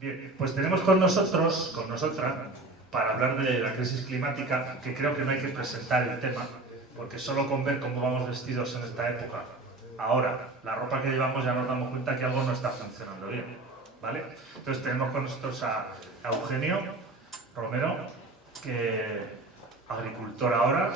Bien, pues tenemos con nosotros, con nosotras, para hablar de la crisis climática, que creo que no hay que presentar el tema, porque solo con ver cómo vamos vestidos en esta época, ahora, la ropa que llevamos ya nos damos cuenta que algo no está funcionando bien, ¿vale? Entonces tenemos con nosotros a Eugenio Romero, que agricultor ahora,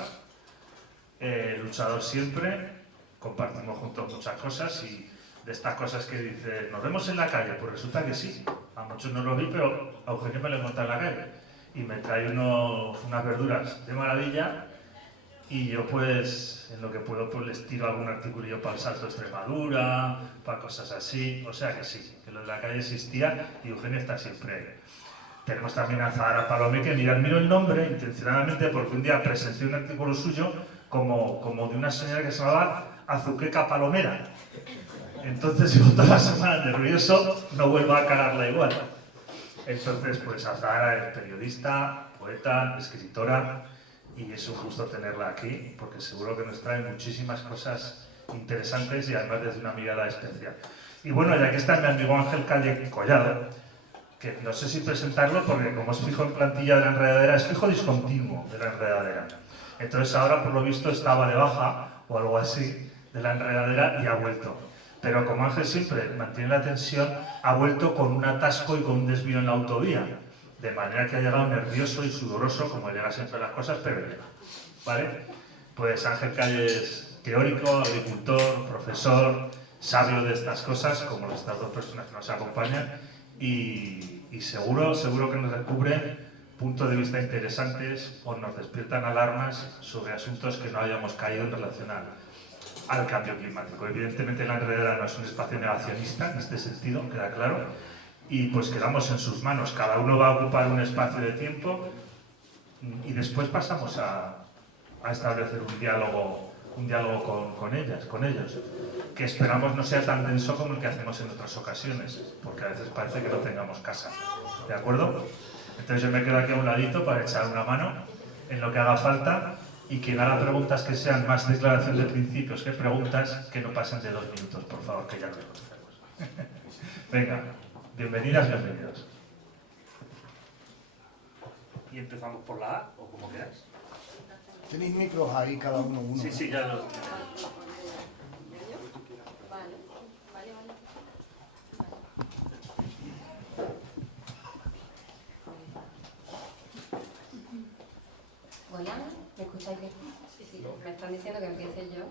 luchador siempre, compartimos juntos muchas cosas y de estas cosas que dice, nos vemos en la calle, pues resulta que sí, a muchos no lo vi, pero a Eugenio me lo encontré en la calle y me trae unas verduras de maravilla y yo pues en lo que puedo pues les tiro algún articulillo para el Salto de Extremadura, para cosas así, o sea que sí, que lo de la calle existía y Eugenio está siempre ahí. Tenemos también a Zahara Palomé, que miro el nombre intencionadamente porque un día presencié un artículo suyo como de una señora que se llamaba Azuqueca Palomera. Entonces yo toda la semana nervioso no vuelvo a calarla igual. Entonces pues a Zahara es periodista, poeta, escritora y es un gusto tenerla aquí porque seguro que nos trae muchísimas cosas interesantes y además desde una mirada especial. Y bueno, ya que está mi amigo Ángel Calle Collado, que no sé si presentarlo porque como es fijo en plantilla de la enredadera, es fijo discontinuo de la enredadera. Entonces ahora por lo visto estaba de baja o algo así de la enredadera y ha vuelto. Pero como Ángel siempre mantiene la tensión, ha vuelto con un atasco y con un desvío en la autovía. De manera que ha llegado nervioso y sudoroso, como llega siempre las cosas, pero llega. ¿Vale? Pues Ángel Calle es teórico, agricultor, profesor, sabio de estas cosas, como estas dos personas que nos acompañan, y seguro que nos descubren puntos de vista interesantes o nos despiertan alarmas sobre asuntos que no hayamos caído en relación al cambio climático. Evidentemente la enredadera no es un espacio negacionista en este sentido, queda claro, y pues quedamos en sus manos. Cada uno va a ocupar un espacio de tiempo y después pasamos a establecer un diálogo con ellos, que esperamos no sea tan denso como el que hacemos en otras ocasiones, porque a veces parece que no tengamos casa, ¿de acuerdo? Entonces yo me quedo aquí a un ladito para echar una mano en lo que haga falta y quien haga preguntas que sean más declaración de principios que preguntas, que no pasen de 2 minutos, por favor, que ya nos conocemos. Venga, bienvenidas, bienvenidos. Y empezamos por la A, o como queráis. Tenéis micros ahí, cada uno. Sí, ya lo... Hola, ¿me escucháis bien? Sí, me están diciendo que empiece yo,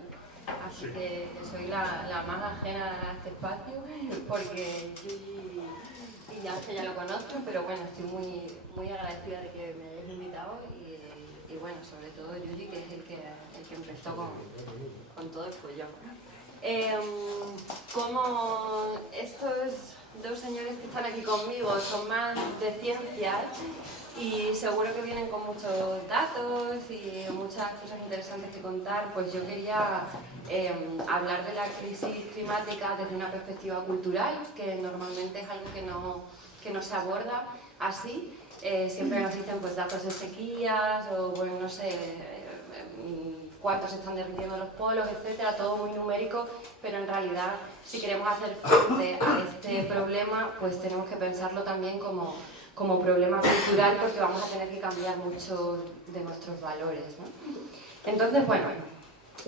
así que soy la más ajena a este espacio, porque Yuyi y ya lo conozco, pero bueno, estoy muy agradecida de que me hayáis invitado y bueno, sobre todo Yuyi, que es el que empezó con todo el follón. Como estos dos señores que están aquí conmigo son más de ciencias y seguro que vienen con muchos datos y muchas cosas interesantes que contar, pues yo quería hablar de la crisis climática desde una perspectiva cultural, que normalmente es algo que no se aborda así. Siempre nos dicen pues datos de sequías o bueno, no sé, cuánto se están derritiendo los polos, etcétera, todo muy numérico, pero en realidad si queremos hacer frente a este problema, pues tenemos que pensarlo también como problema cultural, porque vamos a tener que cambiar mucho de nuestros valores, ¿no? Entonces, bueno,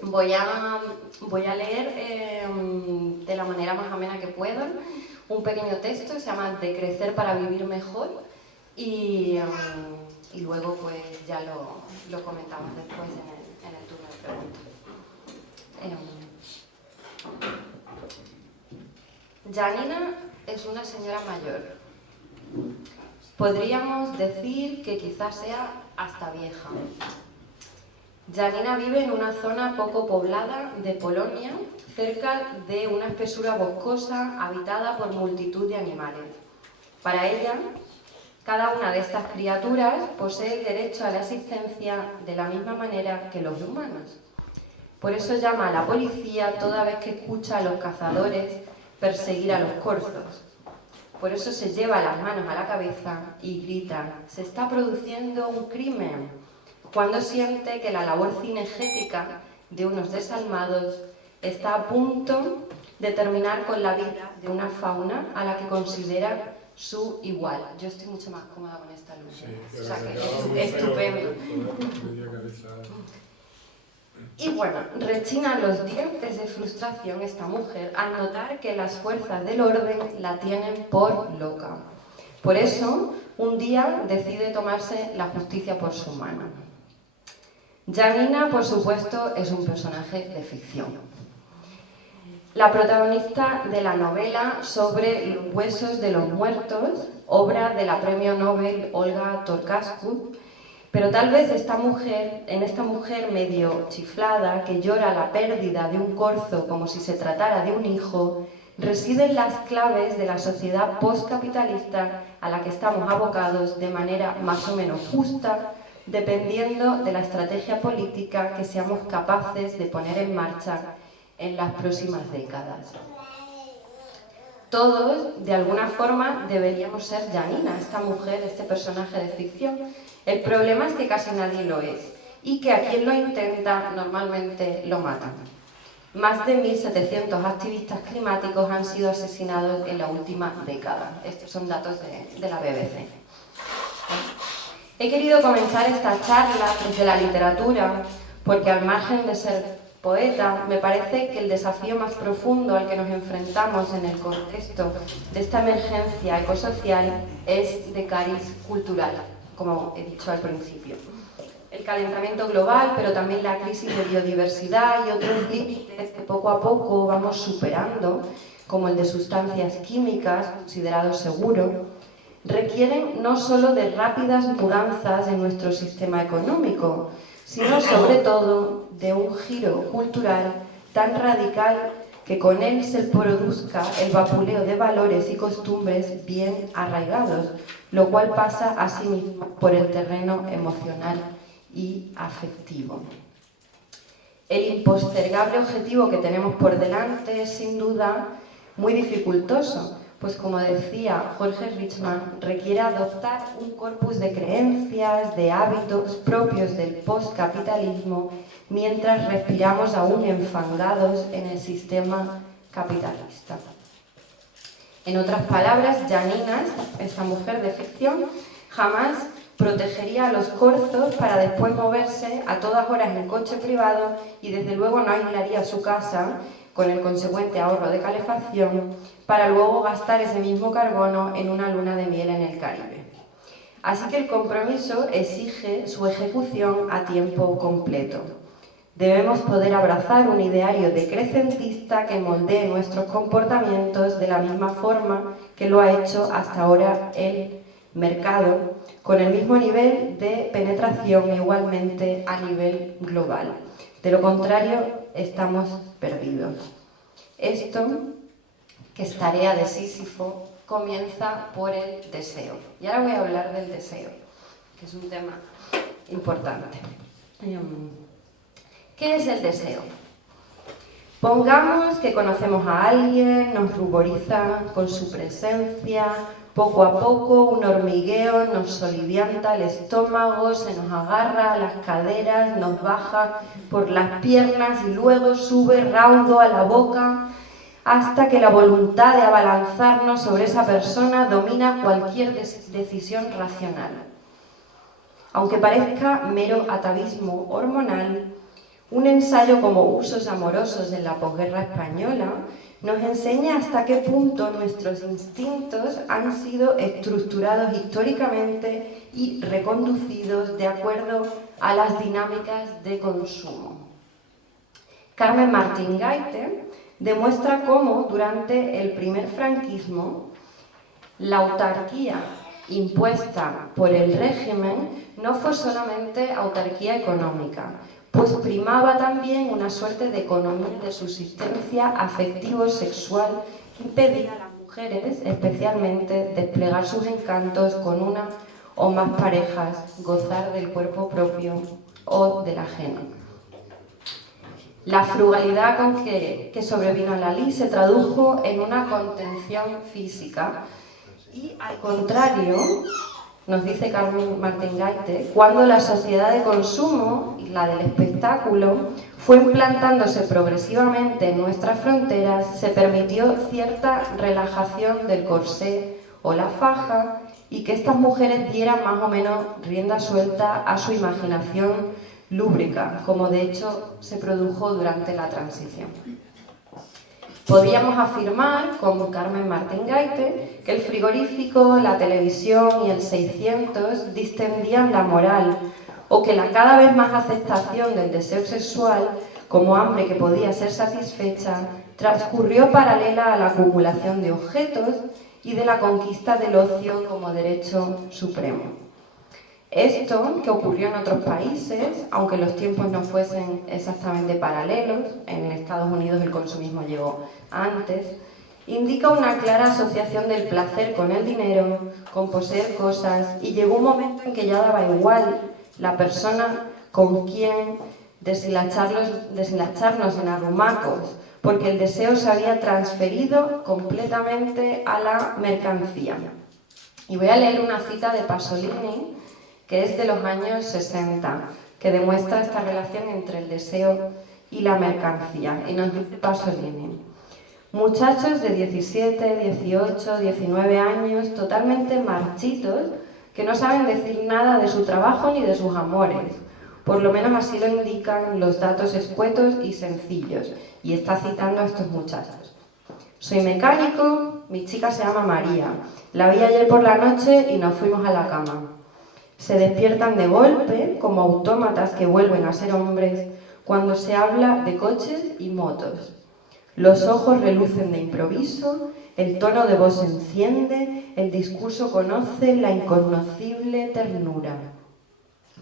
voy a leer de la manera más amena que puedo un pequeño texto, se llama De crecer para vivir mejor, y luego pues ya lo comentamos después en el turno de preguntas. Janina es una señora mayor. Podríamos decir que quizás sea hasta vieja. Janina vive en una zona poco poblada de Polonia, cerca de una espesura boscosa habitada por multitud de animales. Para ella, cada una de estas criaturas posee el derecho a la existencia de la misma manera que los humanos. Por eso llama a la policía toda vez que escucha a los cazadores perseguir a los corzos. Por eso se lleva las manos a la cabeza y grita: «Se está produciendo un crimen», cuando siente que la labor cinegética de unos desalmados está a punto de terminar con la vida de una fauna a la que considera su igual. Yo estoy mucho más cómoda con esta luz. Sí, O sea que muy es feo, estupendo. media cabeza. Y bueno, rechinan los dientes de frustración esta mujer al notar que las fuerzas del orden la tienen por loca. Por eso, un día decide tomarse la justicia por su mano. Janina, por supuesto, es un personaje de ficción. La protagonista de la novela sobre los huesos de los muertos, obra de la premio Nobel Olga Torcascu, pero tal vez en esta mujer medio chiflada que llora la pérdida de un corzo como si se tratara de un hijo, residen las claves de la sociedad postcapitalista a la que estamos abocados de manera más o menos justa, dependiendo de la estrategia política que seamos capaces de poner en marcha en las próximas décadas. Todos, de alguna forma, deberíamos ser Janina, esta mujer, este personaje de ficción. El problema es que casi nadie lo es y que a quien lo intenta normalmente lo matan. Más de 1.700 activistas climáticos han sido asesinados en la última década. Estos son datos de la BBC. He querido comenzar esta charla desde la literatura porque, al margen de ser poeta, me parece que el desafío más profundo al que nos enfrentamos en el contexto de esta emergencia ecosocial es de cariz cultural, como he dicho al principio. El calentamiento global, pero también la crisis de biodiversidad y otros límites que poco a poco vamos superando, como el de sustancias químicas, considerados seguros, requieren no solo de rápidas mudanzas en nuestro sistema económico, sino sobre todo de un giro cultural tan radical que con él se produzca el vapuleo de valores y costumbres bien arraigados, lo cual pasa asimismo por el terreno emocional y afectivo. El impostergable objetivo que tenemos por delante es sin duda muy dificultoso, pues como decía Jorge Richman, requiere adoptar un corpus de creencias, de hábitos propios del postcapitalismo, mientras respiramos aún enfangados en el sistema capitalista. En otras palabras, Janina, esta mujer de ficción, jamás protegería a los corzos para después moverse a todas horas en coche privado y desde luego no aislaría su casa con el consecuente ahorro de calefacción para luego gastar ese mismo carbono en una luna de miel en el Caribe. Así que el compromiso exige su ejecución a tiempo completo. Debemos poder abrazar un ideario decrecentista que moldee nuestros comportamientos de la misma forma que lo ha hecho hasta ahora el mercado, con el mismo nivel de penetración e igualmente a nivel global. De lo contrario, estamos perdidos. Esto, que es tarea de Sísifo, comienza por el deseo. Y ahora voy a hablar del deseo, que es un tema importante. ¿Qué es el deseo? Pongamos que conocemos a alguien, nos ruboriza con su presencia, poco a poco un hormigueo nos solivianta el estómago, se nos agarra a las caderas, nos baja por las piernas y luego sube raudo a la boca hasta que la voluntad de abalanzarnos sobre esa persona domina cualquier decisión racional. Aunque parezca mero atavismo hormonal, un ensayo como Usos amorosos en la posguerra española nos enseña hasta qué punto nuestros instintos han sido estructurados históricamente y reconducidos de acuerdo a las dinámicas de consumo. Carmen Martín Gaite demuestra cómo durante el primer franquismo la autarquía impuesta por el régimen no fue solamente autarquía económica, pues primaba también una suerte de economía de subsistencia afectivo-sexual que impedía a las mujeres, especialmente, desplegar sus encantos con una o más parejas, gozar del cuerpo propio o del ajeno. La frugalidad con que sobrevino la ley se tradujo en una contención física y, al contrario, nos dice Carmen Martín Gaite, cuando la sociedad de consumo y la del espectáculo fue implantándose progresivamente en nuestras fronteras, se permitió cierta relajación del corsé o la faja, y que estas mujeres dieran más o menos rienda suelta a su imaginación lúbrica, como de hecho se produjo durante la transición. Podríamos afirmar, con Carmen Martín Gaite, que el frigorífico, la televisión y el 600 distendían la moral, o que la cada vez más aceptación del deseo sexual como hambre que podía ser satisfecha transcurrió paralela a la acumulación de objetos y de la conquista del ocio como derecho supremo. Esto, que ocurrió en otros países, aunque los tiempos no fuesen exactamente paralelos, en Estados Unidos el consumismo llegó antes, indica una clara asociación del placer con el dinero, con poseer cosas, y llegó un momento en que ya daba igual la persona con quien deshilacharnos en arrumacos, porque el deseo se había transferido completamente a la mercancía. Y voy a leer una cita de Pasolini, que es de los años 60, que demuestra esta relación entre el deseo y la mercancía. Y nos dice Pasolini: muchachos de 17, 18, 19 años, totalmente marchitos, que no saben decir nada de su trabajo ni de sus amores. Por lo menos así lo indican los datos escuetos y sencillos. Y está citando a estos muchachos. Soy mecánico, mi chica se llama María. La vi ayer por la noche y nos fuimos a la cama. Se despiertan de golpe, como autómatas que vuelven a ser hombres, cuando se habla de coches y motos. Los ojos relucen de improviso, el tono de voz se enciende, el discurso conoce la incognoscible ternura.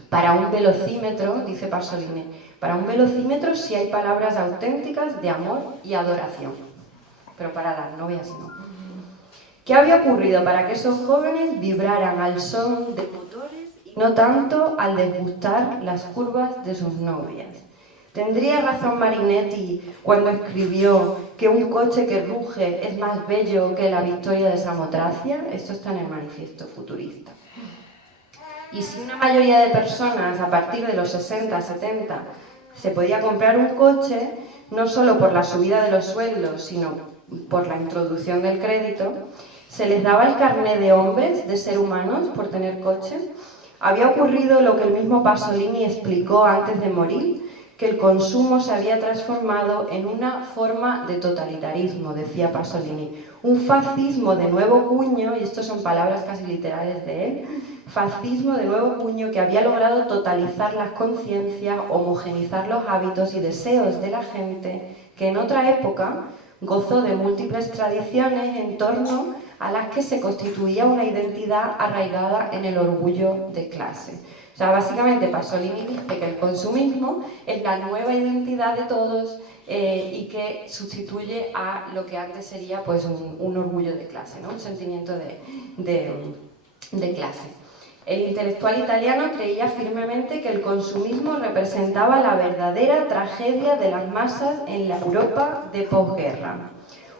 Para un velocímetro, dice Pasolini, para un velocímetro sí hay palabras auténticas de amor y adoración. Pero para las novias no. ¿Qué había ocurrido para que esos jóvenes vibraran al son de motores y no tanto al desgustar las curvas de sus novias? ¿Tendría razón Marinetti cuando escribió que un coche que ruge es más bello que la victoria de Samotracia? Esto está en el Manifiesto Futurista. Y si una mayoría de personas a partir de los 60, 70 se podía comprar un coche, no solo por la subida de los sueldos, sino por la introducción del crédito, se les daba el carné de hombres, de ser humanos, por tener coche. Había ocurrido lo que el mismo Pasolini explicó antes de morir, que el consumo se había transformado en una forma de totalitarismo, decía Pasolini. Un fascismo de nuevo cuño, y estas son palabras casi literales de él, fascismo de nuevo cuño que había logrado totalizar las conciencias, homogenizar los hábitos y deseos de la gente, que en otra época gozó de múltiples tradiciones en torno a las que se constituía una identidad arraigada en el orgullo de clase. O sea, básicamente Pasolini dice que el consumismo es la nueva identidad de todos y que sustituye a lo que antes sería pues un orgullo de clase, ¿no? Un sentimiento de clase. El intelectual italiano creía firmemente que el consumismo representaba la verdadera tragedia de las masas en la Europa de posguerra.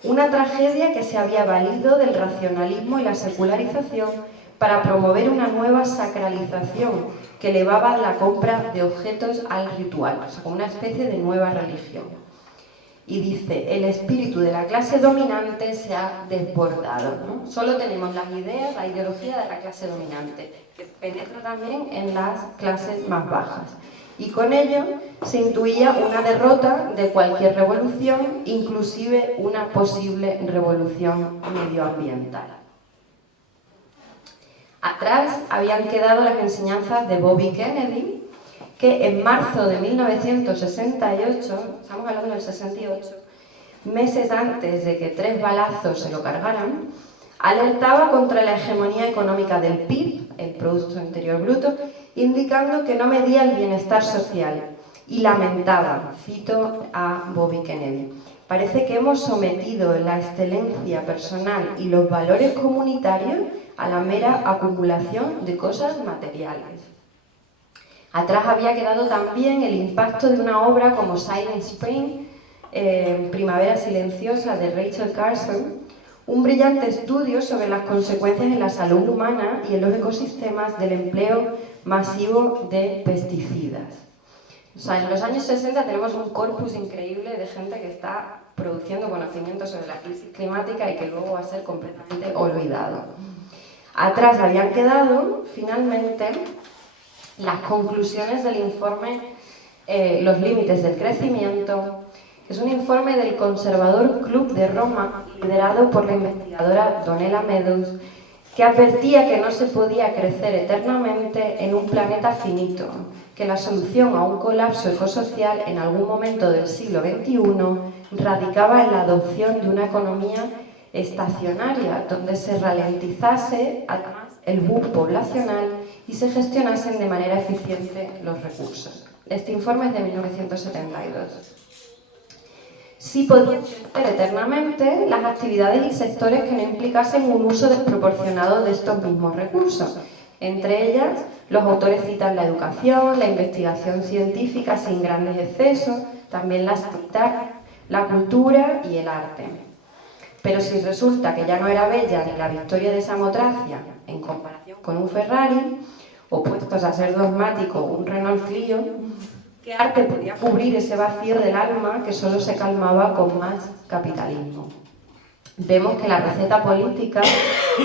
Una tragedia que se había valido del racionalismo y la secularización para promover una nueva sacralización que elevaba la compra de objetos al ritual, o sea, como una especie de nueva religión. Y dice, el espíritu de la clase dominante se ha desbordado, ¿no? Solo tenemos las ideas, la ideología de la clase dominante, que penetra también en las clases más bajas. Y con ello se intuía una derrota de cualquier revolución, inclusive una posible revolución medioambiental. Atrás habían quedado las enseñanzas de Bobby Kennedy, que en marzo de 1968, estamos hablando del 68, meses antes de que 3 balazos se lo cargaran, alertaba contra la hegemonía económica del PIB, el Producto Interior Bruto, indicando que no medía el bienestar social y lamentaba, cito a Bobby Kennedy, parece que hemos sometido la excelencia personal y los valores comunitarios a la mera acumulación de cosas materiales. Atrás había quedado también el impacto de una obra como Silent Spring, Primavera Silenciosa, de Rachel Carson, un brillante estudio sobre las consecuencias en la salud humana y en los ecosistemas del empleo masivo de pesticidas. O sea, en los años 60 tenemos un corpus increíble de gente que está produciendo conocimiento sobre la crisis climática y que luego va a ser completamente olvidado. Atrás habían quedado, finalmente, las conclusiones del informe Los límites del crecimiento, que es un informe del Conservador Club de Roma, liderado por la investigadora Donella Meadows, que advertía que no se podía crecer eternamente en un planeta finito, que la solución a un colapso ecosocial en algún momento del siglo XXI radicaba en la adopción de una economía estacionaria, donde se ralentizase además el boom poblacional y se gestionasen de manera eficiente los recursos. Este informe es de 1972. Sí podían crecer eternamente las actividades y sectores que no implicasen un uso desproporcionado de estos mismos recursos. Entre ellas, los autores citan la educación, la investigación científica sin grandes excesos, también la sanitaria, la cultura y el arte. Pero si resulta que ya no era bella ni la victoria de Samotracia en comparación con un Ferrari, opuestos a ser dogmático un Renault Clio, ¿qué arte podía cubrir ese vacío del alma que solo se calmaba con más capitalismo? Vemos que la receta política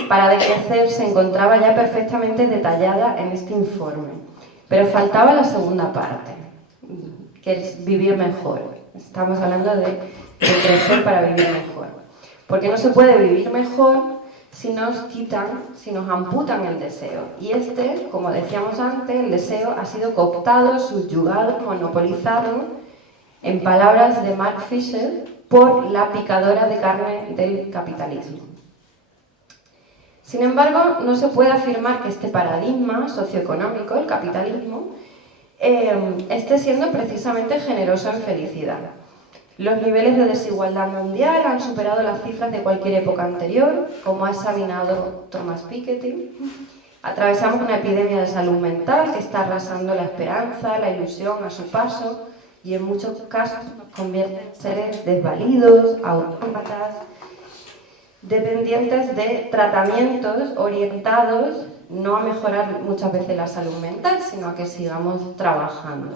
para decrecer se encontraba ya perfectamente detallada en este informe, pero faltaba la segunda parte, que es vivir mejor. Estamos hablando de crecer para vivir mejor. Porque no se puede vivir mejor si nos amputan el deseo. Y como decíamos antes, el deseo ha sido cooptado, subyugado, monopolizado, en palabras de Mark Fisher, por la picadora de carne del capitalismo. Sin embargo, no se puede afirmar que este paradigma socioeconómico, el capitalismo, esté siendo precisamente generoso en felicidad. Los niveles de desigualdad mundial han superado las cifras de cualquier época anterior, como ha examinado Thomas Piketty. Atravesamos una epidemia de salud mental que está arrasando la esperanza, la ilusión a su paso y en muchos casos nos convierte en seres desvalidos, autómatas, dependientes de tratamientos orientados no a mejorar muchas veces la salud mental, sino a que sigamos trabajando.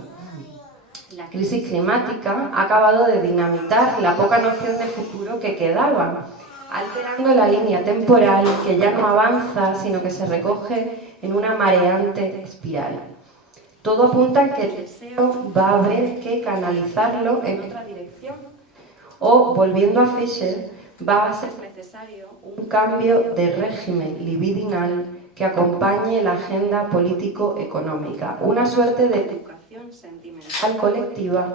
La crisis climática ha acabado de dinamitar la poca noción de futuro que quedaba, alterando la línea temporal que ya no avanza, sino que se recoge en una mareante espiral. Todo apunta a que el deseo va a haber que canalizarlo en otra dirección. O, volviendo a Fisher, va a ser necesario un cambio de régimen libidinal que acompañe la agenda político-económica, una suerte de educación sentimental colectiva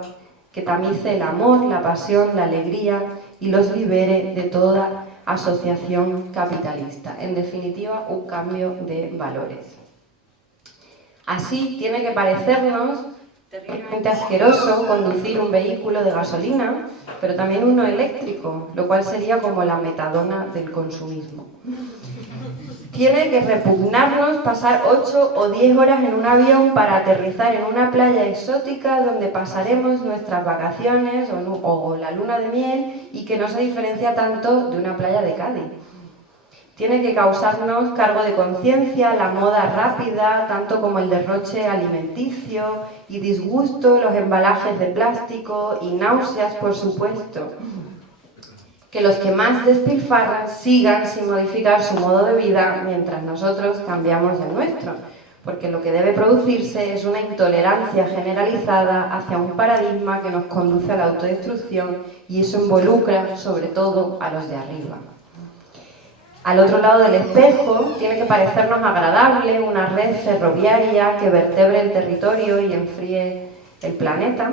que tamice el amor, la pasión, la alegría y los libere de toda asociación capitalista. En definitiva, un cambio de valores. Así tiene que parecernos terriblemente asqueroso conducir un vehículo de gasolina, pero también uno eléctrico, lo cual sería como la metadona del consumismo. Tiene que repugnarnos pasar 8 o 10 horas en un avión para aterrizar en una playa exótica donde pasaremos nuestras vacaciones o la luna de miel y que no se diferencia tanto de una playa de Cádiz. Tiene que causarnos cargo de conciencia, la moda rápida, tanto como el derroche alimenticio y disgusto, los embalajes de plástico y náuseas, por supuesto. Que los que más despilfarran sigan sin modificar su modo de vida mientras nosotros cambiamos el nuestro, porque lo que debe producirse es una intolerancia generalizada hacia un paradigma que nos conduce a la autodestrucción y eso involucra sobre todo a los de arriba. Al otro lado del espejo tiene que parecernos agradable una red ferroviaria que vertebre el territorio y enfríe el planeta.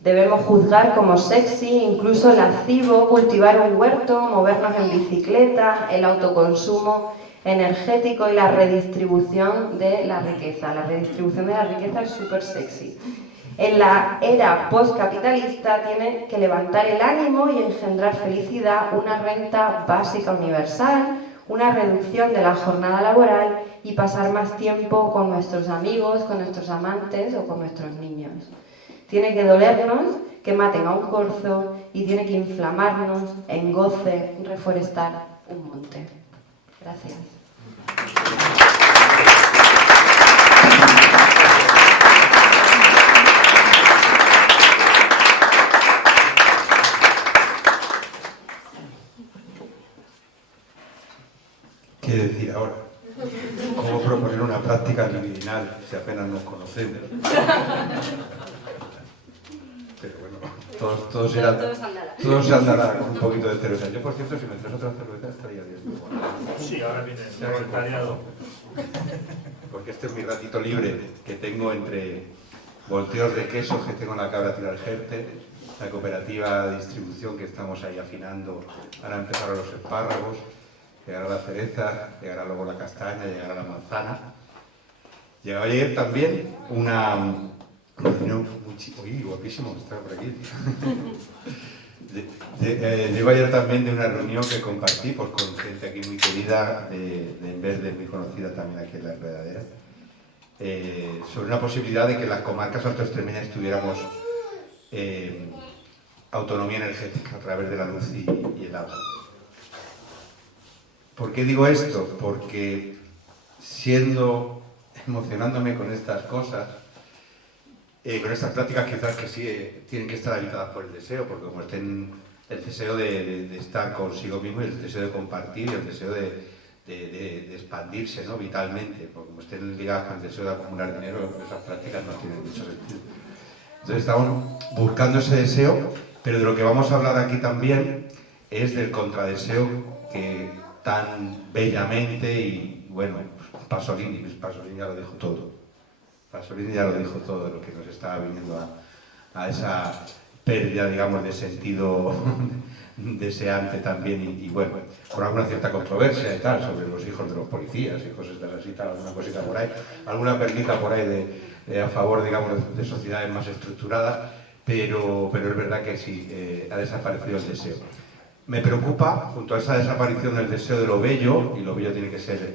Debemos juzgar como sexy, incluso lascivo, cultivar un huerto, movernos en bicicleta, el autoconsumo energético y la redistribución de la riqueza. La redistribución de la riqueza es súper sexy. En la era postcapitalista tiene que levantar el ánimo y engendrar felicidad una renta básica universal, una reducción de la jornada laboral y pasar más tiempo con nuestros amigos, con nuestros amantes o con nuestros niños. Tiene que dolernos que maten a un corzo y tiene que inflamarnos en goce reforestar un monte. Gracias. ¿Qué decir ahora? ¿Cómo proponer una práctica libidinal si apenas nos conocemos? Pero bueno, todo se andará con un poquito de cerveza. Yo, por cierto, si me traes otra cerveza estaría bien. Sí, ahora viene el secretariado. Porque este es mi ratito libre que tengo entre volteos de quesos que tengo en la cabra tirar Jerte, la cooperativa de distribución que estamos ahí afinando. Ahora empezaron los espárragos, llegará la cereza, llegará luego la castaña, llegará la manzana. Llegó ayer también una reunión muy chica. Uy, guapísimo, está por aquí. Llego ayer también de una reunión que compartí pues, con gente aquí muy querida, de Enverde, muy conocida también aquí en la Enredadera, sobre una posibilidad de que las comarcas altoextremeñas tuviéramos autonomía energética a través de la luz y el agua. ¿Por qué digo esto? Porque emocionándome con estas cosas, con estas prácticas quizás que sí tienen que estar habitadas por el deseo, porque como estén el deseo de estar consigo mismo y el deseo de compartir y el deseo de expandirse, ¿no? Vitalmente, porque como estén ligadas con el deseo de acumular dinero, esas prácticas no tienen mucho sentido. Entonces estamos buscando ese deseo, pero de lo que vamos a hablar aquí también es del contradeseo que tan bellamente y bueno, Pasolini ya lo dijo todo. Pasolini ya lo dijo todo de lo que nos estaba viniendo a esa pérdida, digamos, de sentido deseante también y bueno, con alguna cierta controversia y tal, sobre los hijos de los policías y cosas de así, tal, alguna cosita por ahí, alguna perlita por ahí a favor, digamos, de sociedades más estructuradas, pero es verdad que sí, ha desaparecido el deseo. Me preocupa, junto a esa desaparición del deseo de lo bello, y lo bello tiene que ser,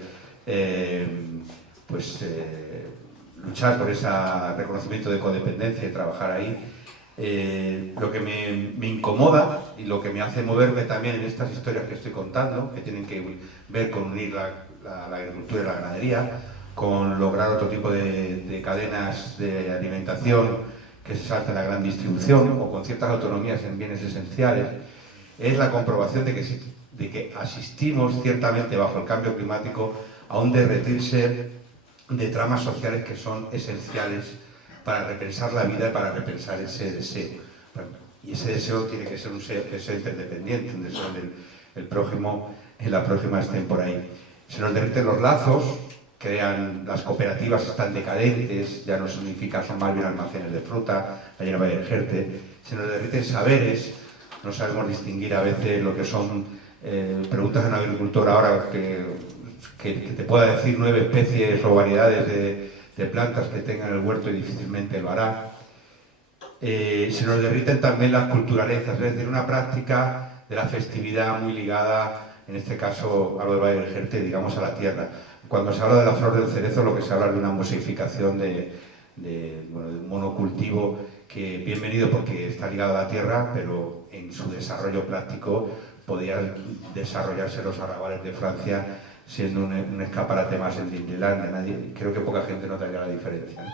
luchar por ese reconocimiento de codependencia y trabajar ahí. Lo que me incomoda y lo que me hace moverme también en estas historias que estoy contando, que tienen que ver con unir la agricultura y la ganadería, con lograr otro tipo de cadenas de alimentación que se salten la gran distribución o con ciertas autonomías en bienes esenciales, es la comprobación de que asistimos ciertamente bajo el cambio climático a un derretirse de tramas sociales que son esenciales para repensar la vida y para repensar ese deseo. Y ese deseo tiene que ser un deseo interdependiente, un deseo del prójimo y la prójima estén por ahí. Se nos derriten los lazos, las cooperativas están decadentes, ya no significa, son más bien almacenes de fruta, la llena de Jerte. Se nos derriten saberes, no sabemos distinguir a veces lo que son preguntas a un agricultor ahora que te pueda decir 9 especies o variedades de plantas que tenga en el huerto y difícilmente lo hará. Se nos derriten también las culturalezas, es decir, una práctica de la festividad muy ligada, en este caso a lo del Valle del Jerte, digamos a la tierra. Cuando se habla de la flor del cerezo, lo que se habla es de una mosificación de un monocultivo que, bienvenido porque está ligado a la tierra, pero en su desarrollo práctico podían desarrollarse los arrabales de Francia siendo un escaparate más en Disneyland. Creo que poca gente notaría la diferencia, ¿no?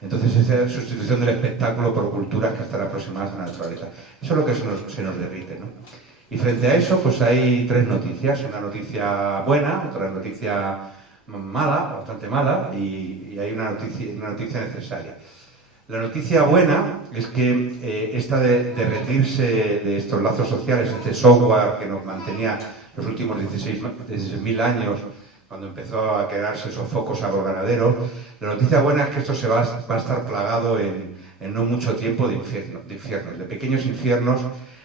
Entonces, esa sustitución del espectáculo por culturas que están aproximadas a la naturaleza. Eso es lo que se nos derrite, ¿no? Y frente a eso, pues hay 3 noticias. Una noticia buena, otra noticia mala, bastante mala, y hay una noticia necesaria. La noticia buena es que esta de derretirse de estos lazos sociales, este software que nos mantenía los últimos 16.000 años, cuando empezó a quedarse esos focos agroganaderos, la noticia buena es que esto va a estar plagado en no mucho tiempo de infiernos, de pequeños infiernos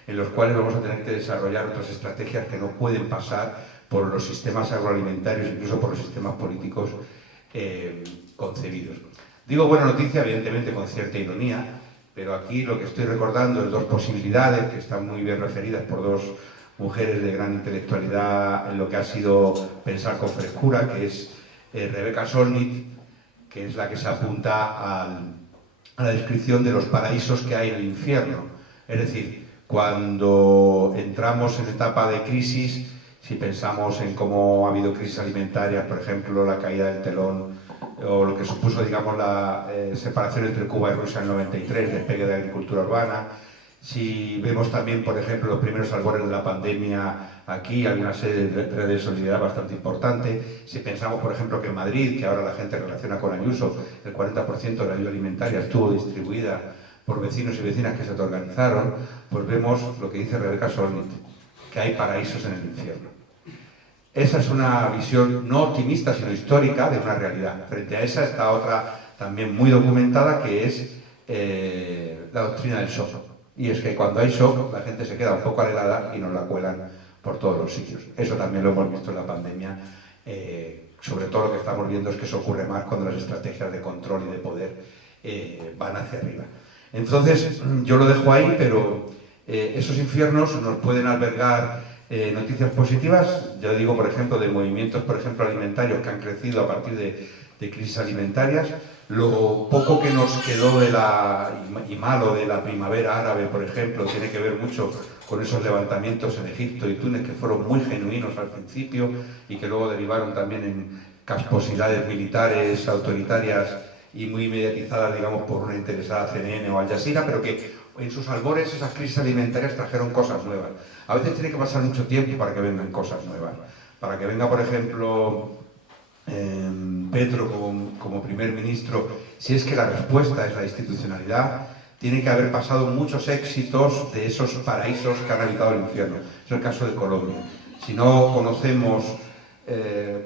en los cuales vamos a tener que desarrollar otras estrategias que no pueden pasar por los sistemas agroalimentarios, incluso por los sistemas políticos concebidos. Digo buena noticia, evidentemente con cierta ironía, pero aquí lo que estoy recordando es 2 posibilidades que están muy bien referidas por 2 mujeres de gran intelectualidad en lo que ha sido pensar con frescura, que es Rebecca Solnit, que es la que se apunta a la descripción de los paraísos que hay en el infierno. Es decir, cuando entramos en etapa de crisis, si pensamos en cómo ha habido crisis alimentarias, por ejemplo, la caída del telón, o lo que supuso, digamos, la separación entre Cuba y Rusia en el 93, despegue de la agricultura urbana, Si vemos también, por ejemplo, los primeros albores de la pandemia aquí, alguna serie de redes de solidaridad bastante importante. Si pensamos, por ejemplo, que en Madrid, que ahora la gente relaciona con Ayuso, el 40% de la ayuda alimentaria estuvo distribuida por vecinos y vecinas que se autoorganizaron, pues vemos lo que dice Rebeca Solnit, que hay paraísos en el infierno. Esa es una visión no optimista, sino histórica de una realidad. Frente a esa está otra también muy documentada, que es la doctrina del shock. Y es que cuando hay shock, la gente se queda un poco alelada y nos la cuelan por todos los sitios. Eso también lo hemos visto en la pandemia. Sobre todo lo que estamos viendo es que eso ocurre más cuando las estrategias de control y de poder van hacia arriba. Entonces, yo lo dejo ahí, pero esos infiernos nos pueden albergar noticias positivas. Yo digo, por ejemplo, de movimientos, por ejemplo, alimentarios que han crecido a partir de crisis alimentarias. Lo poco que nos quedó y malo de la primavera árabe, por ejemplo, tiene que ver mucho con esos levantamientos en Egipto y Túnez que fueron muy genuinos al principio y que luego derivaron también en casposidades militares, autoritarias y muy mediatizadas, digamos, por una interesada CNN o Al Jazeera, pero que en sus albores esas crisis alimentarias trajeron cosas nuevas. A veces tiene que pasar mucho tiempo para que vengan cosas nuevas. Para que venga, por ejemplo, Petro como primer ministro, si es que la respuesta es la institucionalidad, tiene que haber pasado muchos éxitos de esos paraísos que han habitado el infierno. Es el caso de Colombia. Si no conocemos,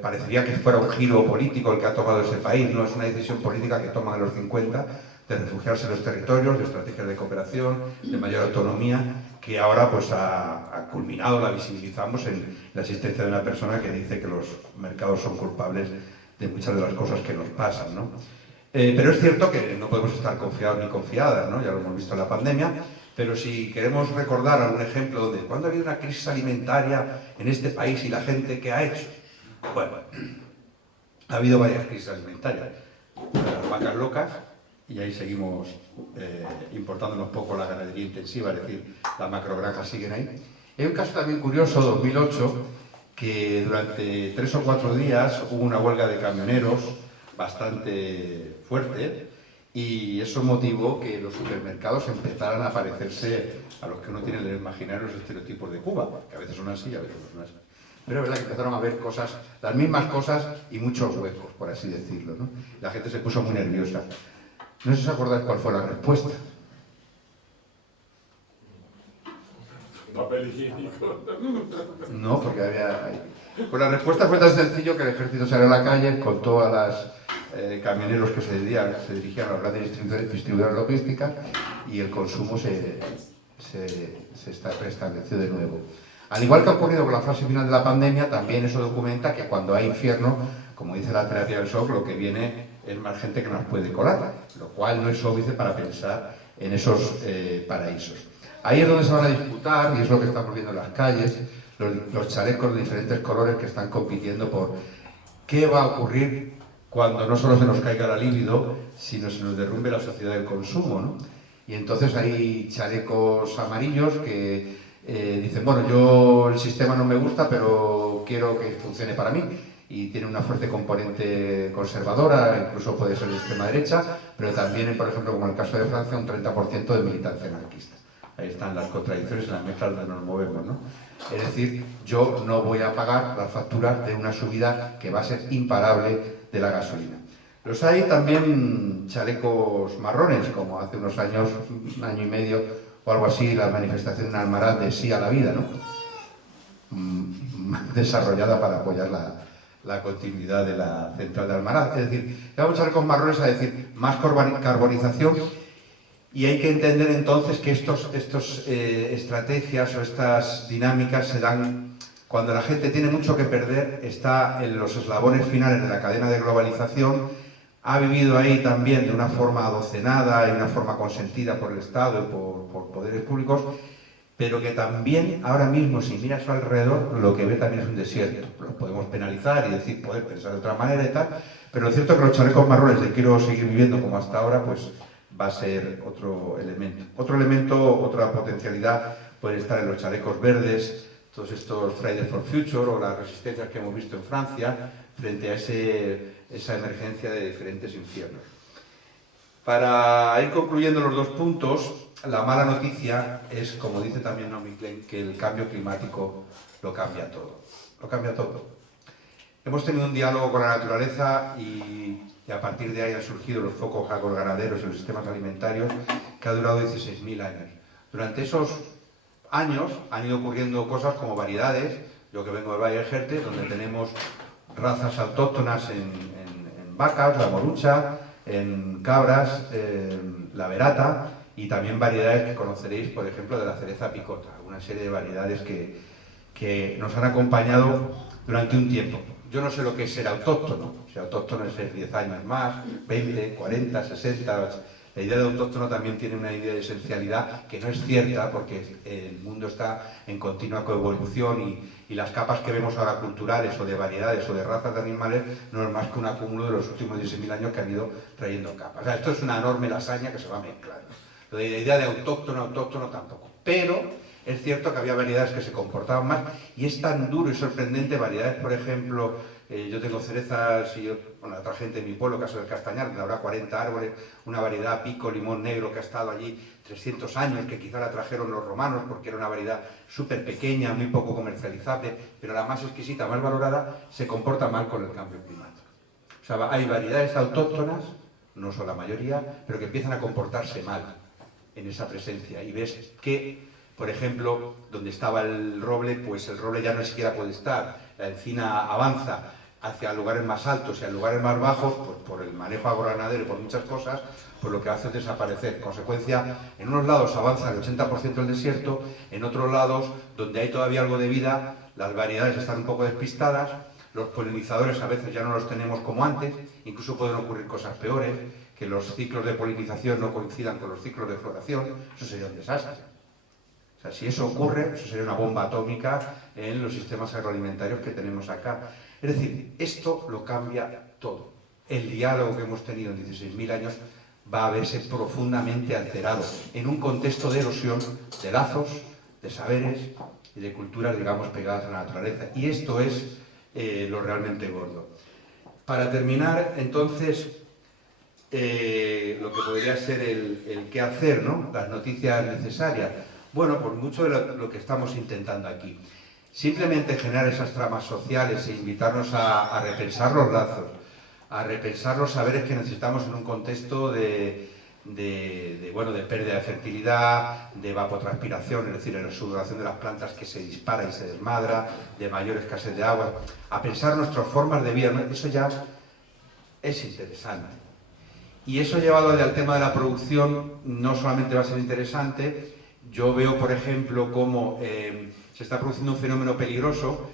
parecería que fuera un giro político el que ha tomado ese país, no es una decisión política que toman en los 50, de refugiarse en los territorios, de estrategias de cooperación, de mayor autonomía, que ahora pues ha culminado, la visibilizamos en la existencia de una persona que dice que los mercados son culpables de muchas de las cosas que nos pasan, ¿no? Pero es cierto que no podemos estar confiados ni confiadas, ¿no? Ya lo hemos visto en la pandemia, pero si queremos recordar algún ejemplo de cuándo ha habido una crisis alimentaria en este país y la gente ¿qué ha hecho? Bueno, ha habido varias crisis alimentarias. Las vacas locas, y ahí seguimos importándonos poco la ganadería intensiva, es decir, las macrogranjas siguen ahí. Hay un caso también curioso, 2008, que durante 3 o 4 días hubo una huelga de camioneros bastante fuerte y eso motivó que los supermercados empezaran a parecerse a los que uno tiene en el imaginario los estereotipos de Cuba, que a veces son así y a veces no son así. Pero es verdad que empezaron a ver cosas, las mismas cosas y muchos huecos, por así decirlo, ¿no? La gente se puso muy nerviosa. No sé si os acordáis cuál fue la respuesta. Papel higiénico. No, porque había... Pues la respuesta fue tan sencillo que el ejército salió a la calle con todas las camioneros que se dirigían a los grandes distribuidores logísticas y el consumo se restableció de nuevo. Al igual que ha ocurrido con la fase final de la pandemia, también eso documenta que cuando hay infierno, como dice la terapia del shock, lo que viene es más gente que nos puede colar, lo cual no es óbice para pensar en esos paraísos. Ahí es donde se van a disputar, y es lo que estamos viendo en las calles, los chalecos de diferentes colores que están compitiendo por qué va a ocurrir cuando no solo se nos caiga la libido, sino se nos derrumbe la sociedad del consumo, ¿no? Y entonces hay chalecos amarillos que dicen, bueno, yo el sistema no me gusta, pero quiero que funcione para mí. Y tiene una fuerte componente conservadora, incluso puede ser de extrema derecha, pero también, por ejemplo, como en el caso de Francia, un 30% de militancia anarquista. Ahí están las contradicciones en las mezclas donde nos movemos, ¿no? Es decir, yo no voy a pagar las facturas de una subida que va a ser imparable de la gasolina. Los hay también chalecos marrones, como hace unos años, un año y medio o algo así, la manifestación en Almaraz de Sí a la Vida, ¿no? Desarrollada para apoyar la continuidad de la central de Almaraz. Es decir, vamos chalecos marrones a decir más carbonización. Y hay que entender entonces que estas estrategias o estas dinámicas se dan cuando la gente tiene mucho que perder, está en los eslabones finales de la cadena de globalización, ha vivido ahí también de una forma adocenada, de una forma consentida por el Estado y por poderes públicos, pero que también ahora mismo, si mira a su alrededor, lo que ve también es un desierto. Lo podemos penalizar y decir, poder pensar de otra manera y tal, pero lo cierto es que los chalecos marrones de quiero seguir viviendo como hasta ahora, pues va a ser otro elemento. Otro elemento, otra potencialidad puede estar en los chalecos verdes, todos estos Fridays for Future o las resistencias que hemos visto en Francia frente a esa emergencia de diferentes infiernos. Para ir concluyendo los dos puntos, la mala noticia es, como dice también Naomi Klein, que el cambio climático lo cambia todo. Lo cambia todo. Hemos tenido un diálogo con la naturaleza y a partir de ahí han surgido los focos agroganaderos y los sistemas alimentarios que ha durado 16.000 años. Durante esos años han ido ocurriendo cosas como variedades. Yo que vengo del Valle del Jerte, donde tenemos razas autóctonas en vacas, la morucha, en cabras, la verata y también variedades que conoceréis, por ejemplo, de la cereza picota, una serie de variedades que nos han acompañado durante un tiempo. Yo no sé lo que es ser autóctono. Ser autóctono es ser 10 años más, 20, 40, 60... La idea de autóctono también tiene una idea de esencialidad que no es cierta porque el mundo está en continua coevolución y las capas que vemos ahora culturales o de variedades o de razas de animales no es más que un acúmulo de los últimos 16.000 años que han ido trayendo capas. O sea, esto es una enorme lasaña que se va mezclando. Lo de la idea de autóctono tampoco. Pero es cierto que había variedades que se comportaban más y es tan duro y sorprendente, variedades, por ejemplo, yo tengo cerezas y otra gente en mi pueblo, caso del Castañar, donde habrá 40 árboles, una variedad pico, limón negro que ha estado allí 300 años, que quizá la trajeron los romanos porque era una variedad súper pequeña, muy poco comercializable, pero la más exquisita, más valorada, se comporta mal con el cambio climático. O sea, hay variedades autóctonas, no son la mayoría, pero que empiezan a comportarse mal en esa presencia y ves que, por ejemplo, donde estaba el roble, pues el roble ya no siquiera puede estar, la encina avanza hacia lugares más altos y a lugares más bajos, pues por el manejo agroganadero y por muchas cosas, pues lo que hace es desaparecer. Consecuencia, en unos lados avanza el 80% del desierto, en otros lados, donde hay todavía algo de vida, las variedades están un poco despistadas, los polinizadores a veces ya no los tenemos como antes, incluso pueden ocurrir cosas peores, que los ciclos de polinización no coincidan con los ciclos de floración, eso sería un desastre. O sea, si eso ocurre, eso sería una bomba atómica en los sistemas agroalimentarios que tenemos acá. Es decir, esto lo cambia todo. El diálogo que hemos tenido en 16.000 años va a verse profundamente alterado en un contexto de erosión de lazos, de saberes y de culturas, digamos, pegadas a la naturaleza. Y esto es lo realmente gordo. Para terminar, entonces, lo que podría ser el qué hacer, ¿no? Las noticias necesarias. Bueno, pues mucho de lo que estamos intentando aquí. Simplemente generar esas tramas sociales e invitarnos a repensar los lazos, a repensar los saberes que necesitamos en un contexto de pérdida de fertilidad, de evapotranspiración, es decir, la sudoración de las plantas que se dispara y se desmadra, de mayor escasez de agua, a pensar nuestras formas de vida. Eso ya es interesante. Y eso llevado al tema de la producción no solamente va a ser interesante. Yo veo, por ejemplo, cómo se está produciendo un fenómeno peligroso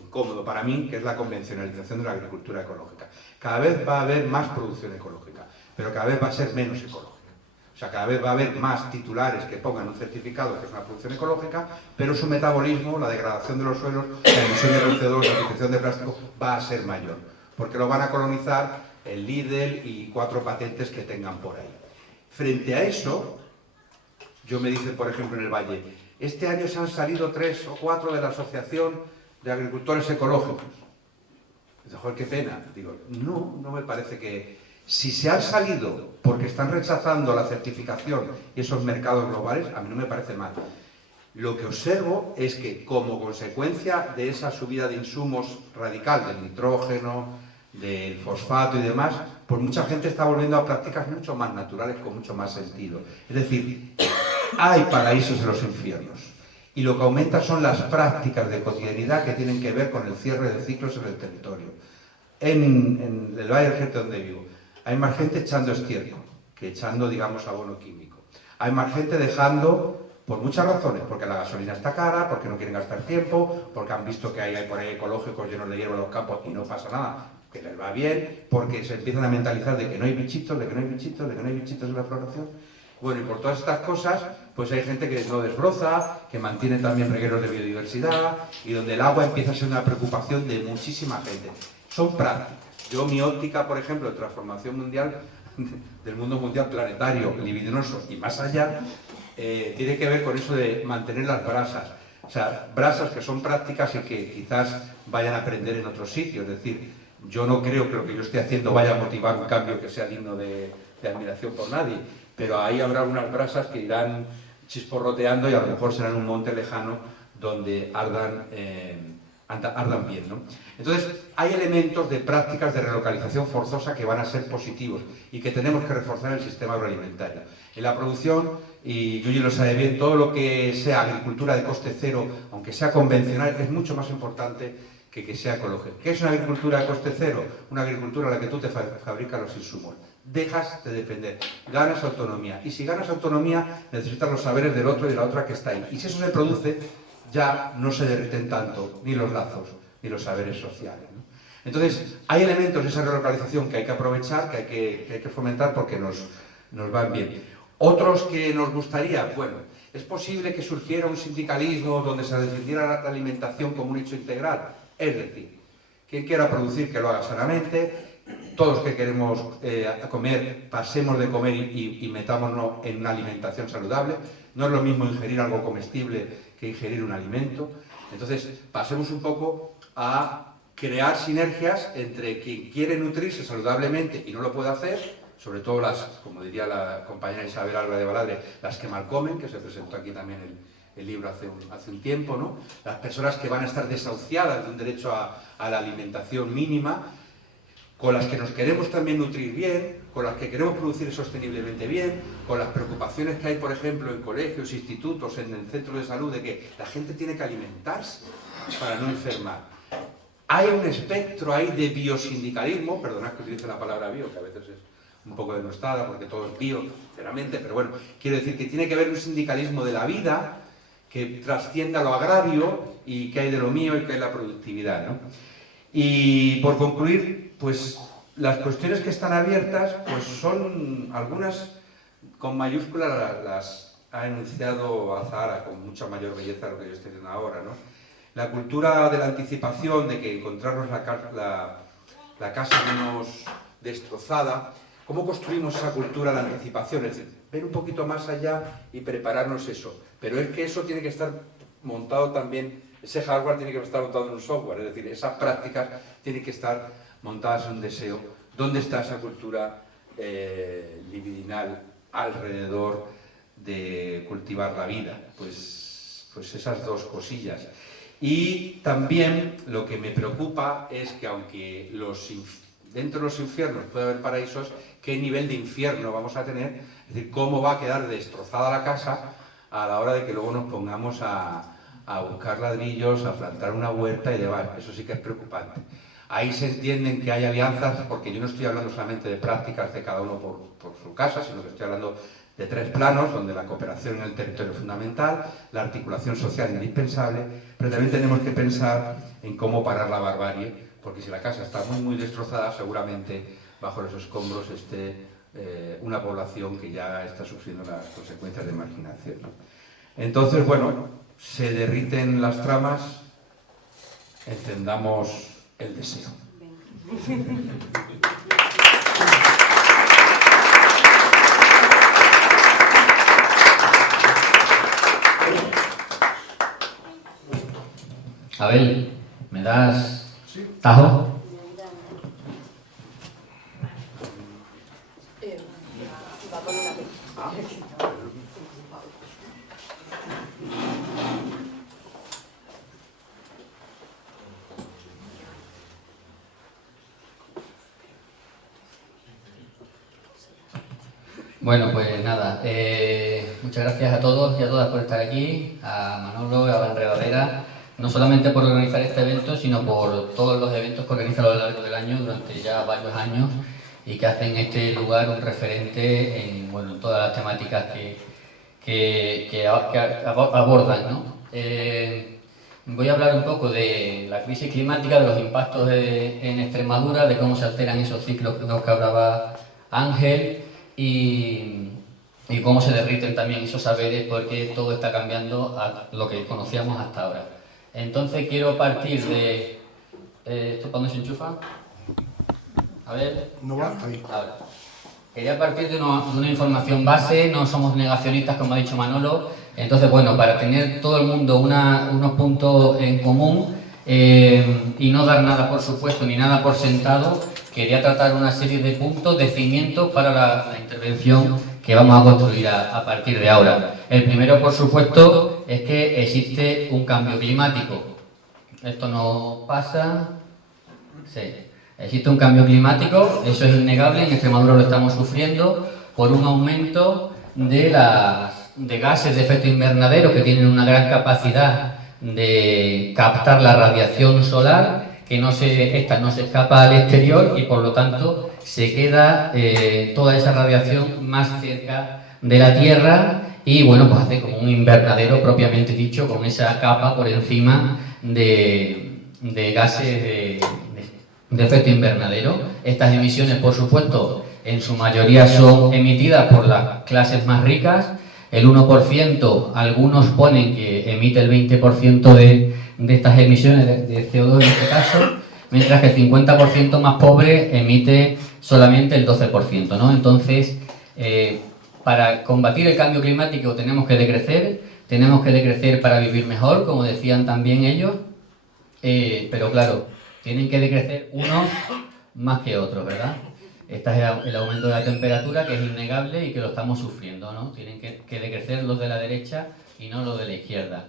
incómodo para mí, que es la convencionalización de la agricultura ecológica. Cada vez va a haber más producción ecológica, pero cada vez va a ser menos ecológica. O sea, cada vez va a haber más titulares que pongan un certificado que es una producción ecológica, pero su metabolismo, la degradación de los suelos, la emisión de CO2, la utilización de plástico, va a ser mayor, porque lo van a colonizar el Lidl y 4 patentes que tengan por ahí. Frente a eso, yo me dicen, por ejemplo, en el Valle, este año se han salido 3 o 4 de la Asociación de Agricultores Ecológicos. Digo, joder, qué pena. Digo, no me parece que... Si se han salido porque están rechazando la certificación y esos mercados globales, a mí no me parece mal. Lo que observo es que, como consecuencia de esa subida de insumos radical, del nitrógeno, del fosfato y demás, pues mucha gente está volviendo a prácticas mucho más naturales, con mucho más sentido. Es decir, hay paraísos en los infiernos. Y lo que aumenta son las prácticas de cotidianidad que tienen que ver con el cierre de ciclos en el territorio. En el Valle del Jerte, donde vivo, hay más gente echando estiércol que echando, digamos, abono químico. Hay más gente dejando, por muchas razones, porque la gasolina está cara, porque no quieren gastar tiempo, porque han visto que hay por ahí ecológicos llenos de hierba en los campos y no pasa nada, que les va bien, porque se empiezan a mentalizar de que no hay bichitos, de que no hay bichitos, de que no hay bichitos en la floración. Bueno, y por todas estas cosas, pues hay gente que no desbroza, que mantiene también regueros de biodiversidad y donde el agua empieza a ser una preocupación de muchísima gente. Son prácticas. Yo, mi óptica, por ejemplo, de transformación mundial, del mundo mundial planetario, libidinoso y más allá, tiene que ver con eso de mantener las brasas. O sea, brasas que son prácticas y que quizás vayan a aprender en otros sitios. Es decir, Yo no creo que lo que yo esté haciendo vaya a motivar un cambio que sea digno de admiración por nadie, pero ahí habrá unas brasas que irán chisporroteando y a lo mejor serán un monte lejano donde ardan bien, ¿no? Entonces, hay elementos de prácticas de relocalización forzosa que van a ser positivos y que tenemos que reforzar en el sistema agroalimentario. En la producción, y Yuyi lo sabe bien, todo lo que sea agricultura de coste cero, aunque sea convencional, es mucho más importante que sea ecológica. ¿Qué es una agricultura de coste cero? Una agricultura en la que tú te fabricas los insumos. Dejas de depender, ganas autonomía. Y si ganas autonomía, necesitas los saberes del otro y de la otra que está ahí. Y si eso se produce, ya no se derriten tanto ni los lazos ni los saberes sociales, ¿no? Entonces, hay elementos de esa relocalización que hay que aprovechar, que hay que fomentar porque nos van bien. Otros que nos gustaría, bueno, es posible que surgiera un sindicalismo donde se defendiera la alimentación como un hecho integral. Es decir, quien quiera producir que lo haga sanamente, todos que queremos comer, pasemos de comer y metámonos en una alimentación saludable. No es lo mismo ingerir algo comestible que ingerir un alimento. Entonces, pasemos un poco a crear sinergias entre quien quiere nutrirse saludablemente y no lo puede hacer, sobre todo las, como diría la compañera Isabel Alba de Baladre, las que mal comen, que se presentó aquí también el libro hace un tiempo, ¿no? Las personas que van a estar desahuciadas de un derecho a la alimentación mínima, con las que nos queremos también nutrir bien, con las que queremos producir sosteniblemente bien, con las preocupaciones que hay, por ejemplo, en colegios, institutos, en el centro de salud, de que la gente tiene que alimentarse para no enfermar. Hay un espectro ahí de biosindicalismo, perdonad que utilice la palabra bio, que a veces es un poco denostada porque todo es bio, sinceramente, pero bueno, quiero decir que tiene que haber un sindicalismo de la vida que trascienda lo agrario y que hay de lo mío y que hay la productividad, ¿no? Y por concluir, pues las cuestiones que están abiertas, pues son algunas con mayúsculas, las ha enunciado Azahara con mucha mayor belleza de lo que yo estoy diciendo ahora, ¿no? La cultura de la anticipación, de que encontrarnos la casa menos destrozada. ¿Cómo construimos esa cultura de anticipación? Es decir, ver un poquito más allá y prepararnos eso. Pero es que eso tiene que estar montado también, ese hardware tiene que estar montado en un software, es decir, esas prácticas tienen que estar montadas en un deseo. ¿Dónde está esa cultura libidinal alrededor de cultivar la vida? Pues esas dos cosillas. Y también lo que me preocupa es que aunque dentro de los infiernos puede haber paraísos, ¿qué nivel de infierno vamos a tener? Es decir, ¿cómo va a quedar destrozada la casa a la hora de que luego nos pongamos a buscar ladrillos, a plantar una huerta y demás? Eso sí que es preocupante. Ahí se entienden que hay alianzas, porque yo no estoy hablando solamente de prácticas de cada uno por su casa, sino que estoy hablando de tres planos, donde la cooperación en el territorio es fundamental, la articulación social indispensable, pero también tenemos que pensar en cómo parar la barbarie, porque si la casa está muy destrozada, seguramente bajo los escombros esté una población que ya está sufriendo las consecuencias de marginación, ¿no? Entonces, bueno, se derriten las tramas, encendamos el deseo. Abel, ¿me das tajo? Bueno, pues nada, muchas gracias a todos y a todas por estar aquí, a Manolo, a la Enredadera, no solamente por organizar este evento, sino por todos los eventos que organiza a lo largo del año, durante ya varios años, y que hacen este lugar un referente en todas las temáticas que abordan, ¿no? Voy a hablar un poco de la crisis climática, de los impactos en Extremadura, de cómo se alteran esos ciclos de los que hablaba Ángel, y cómo se derriten también esos saberes, porque todo está cambiando a lo que conocíamos hasta ahora. Entonces quiero partir de... ¿Esto cuándo se enchufa? A ver... No va ahí. Ahora. Quería partir de una información base, no somos negacionistas como ha dicho Manolo, entonces bueno, para tener todo el mundo unos puntos en común, y no dar nada por supuesto ni nada por sentado, quería tratar una serie de puntos, de cimientos para la intervención que vamos a construir a partir de ahora. El primero, por supuesto, es que existe un cambio climático. Esto no pasa. Sí. Existe un cambio climático, eso es innegable, en Extremadura lo estamos sufriendo por un aumento de gases de efecto invernadero que tienen una gran capacidad de captar la radiación solar, que esta no se escapa al exterior y por lo tanto se queda toda esa radiación más cerca de la Tierra y bueno, pues hace como un invernadero propiamente dicho, con esa capa por encima de gases de efecto invernadero. Estas emisiones, por supuesto, en su mayoría son emitidas por las clases más ricas. El 1%, algunos ponen que emite el 20% de estas emisiones de CO2 en este caso, mientras que el 50% más pobre emite solamente el 12%, ¿no? Entonces, para combatir el cambio climático tenemos que decrecer para vivir mejor, como decían también ellos, pero claro, tienen que decrecer unos más que otros, ¿verdad? Este es el aumento de la temperatura, que es innegable y que lo estamos sufriendo, ¿no? Tienen que decrecer los de la derecha y no los de la izquierda.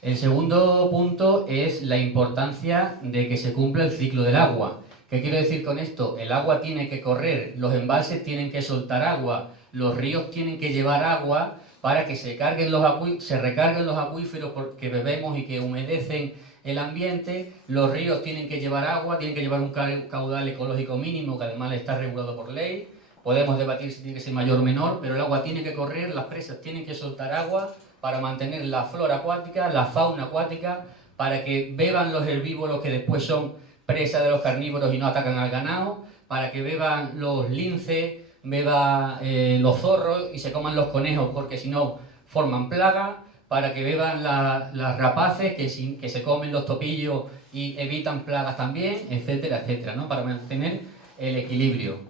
El segundo punto es la importancia de que se cumpla el ciclo del agua. ¿Qué quiero decir con esto? El agua tiene que correr, los embalses tienen que soltar agua, los ríos tienen que llevar agua para que se recarguen los acuíferos que bebemos y que humedecen el ambiente. Los ríos tienen que llevar agua, tienen que llevar un caudal ecológico mínimo que además está regulado por ley. Podemos debatir si tiene que ser mayor o menor, pero el agua tiene que correr, las presas tienen que soltar agua para mantener la flora acuática, la fauna acuática, para que beban los herbívoros que después son presa de los carnívoros y no atacan al ganado, para que beban los linces, beban los zorros y se coman los conejos porque si no forman plaga, para que beban las rapaces que se comen los topillos y evitan plagas también, etcétera, etcétera, ¿no? Para mantener el equilibrio.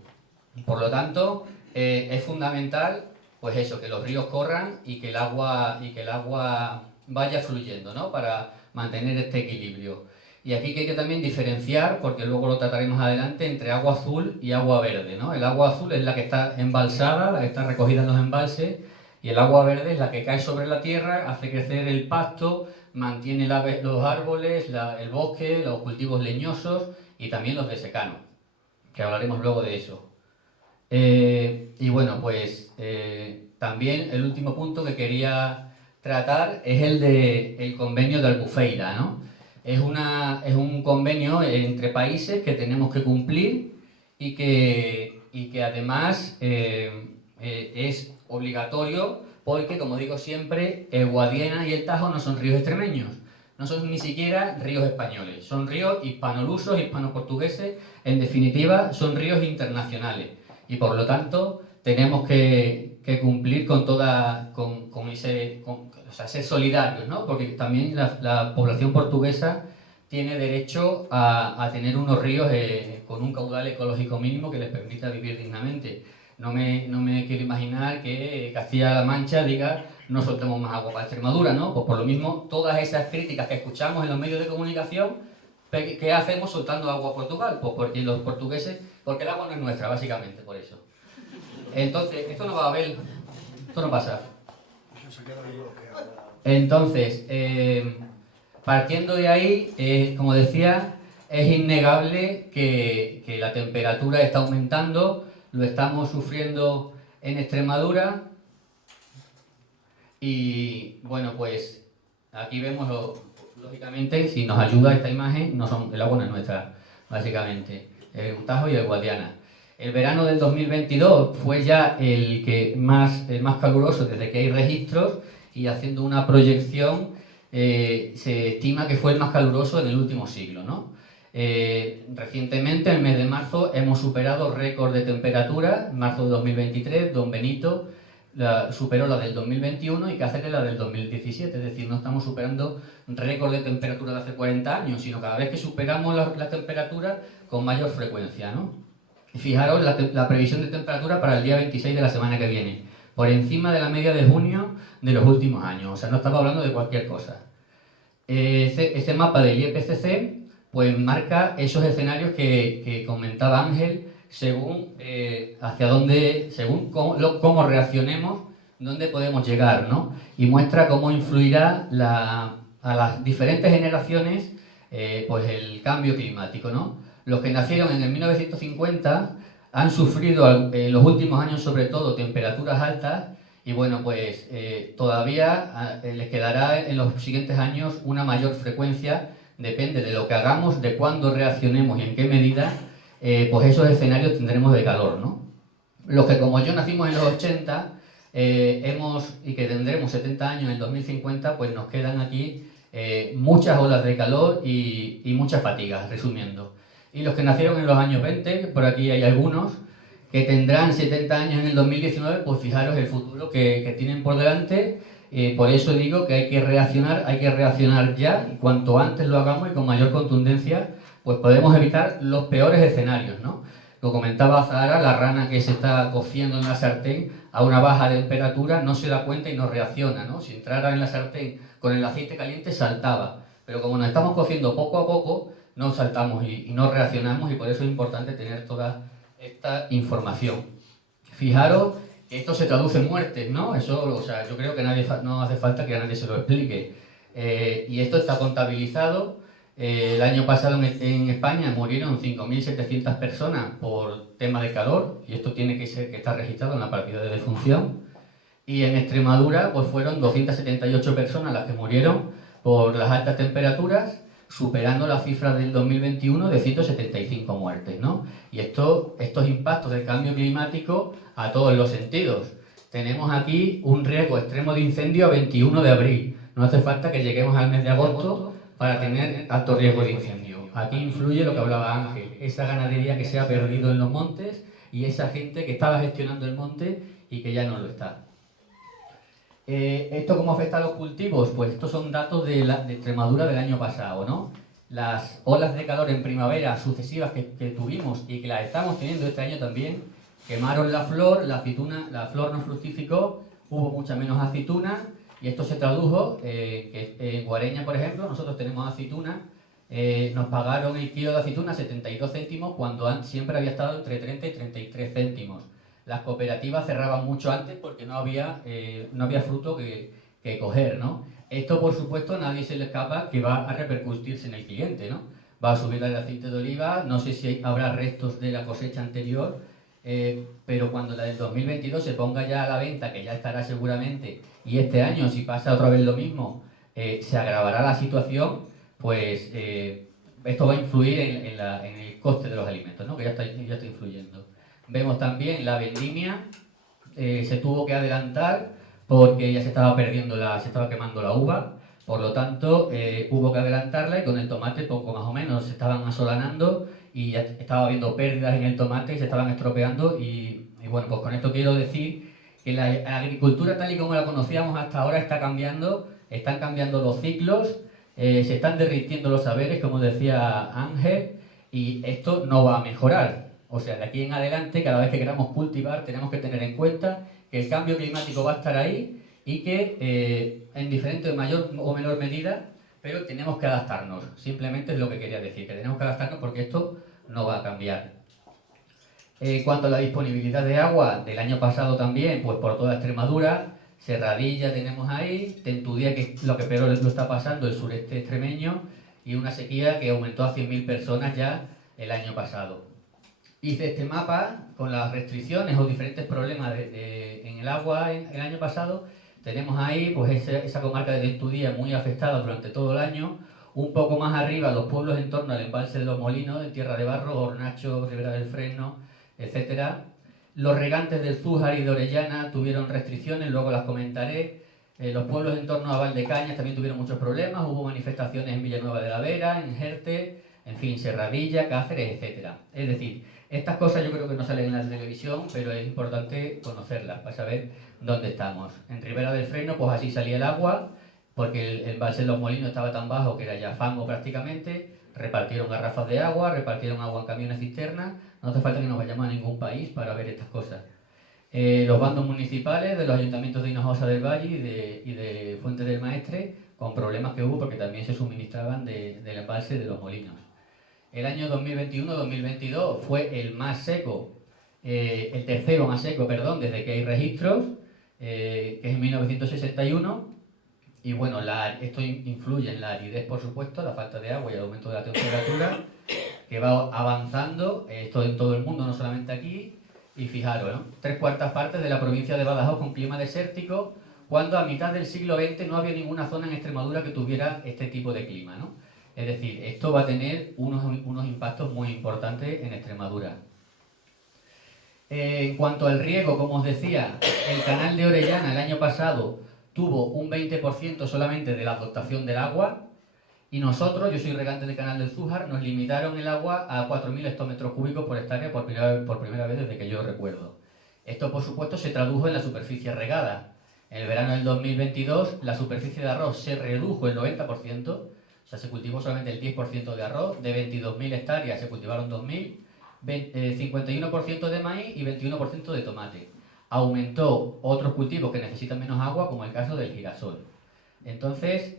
Por lo tanto, es fundamental pues eso, que los ríos corran y que el agua vaya fluyendo, ¿no? Para mantener este equilibrio. Y aquí hay que también diferenciar, porque luego lo trataremos adelante, entre agua azul y agua verde, ¿no? El agua azul es la que está embalsada, la que está recogida en los embalses, y el agua verde es la que cae sobre la tierra, hace crecer el pasto, mantiene los árboles, el bosque, los cultivos leñosos y también los de secano, que hablaremos luego de eso. Y bueno, pues también el último punto que quería tratar es el convenio de Albufeira, ¿no? Es un convenio entre países que tenemos que cumplir y que además es obligatorio porque, como digo siempre, el Guadiana y el Tajo no son ríos extremeños, no son ni siquiera ríos españoles, son ríos hispanolusos, hispano-portugueses, en definitiva son ríos internacionales y por lo tanto tenemos que cumplir con ser solidarios, ¿no? Porque también la población portuguesa tiene derecho a tener unos ríos con un caudal ecológico mínimo que les permita vivir dignamente. No me quiero imaginar que Castilla-La Mancha diga no soltemos más agua para Extremadura, ¿no? Pues por lo mismo, todas esas críticas que escuchamos en los medios de comunicación, ¿qué hacemos soltando agua a Portugal? Pues porque el agua no es nuestra, básicamente, por eso. Entonces, esto no va a haber, esto no pasa. Entonces, partiendo de ahí, como decía, es innegable que la temperatura está aumentando, lo estamos sufriendo en Extremadura y bueno, pues aquí vemos, lógicamente, si nos ayuda esta imagen, el agua no es nuestra, básicamente, el Tajo y el Guadiana. El verano del 2022 fue ya el más caluroso desde que hay registros y haciendo una proyección se estima que fue el más caluroso en el último siglo, ¿no? Recientemente, en el mes de marzo, hemos superado récord de temperatura. En marzo de 2023, Don Benito superó la del 2021 y Cáceres la del 2017. Es decir, no estamos superando récord de temperatura de hace 40 años, sino cada vez que superamos la temperatura con mayor frecuencia, ¿no? Y fijaros la previsión de temperatura para el día 26 de la semana que viene, por encima de la media de junio de los últimos años. O sea, no estamos hablando de cualquier cosa. Ese mapa del IPCC pues marca esos escenarios que comentaba Ángel según hacia dónde, según cómo reaccionemos, dónde podemos llegar, ¿no? Y muestra cómo influirá a las diferentes generaciones pues el cambio climático, ¿no? Los que nacieron en el 1950 han sufrido en los últimos años sobre todo temperaturas altas y bueno, pues todavía les quedará en los siguientes años una mayor frecuencia, depende de lo que hagamos, de cuándo reaccionemos y en qué medida, pues esos escenarios tendremos de calor, ¿no? Los que como yo nacimos en los 80 y que tendremos 70 años en el 2050, pues nos quedan aquí muchas olas de calor y muchas fatigas, resumiendo. Y los que nacieron en los años 20, por aquí hay algunos, que tendrán 70 años en el 2019, pues fijaros el futuro que tienen por delante. Por eso digo que hay que reaccionar ya, y cuanto antes lo hagamos y con mayor contundencia, pues podemos evitar los peores escenarios, ¿no? Lo comentaba Zahara, la rana que se está cociendo en la sartén a una baja temperatura no se da cuenta y no reacciona, ¿no? Si entrara en la sartén con el aceite caliente saltaba, pero como nos estamos cociendo poco a poco, no saltamos y no reaccionamos, y por eso es importante tener toda esta información. Fijaros que esto se traduce en muertes, ¿no? Eso, o sea, yo creo que no hace falta que a nadie se lo explique. Y esto está contabilizado. El año pasado en España murieron 5.700 personas por tema de calor, y esto tiene que estar registrado en la partida de defunción. Y en Extremadura pues fueron 278 personas las que murieron por las altas temperaturas, superando la cifra del 2021 de 175 muertes, ¿no? Y estos impactos del cambio climático a todos los sentidos. Tenemos aquí un riesgo extremo de incendio a 21 de abril. No hace falta que lleguemos al mes de agosto para tener alto riesgo de incendio. Aquí influye lo que hablaba Ángel, esa ganadería que se ha perdido en los montes y esa gente que estaba gestionando el monte y que ya no lo está. ¿Esto cómo afecta a los cultivos? Pues estos son datos de Extremadura del año pasado, ¿no? Las olas de calor en primavera sucesivas que tuvimos y que las estamos teniendo este año también, quemaron la flor, la flor no fructificó, hubo mucha menos aceituna, y esto se tradujo que en Guareña, por ejemplo, nosotros tenemos aceituna, nos pagaron el kilo de aceituna 72 céntimos cuando siempre había estado entre 30 y 33 céntimos. Las cooperativas cerraban mucho antes porque no había fruto que coger, ¿no? Esto, por supuesto, a nadie se le escapa que va a repercutirse en el cliente, ¿no? Va a subir el aceite de oliva, no sé si habrá restos de la cosecha anterior, pero cuando la del 2022 se ponga ya a la venta, que ya estará seguramente, y este año, si pasa otra vez lo mismo, se agravará la situación, pues esto va a influir en el coste de los alimentos, ¿no? Que ya está influyendo. Vemos también la vendimia, se tuvo que adelantar porque ya se estaba quemando la uva, por lo tanto hubo que adelantarla, y con el tomate poco más o menos se estaban asolanando y ya estaba habiendo pérdidas en el tomate y se estaban estropeando, y bueno, pues con esto quiero decir que la agricultura tal y como la conocíamos hasta ahora está cambiando, están cambiando los ciclos, se están derritiendo los saberes, como decía Ángel, y esto no va a mejorar. O sea, de aquí en adelante, cada vez que queramos cultivar, tenemos que tener en cuenta que el cambio climático va a estar ahí y que en diferente mayor o menor medida, pero tenemos que adaptarnos. Simplemente es lo que quería decir, que tenemos que adaptarnos porque esto no va a cambiar. Cuanto a la disponibilidad de agua, del año pasado también, pues por toda Extremadura, Serradilla tenemos ahí, Tentudía, que es lo que peor lo está pasando, el sureste extremeño, y una sequía que aumentó a 100.000 personas ya el año pasado. Hice este mapa con las restricciones o diferentes problemas en el agua el año pasado. Tenemos ahí pues esa comarca de Tentudía muy afectada durante todo el año. Un poco más arriba los pueblos en torno al embalse de los Molinos, de Tierra de Barro, Hornacho, Ribera del Fresno, etc. Los regantes del Zújar y de Orellana tuvieron restricciones, luego las comentaré. Los pueblos en torno a Valdecañas también tuvieron muchos problemas. Hubo manifestaciones en Villanueva de la Vera, en Jerte, en fin, Serradilla, Cáceres, etc. Es decir, estas cosas yo creo que no salen en la televisión, pero es importante conocerlas para saber dónde estamos. En Ribera del Fresno, pues así salía el agua, porque el embalse de los Molinos estaba tan bajo que era ya fango prácticamente. Repartieron garrafas de agua, repartieron agua en camiones cisternas. No hace falta que nos vayamos a ningún país para ver estas cosas. Los bandos municipales de los ayuntamientos de Hinojosa del Valle y de Fuente del Maestre con problemas que hubo porque también se suministraban del embalse de Los Molinos. El año 2021-2022 fue el más seco, el tercero más seco, perdón, desde que hay registros, que es en 1961. Y bueno, esto influye en la aridez, por supuesto, la falta de agua y el aumento de la temperatura, que va avanzando, esto en todo el mundo, no solamente aquí. Y fijaros, ¿no? 3/4 partes de la provincia de Badajoz con clima desértico, cuando a mitad del siglo XX no había ninguna zona en Extremadura que tuviera este tipo de clima, ¿no? Es decir, esto va a tener unos impactos muy importantes en Extremadura. En cuanto al riego, como os decía, el canal de Orellana el año pasado tuvo un 20% solamente de la dotación del agua, y nosotros, yo soy regante del canal del Zújar, nos limitaron el agua a 4.000 hectómetros cúbicos por hectárea por primera vez desde que yo recuerdo. Esto, por supuesto, se tradujo en la superficie regada. En el verano del 2022, la superficie de arroz se redujo el 90%, o sea, se cultivó solamente el 10% de arroz, de 22.000 hectáreas se cultivaron 2.000, 51% de maíz y 21% de tomate. Aumentó otros cultivos que necesitan menos agua, como el caso del girasol. Entonces,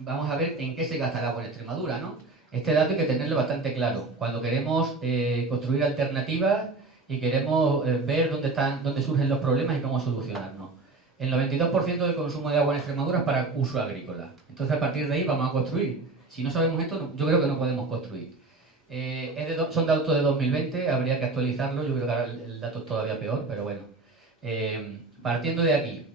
vamos a ver en qué se gasta el agua en Extremadura, ¿no? Este dato hay que tenerlo bastante claro. Cuando queremos construir alternativas y queremos ver dónde surgen los problemas y cómo solucionarlos. El 92% del consumo de agua en Extremadura es para uso agrícola. Entonces, a partir de ahí vamos a construir. Si no sabemos esto, yo creo que no podemos construir. Son datos de 2020, habría que actualizarlo. Yo creo que ahora el dato es todavía peor, pero bueno. Partiendo de aquí,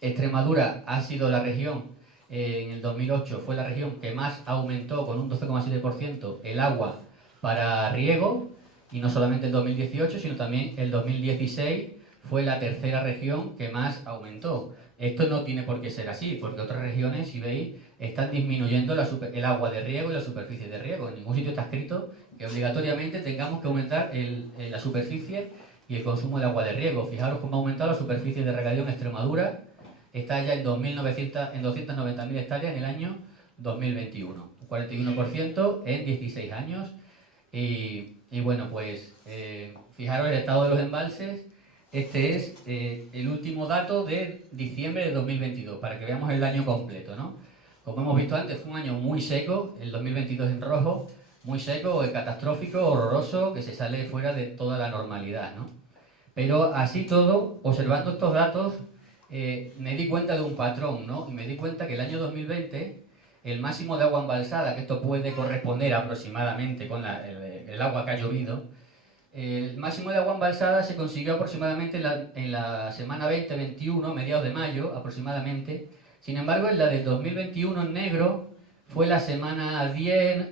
Extremadura ha sido la región, en el 2008 fue la región que más aumentó con un 12,7% el agua para riego, y no solamente el 2018, sino también el 2016 fue la tercera región que más aumentó. Esto no tiene por qué ser así, porque otras regiones, si veis, están disminuyendo el agua de riego y la superficie de riego. En ningún sitio está escrito que obligatoriamente tengamos que aumentar la superficie y el consumo de agua de riego. Fijaros cómo ha aumentado la superficie de regadío en Extremadura. Está ya en 290.000 hectáreas en el año 2021, un 41% en 16 años. Y bueno, pues fijaros el estado de los embalses. Este es el último dato de diciembre de 2022, para que veamos el año completo, ¿no? Como hemos visto antes, fue un año muy seco, el 2022 en rojo, muy seco, catastrófico, horroroso, que se sale fuera de toda la normalidad, ¿no? Pero así todo, observando estos datos, me di cuenta de un patrón, ¿no? Y me di cuenta que el año 2020, el máximo de agua embalsada, que esto puede corresponder aproximadamente con el agua que ha llovido, el máximo de agua embalsada se consiguió aproximadamente en la semana 20-21, mediados de mayo aproximadamente. Sin embargo, en la del 2021 en negro fue la semana 10,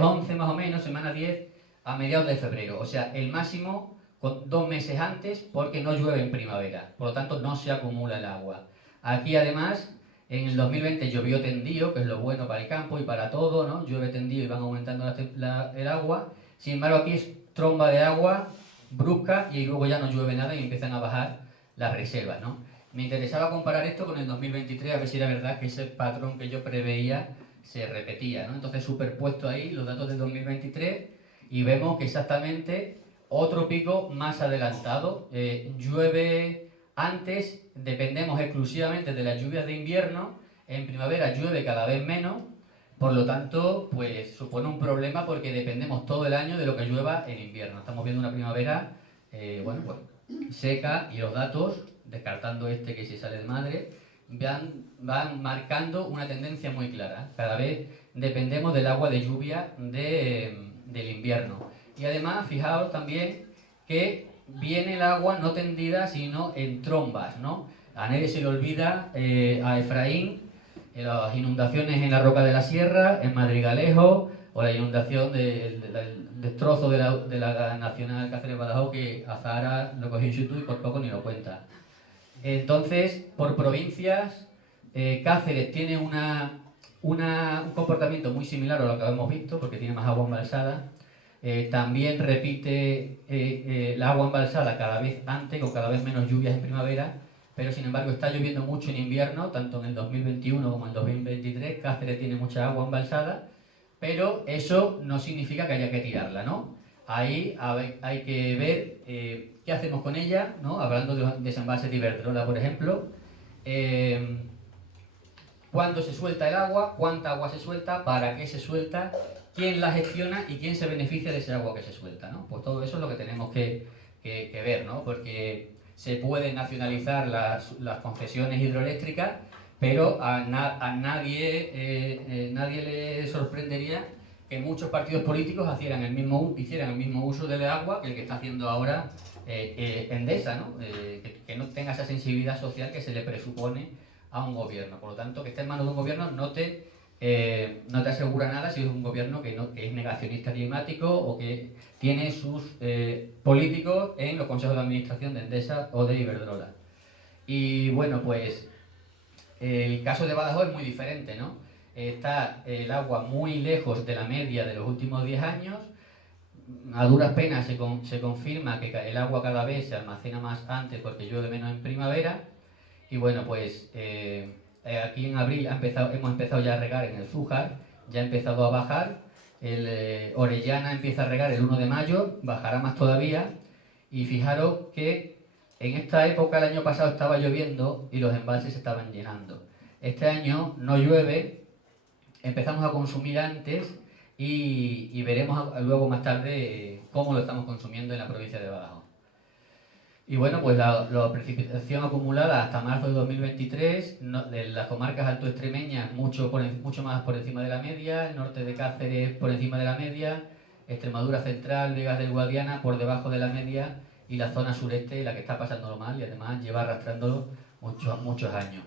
11 más o menos, semana 10 a mediados de febrero. O sea, el máximo con 2 meses antes, porque no llueve en primavera, por lo tanto no se acumula el agua. Aquí además, en el 2020 llovió tendido, que es lo bueno para el campo y para todo, ¿no? Llueve tendido y van aumentando el agua. Sin embargo, aquí es tromba de agua brusca y luego ya no llueve nada y empiezan a bajar las reservas, ¿no? Me interesaba comparar esto con el 2023, a ver si era verdad que ese patrón que yo preveía se repetía, ¿no? Entonces, superpuesto ahí los datos del 2023 y vemos que exactamente otro pico más adelantado. Llueve antes, dependemos exclusivamente de las lluvias de invierno. En primavera llueve cada vez menos, por lo tanto, pues supone un problema porque dependemos todo el año de lo que llueva en invierno. Estamos viendo una primavera, bueno, pues seca, y los datos, descartando este que se sale de madre, van marcando una tendencia muy clara. Cada vez dependemos del agua de lluvia del invierno. Y además, fijaos también que viene el agua no tendida, sino en trombas, ¿no? A nadie se le olvida, a Efraín, las inundaciones en la Roca de la Sierra, en Madrigalejo, o la inundación del destrozo de la Nacional Cáceres Badajoz, que Azahara lo cogió en YouTube y por poco ni lo cuenta. Entonces, por provincias, Cáceres tiene un comportamiento muy similar a lo que hemos visto, porque tiene más agua embalsada. También repite el agua embalsada cada vez antes, con cada vez menos lluvias en primavera, pero sin embargo está lloviendo mucho en invierno, tanto en el 2021 como en el 2023. Cáceres tiene mucha agua embalsada, pero eso no significa que haya que tirarla, ¿no? Ahí hay que ver qué hacemos con ella, ¿no? Hablando de los desembalses de Iberdrola, por ejemplo. cuándo se suelta el agua, cuánta agua se suelta, para qué se suelta, quién la gestiona y quién se beneficia de ese agua que se suelta, ¿no? Pues todo eso es lo que tenemos que ver, ¿no? Porque se pueden nacionalizar las concesiones hidroeléctricas, pero a nadie le sorprendería que muchos partidos políticos hicieran el mismo uso del agua que el que está haciendo ahora Endesa, ¿no? Que no tenga esa sensibilidad social que se le presupone a un gobierno. Por lo tanto, que esté en manos de un gobierno no te asegura nada si es un gobierno que es negacionista climático o que tiene sus políticos en los consejos de administración de Endesa o de Iberdrola. Y bueno, pues el caso de Badajoz es muy diferente, ¿no? Está el agua muy lejos de la media de los últimos 10 años. A duras penas se confirma que el agua cada vez se almacena más antes porque llueve menos en primavera. Y bueno, pues aquí en abril hemos empezado ya a regar en el Zújar, ya ha empezado a bajar. Orellana empieza a regar el 1 de mayo, bajará más todavía. Y fijaros que en esta época, el año pasado, estaba lloviendo y los embalses se estaban llenando. Este año no llueve, empezamos a consumir antes y veremos luego más tarde cómo lo estamos consumiendo en la provincia de Badajoz. Y bueno, pues la precipitación acumulada hasta marzo de 2023, de las comarcas altoextremeñas mucho más por encima de la media, el norte de Cáceres por encima de la media, Extremadura central, Vegas del Guadiana por debajo de la media y la zona sureste la que está pasándolo mal y además lleva arrastrándolo muchos años.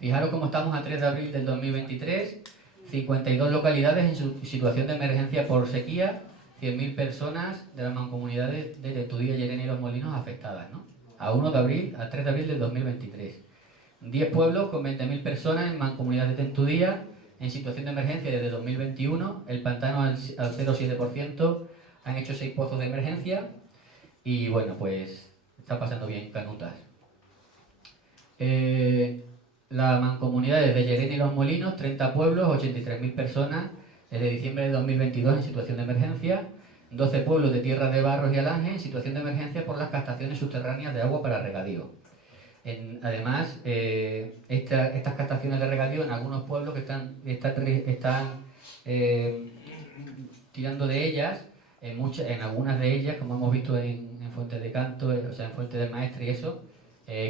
Fijaros cómo estamos a 3 de abril del 2023, 52 localidades en situación de emergencia por sequía, 100.000 personas de las mancomunidades de Tentudía, Llerena y Los Molinos afectadas, ¿no? A 3 de abril del 2023. 10 pueblos con 20.000 personas en mancomunidades de Tentudía en situación de emergencia desde 2021, el pantano al 0,7%, han hecho 6 pozos de emergencia y bueno, pues está pasando bien canutas. Las mancomunidades de Llerena y Los Molinos, 30 pueblos, 83.000 personas, desde diciembre de 2022 en situación de emergencia, 12 pueblos de Tierra de Barros y Alange en situación de emergencia por las captaciones subterráneas de agua para regadío. Además, estas captaciones de regadío en algunos pueblos que están tirando de ellas, en algunas de ellas, como hemos visto en Fuentes de Canto, o sea, en Fuentes del Maestre y eso,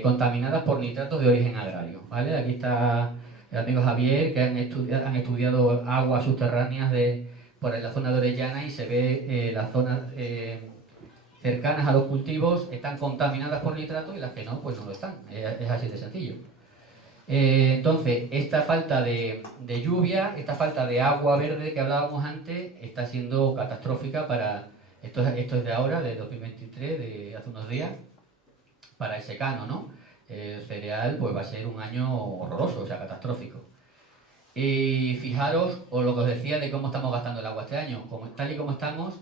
contaminadas por nitratos de origen agrario, ¿vale? Aquí está el amigo Javier, que han estudiado aguas subterráneas por la zona de Orellana y se ve las zonas cercanas a los cultivos están contaminadas por nitratos y las que no, pues no lo están. Es así de sencillo. Entonces, esta falta de lluvia, esta falta de agua verde que hablábamos antes, está siendo catastrófica para... Esto es de ahora, de 2023, de hace unos días, para el secano, ¿no? El cereal pues va a ser un año horroroso, o sea, catastrófico. Y fijaros, o lo que os decía de cómo estamos gastando el agua este año, tal y como estamos,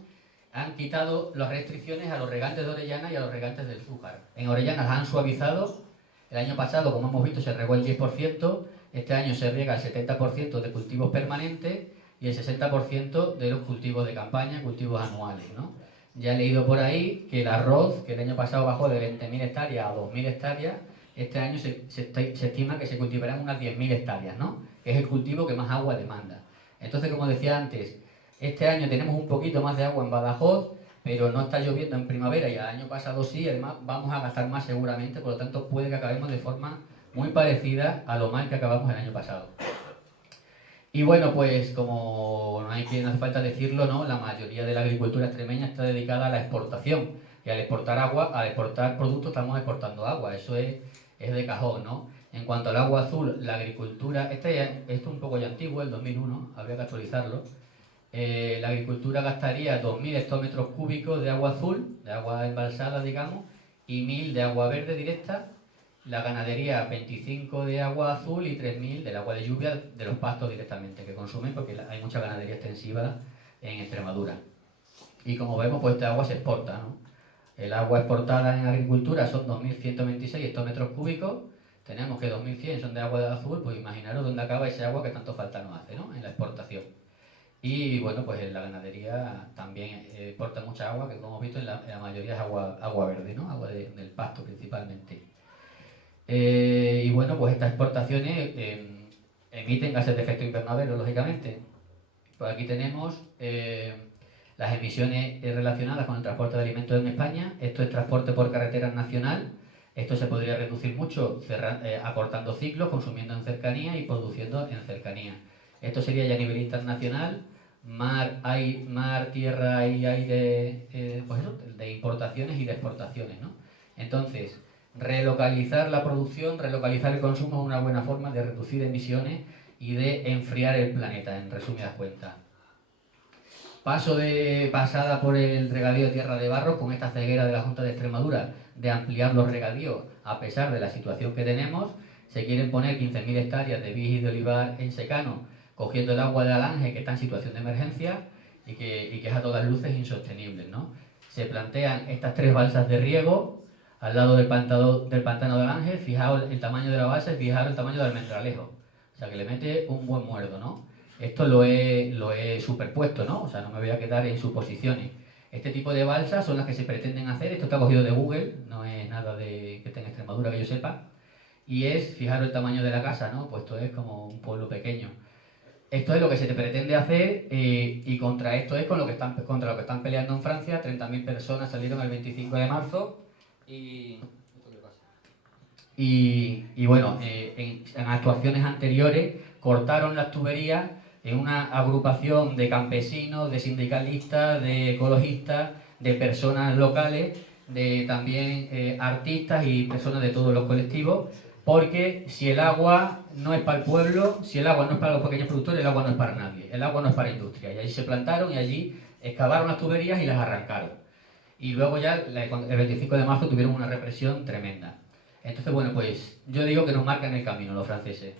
han quitado las restricciones a los regantes de Orellana y a los regantes del Zújar. En Orellana las han suavizado, el año pasado, como hemos visto, se regó el 10%, este año se riega el 70% de cultivos permanentes y el 60% de los cultivos de campaña, cultivos anuales, ¿no? Ya he leído por ahí que el arroz, que el año pasado bajó de 20.000 hectáreas a 2.000 hectáreas, este año se estima que se cultivarán unas 10.000 hectáreas, ¿no? Que es el cultivo que más agua demanda. Entonces, como decía antes, este año tenemos un poquito más de agua en Badajoz, pero no está lloviendo en primavera y el año pasado sí, además vamos a gastar más seguramente, por lo tanto puede que acabemos de forma muy parecida a lo mal que acabamos el año pasado. Y bueno, pues como no hace falta decirlo, ¿no? La mayoría de la agricultura extremeña está dedicada a la exportación. Y al exportar agua, al exportar productos, estamos exportando agua. Eso es de cajón, ¿no? En cuanto al agua azul, la agricultura... Esto es un poco ya antiguo, el 2001, habría que actualizarlo. La agricultura gastaría 2.000 hectómetros cúbicos de agua azul, de agua embalsada, digamos, y 1.000 de agua verde directa. La ganadería 25 de agua azul y 3.000 del agua de lluvia de los pastos directamente que consumen porque hay mucha ganadería extensiva en Extremadura. Y como vemos, pues esta agua se exporta, ¿no? El agua exportada en agricultura son 2.126 hectómetros cúbicos. Tenemos que 2.100 son de agua de azul, pues imaginaros dónde acaba ese agua que tanto falta nos hace, ¿no? En la exportación. Y bueno, pues en la ganadería también exporta mucha agua, que como hemos visto en la mayoría es agua verde, ¿no? Agua del pasto principalmente. Y bueno, pues estas exportaciones emiten gases de efecto invernadero, lógicamente. Pues aquí tenemos las emisiones relacionadas con el transporte de alimentos en España. Esto es transporte por carretera nacional. Esto se podría reducir mucho acortando ciclos, consumiendo en cercanía y produciendo en cercanía. Esto sería ya a nivel internacional, mar, tierra y aire, pues eso, de importaciones y de exportaciones, ¿no? Entonces, relocalizar la producción, relocalizar el consumo es una buena forma de reducir emisiones y de enfriar el planeta, en resumidas cuentas. Pasada por el regadío de tierra de barro, con esta ceguera de la Junta de Extremadura de ampliar los regadíos a pesar de la situación que tenemos, se quieren poner 15.000 hectáreas de vid y de olivar en secano, cogiendo el agua de Alange, que está en situación de emergencia y que es a todas luces insostenible, ¿no? Se plantean estas 3 balsas de riego al lado del pantano de Alange. Fijaos el tamaño de la balsa y fijaos el tamaño del almendralejo. O sea, que le mete un buen muerdo, ¿no? Esto lo he superpuesto, ¿no? O sea, no me voy a quedar en suposiciones. Este tipo de balsas son las que se pretenden hacer. Esto está cogido de Google, no es nada que esté en Extremadura que yo sepa. Y fijaros el tamaño de la casa, ¿no? Pues esto es como un pueblo pequeño. Esto es lo que se te pretende hacer y contra esto es contra lo que están peleando en Francia. 30.000 personas salieron el 25 de marzo y bueno, en actuaciones anteriores cortaron las tuberías en una agrupación de campesinos, de sindicalistas, de ecologistas, de personas locales, de también artistas y personas de todos los colectivos, porque si el agua no es para el pueblo, si el agua no es para los pequeños productores, el agua no es para nadie, el agua no es para la industria. Y allí se plantaron y allí excavaron las tuberías y las arrancaron. Y luego ya el 25 de marzo tuvieron una represión tremenda. Entonces, bueno, pues yo digo que nos marcan el camino los franceses.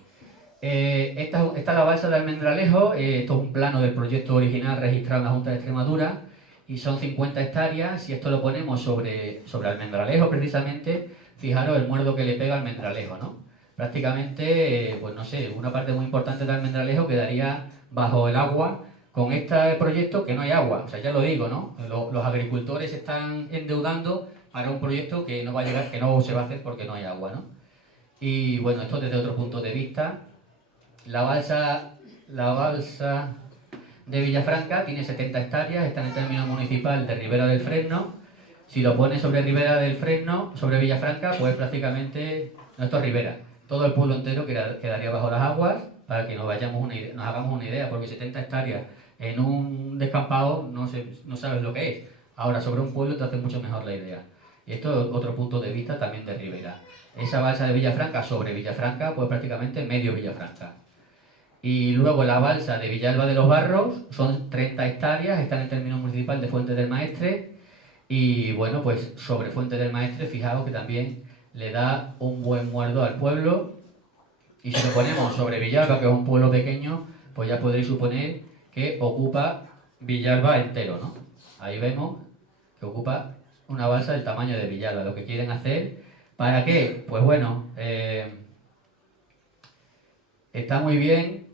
Esta es la balsa de Almendralejo. Esto es un plano del proyecto original registrado en la Junta de Extremadura y son 50 hectáreas. Si esto lo ponemos sobre Almendralejo precisamente, fijaros el muerdo que le pega al Almendralejo, ¿no? Prácticamente, pues no sé, una parte muy importante del Almendralejo quedaría bajo el agua con este proyecto, que no hay agua. O sea, ya lo digo, ¿no? Los agricultores se están endeudando para un proyecto que no va a llegar, que no se va a hacer porque no hay agua, ¿no? Y bueno, esto desde otro punto de vista. La balsa de Villafranca tiene 70 hectáreas, está en el término municipal de Ribera del Fresno. Si lo pones sobre Ribera del Fresno, sobre Villafranca, pues prácticamente, no, esto es Ribera, todo el pueblo entero quedaría bajo las aguas, para que nos hagamos una idea, porque 70 hectáreas en un descampado no sabes lo que es. Ahora, sobre un pueblo te hace mucho mejor la idea. Y esto es otro punto de vista también de Ribera. Esa balsa de Villafranca sobre Villafranca, pues prácticamente medio Villafranca. Y luego la balsa de Villalba de los Barros, son 30 hectáreas, está en el término municipal de Fuente del Maestre. Y bueno, pues sobre Fuente del Maestre, fijaos que también le da un buen muerdo al pueblo. Y si lo ponemos sobre Villalba, que es un pueblo pequeño, pues ya podréis suponer que ocupa Villalba entero, ¿no? Ahí vemos que ocupa una balsa del tamaño de Villalba. Lo que quieren hacer, ¿para qué? Pues bueno, está muy bien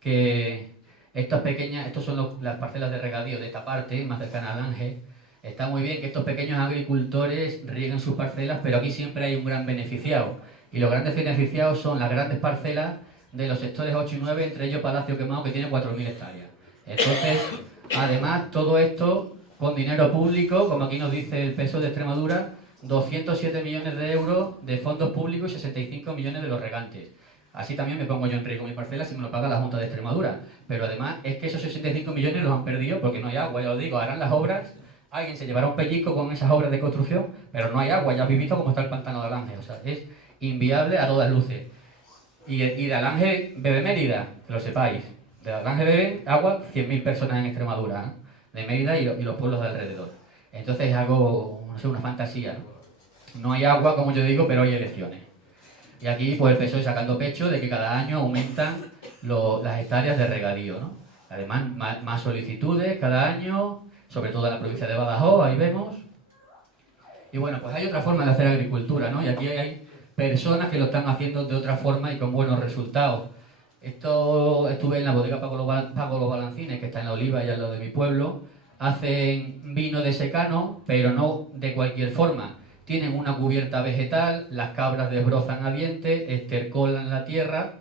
que estos son las parcelas de regadío de esta parte, más cercana al Ángel. Está muy bien que estos pequeños agricultores rieguen sus parcelas, pero aquí siempre hay un gran beneficiado. Y los grandes beneficiados son las grandes parcelas de los sectores 8 y 9, entre ellos Palacio Quemado, que tiene 4.000 hectáreas. Entonces, además, todo esto con dinero público, como aquí nos dice el PSOE de Extremadura, 207 millones de euros de fondos públicos y 65 millones de los regantes. Así también me pongo yo en riesgo mi parcela si me lo paga la Junta de Extremadura. Pero además es que esos 65 millones los han perdido porque no hay agua, ya lo digo, harán las obras, alguien se llevará un pellizco con esas obras de construcción, pero no hay agua, ya habéis visto cómo está el pantano de Alange, o sea, es inviable a todas luces. Y de Alange bebe Mérida, que lo sepáis, de Alange beben agua 100.000 personas en Extremadura, ¿eh? De Mérida y los pueblos de alrededor. Entonces es algo, no sé, una fantasía, ¿no? No hay agua, como yo digo, pero hay elecciones. Y aquí pues el PSOE sacando pecho de que cada año aumentan las hectáreas de regadío, ¿no? Además, más solicitudes cada año, sobre todo en la provincia de Badajoz, ahí vemos. Y bueno, pues hay otra forma de hacer agricultura, ¿no? Y aquí hay personas que lo están haciendo de otra forma y con buenos resultados. Estuve en la bodega Paco los Balancines, que está en La Oliva y al lado de mi pueblo. Hacen vino de secano, pero no de cualquier forma. tienen una cubierta vegetal, las cabras desbrozan a dientes, estercolan la tierra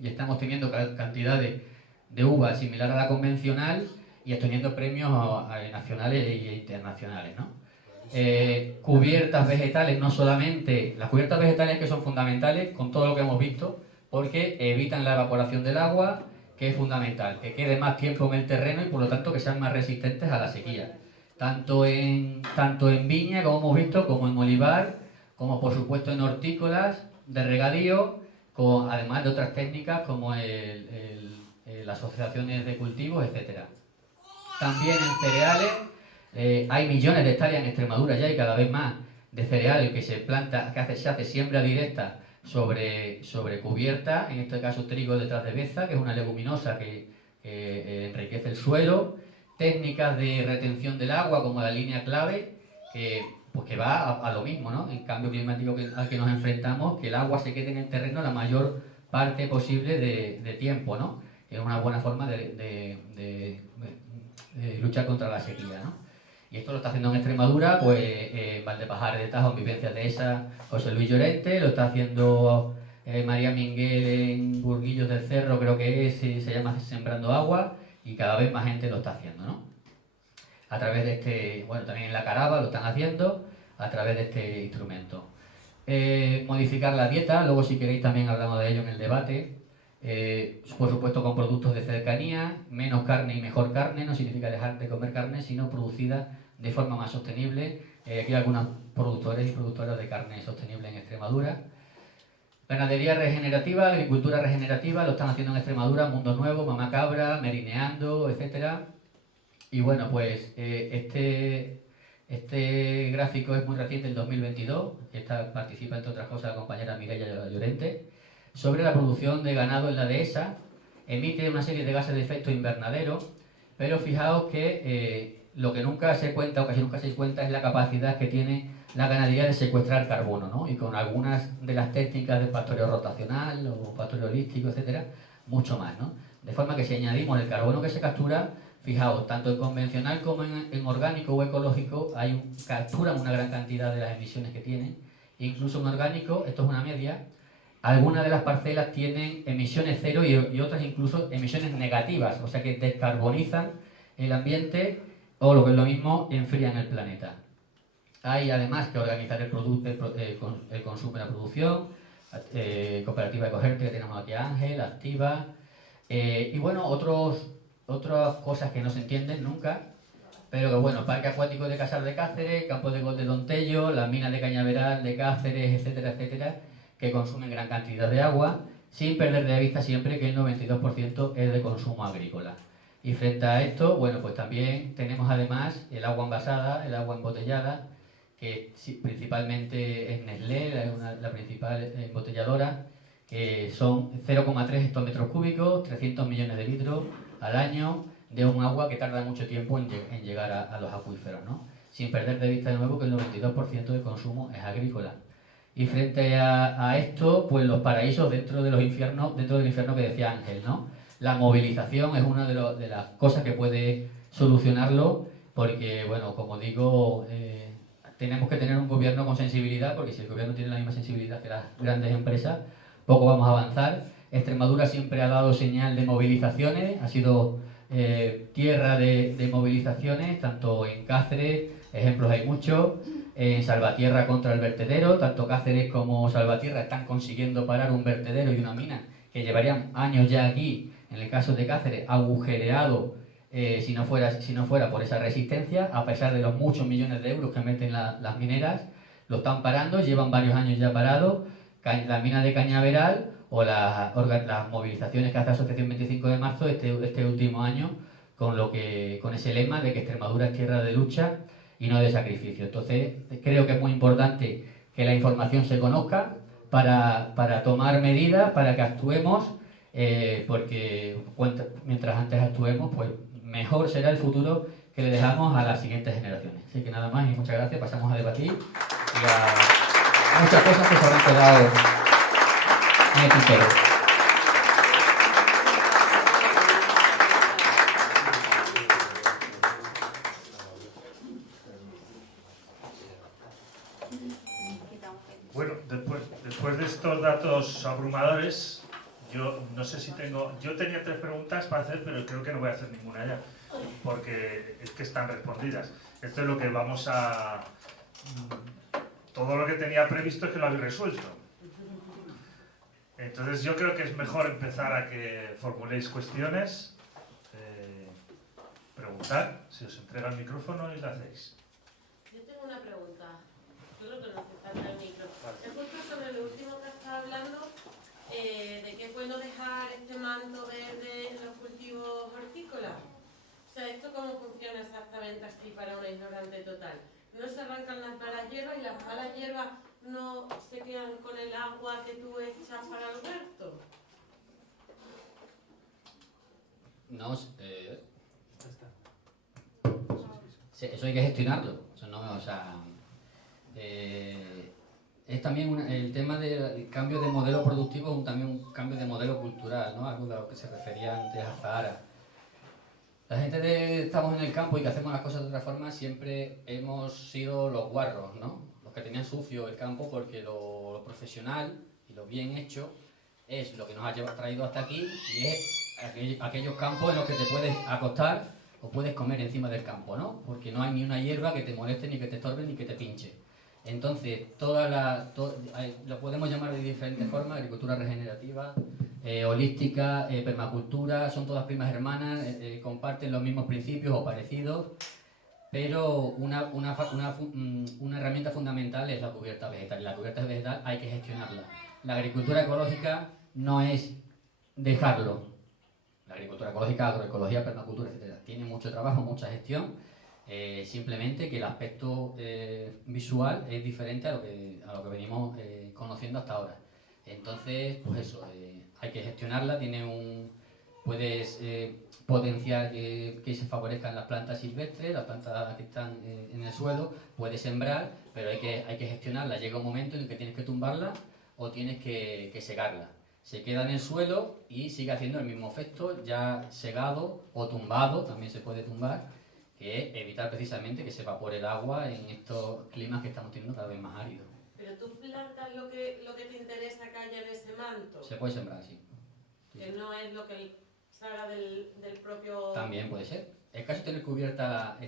y estamos teniendo cantidades de uva similar a la convencional y obteniendo premios nacionales e internacionales, ¿no? Cubiertas vegetales, no solamente las cubiertas vegetales, que son fundamentales con todo lo que hemos visto, porque evitan la evaporación del agua, que es fundamental, que quede más tiempo en el terreno y por lo tanto que sean más resistentes a la sequía, tanto en viña, como hemos visto, como en olivar, como por supuesto en hortícolas de regadío, además de otras técnicas como las asociaciones de cultivos, etcétera. También en cereales, hay millones de hectáreas en Extremadura ya y cada vez más de cereales que se planta, se hace siembra directa sobre cubierta, en este caso trigo detrás de beza, que es una leguminosa que enriquece el suelo, técnicas de retención del agua como la línea clave, que va a lo mismo, ¿no? El cambio climático al que nos enfrentamos, que el agua se quede en el terreno la mayor parte posible de tiempo, ¿no? Es una buena forma de luchar contra la sequía, ¿no? Y esto lo está haciendo en Extremadura, pues Valdepajares de Tajo, en Vivencia de esa, José Luis Llorente, lo está haciendo María Minguel en Burguillos del Cerro, creo que es, se llama Sembrando Agua, y cada vez más gente lo está haciendo, ¿no? A través de bueno, también en la Caraba lo están haciendo, a través de este instrumento. Modificar la dieta, luego si queréis también hablamos de ello en el debate. Por supuesto con productos de cercanía, menos carne y mejor carne, no significa dejar de comer carne, sino producida de forma más sostenible. Aquí hay algunos productores y productoras de carne sostenible en Extremadura. Ganadería regenerativa, agricultura regenerativa, lo están haciendo en Extremadura, Mundo Nuevo, Mamá Cabra, Merineando, etcétera. Y bueno, pues este gráfico es muy reciente, el 2022, participa entre otras cosas la compañera Mireia Llorente, sobre la producción de ganado en la dehesa. Emite una serie de gases de efecto invernadero, pero fijaos que lo que nunca se cuenta, o casi nunca se cuenta, es la capacidad que tiene la ganadería de secuestrar carbono, ¿no? Y con algunas de las técnicas de pastoreo rotacional o pastoreo holístico, etcétera, mucho más, ¿no? De forma que si añadimos el carbono que se captura, fijaos, tanto en convencional como en orgánico o ecológico, capturan una gran cantidad de las emisiones que tienen. E incluso en orgánico, esto es una media, algunas de las parcelas tienen emisiones cero y otras incluso emisiones negativas, o sea que descarbonizan el ambiente o, lo que es lo mismo, enfrían el planeta. Hay además que organizar el consumo y la producción, cooperativa Ecogente que tenemos aquí, Ángel, Activa, y bueno, otras cosas que no se entienden nunca, pero que bueno, Parque Acuático de Casar de Cáceres, Campo de Gol de Dontello, las minas de Cañaveral de Cáceres, etcétera, etcétera, que consumen gran cantidad de agua, sin perder de vista siempre que el 92% es de consumo agrícola. Y frente a esto, bueno, pues también tenemos además el agua envasada, el agua embotellada, que principalmente es Nestlé, la principal embotelladora, que son 0,3 hectómetros cúbicos, 300 millones de litros al año, de un agua que tarda mucho tiempo en llegar a los acuíferos, ¿no? Sin perder de vista de nuevo que el 92% de consumo es agrícola. Y frente a esto, pues los paraísos dentro del infierno que decía Ángel, ¿no? La movilización es una de las cosas que puede solucionarlo, porque, bueno, como digo, tenemos que tener un gobierno con sensibilidad, porque si el gobierno tiene la misma sensibilidad que las grandes empresas, poco vamos a avanzar. Extremadura siempre ha dado señal de movilizaciones, ha sido tierra de movilizaciones, tanto en Cáceres, ejemplos hay muchos, en Salvatierra contra el vertedero, tanto Cáceres como Salvatierra están consiguiendo parar un vertedero y una mina que llevarían años ya aquí, en el caso de Cáceres, agujereado, si no fuera por esa resistencia, a pesar de los muchos millones de euros que meten las mineras, lo están parando, llevan varios años ya parados. La mina de Cañaveral o las movilizaciones que hace la Asociación 25 de marzo este último año, con ese lema de que Extremadura es tierra de lucha y no de sacrificio. Entonces, creo que es muy importante que la información se conozca para tomar medidas, para que actuemos, porque mientras antes actuemos, pues mejor será el futuro que le dejamos a las siguientes generaciones. Así que nada más y muchas gracias. Pasamos a debatir y a muchas cosas que se habrán quedado en el tintero. datos abrumadores. Yo no sé si tengo... Yo tenía 3 preguntas para hacer, pero creo que no voy a hacer ninguna ya, porque es que están respondidas. Esto es lo que vamos a... Todo lo que tenía previsto es que lo habéis resuelto. Entonces yo creo que es mejor empezar a que formuléis cuestiones, preguntar, si os entrega el micrófono y lo hacéis. Yo tengo una pregunta. Yo creo que no hace falta el micro. Es justo sobre lo último que estaba hablando, de que es bueno dejar este manto verde en los cultivos hortícolas. O sea, ¿esto cómo funciona exactamente así para una ignorante total? No se arrancan las malas hierbas y las malas hierbas no se quedan con el agua que tú echas para el huerto. No, eso hay que gestionarlo. Eso no, o sea, es también el tema del cambio de modelo productivo, también un cambio de modelo cultural, ¿no? Algo de lo que se refería antes a Zahara. La gente que estamos en el campo y que hacemos las cosas de otra forma siempre hemos sido los guarros, ¿no? Los que tenían sucio el campo, porque lo profesional y lo bien hecho es lo que nos ha traído hasta aquí, y es aquellos campos en los que te puedes acostar o puedes comer encima del campo, ¿no? Porque no hay ni una hierba que te moleste, ni que te estorbe, ni que te pinche. Entonces, lo podemos llamar de diferentes formas: agricultura regenerativa, holística, permacultura, son todas primas hermanas, comparten los mismos principios o parecidos, pero una herramienta fundamental es la cubierta vegetal, y la cubierta vegetal hay que gestionarla. La agricultura ecológica no es dejarlo. La agricultura ecológica, agroecología, permacultura, etc. Tiene mucho trabajo, mucha gestión, simplemente que el aspecto visual es diferente a lo que venimos conociendo hasta ahora. Entonces, pues eso, hay que gestionarla, puedes potenciar que se favorezcan las plantas silvestres, las plantas que están en el suelo, puedes sembrar, pero hay que gestionarla. Llega un momento en el que tienes que tumbarla o tienes que segarla. Se queda en el suelo y sigue haciendo el mismo efecto, ya segado o tumbado, también se puede tumbar, que es evitar precisamente que se evapore el agua en estos climas que estamos teniendo cada vez más áridos. Pero tú plantas lo que te interesa que haya en ese manto. Se puede sembrar, sí. Que no es lo que salga del propio... También puede ser. Es casi tener cubierta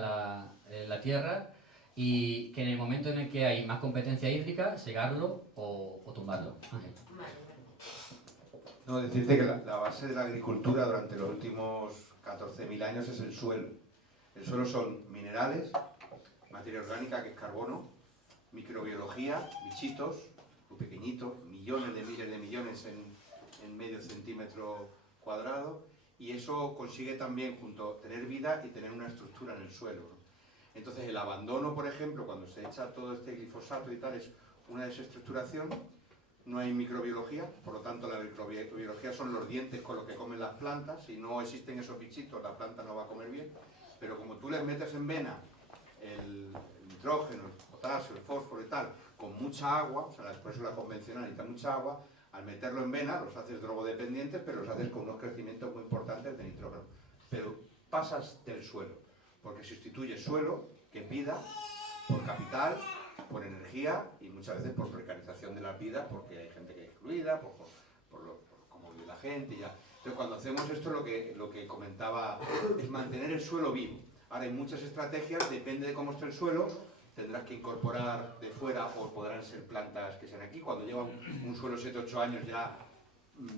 la tierra, y que en el momento en el que hay más competencia hídrica, segarlo o tumbarlo. Ángel. No, decirte que la base de la agricultura durante los últimos 14.000 años es el suelo. El suelo son minerales, materia orgánica, que es carbono, microbiología, bichitos, muy pequeñitos, millones de miles de millones en medio centímetro cuadrado, y eso consigue también junto tener vida y tener una estructura en el suelo, ¿no? Entonces el abandono, por ejemplo, cuando se echa todo este glifosato y tal, es una desestructuración, no hay microbiología, por lo tanto la microbiología son los dientes con los que comen las plantas. Si no existen esos bichitos, la planta no va a comer bien, pero como tú les metes en vena el nitrógeno, el potasio, el fósforo y tal, con mucha agua, o sea, por eso la convencional necesita mucha agua, al meterlo en vena los haces drogodependientes, pero los haces con unos crecimientos muy importantes de nitrógeno. Pero pasas del suelo, porque sustituyes suelo, que es vida, por capital, por energía y muchas veces por precarización de las vidas, porque hay gente que es excluida, por cómo vive la gente. Ya. Entonces, cuando hacemos esto, lo que comentaba es mantener el suelo vivo. Ahora hay muchas estrategias, depende de cómo esté el suelo, tendrás que incorporar de fuera o podrán ser plantas que sean aquí. Cuando lleva un suelo 7-8 años ya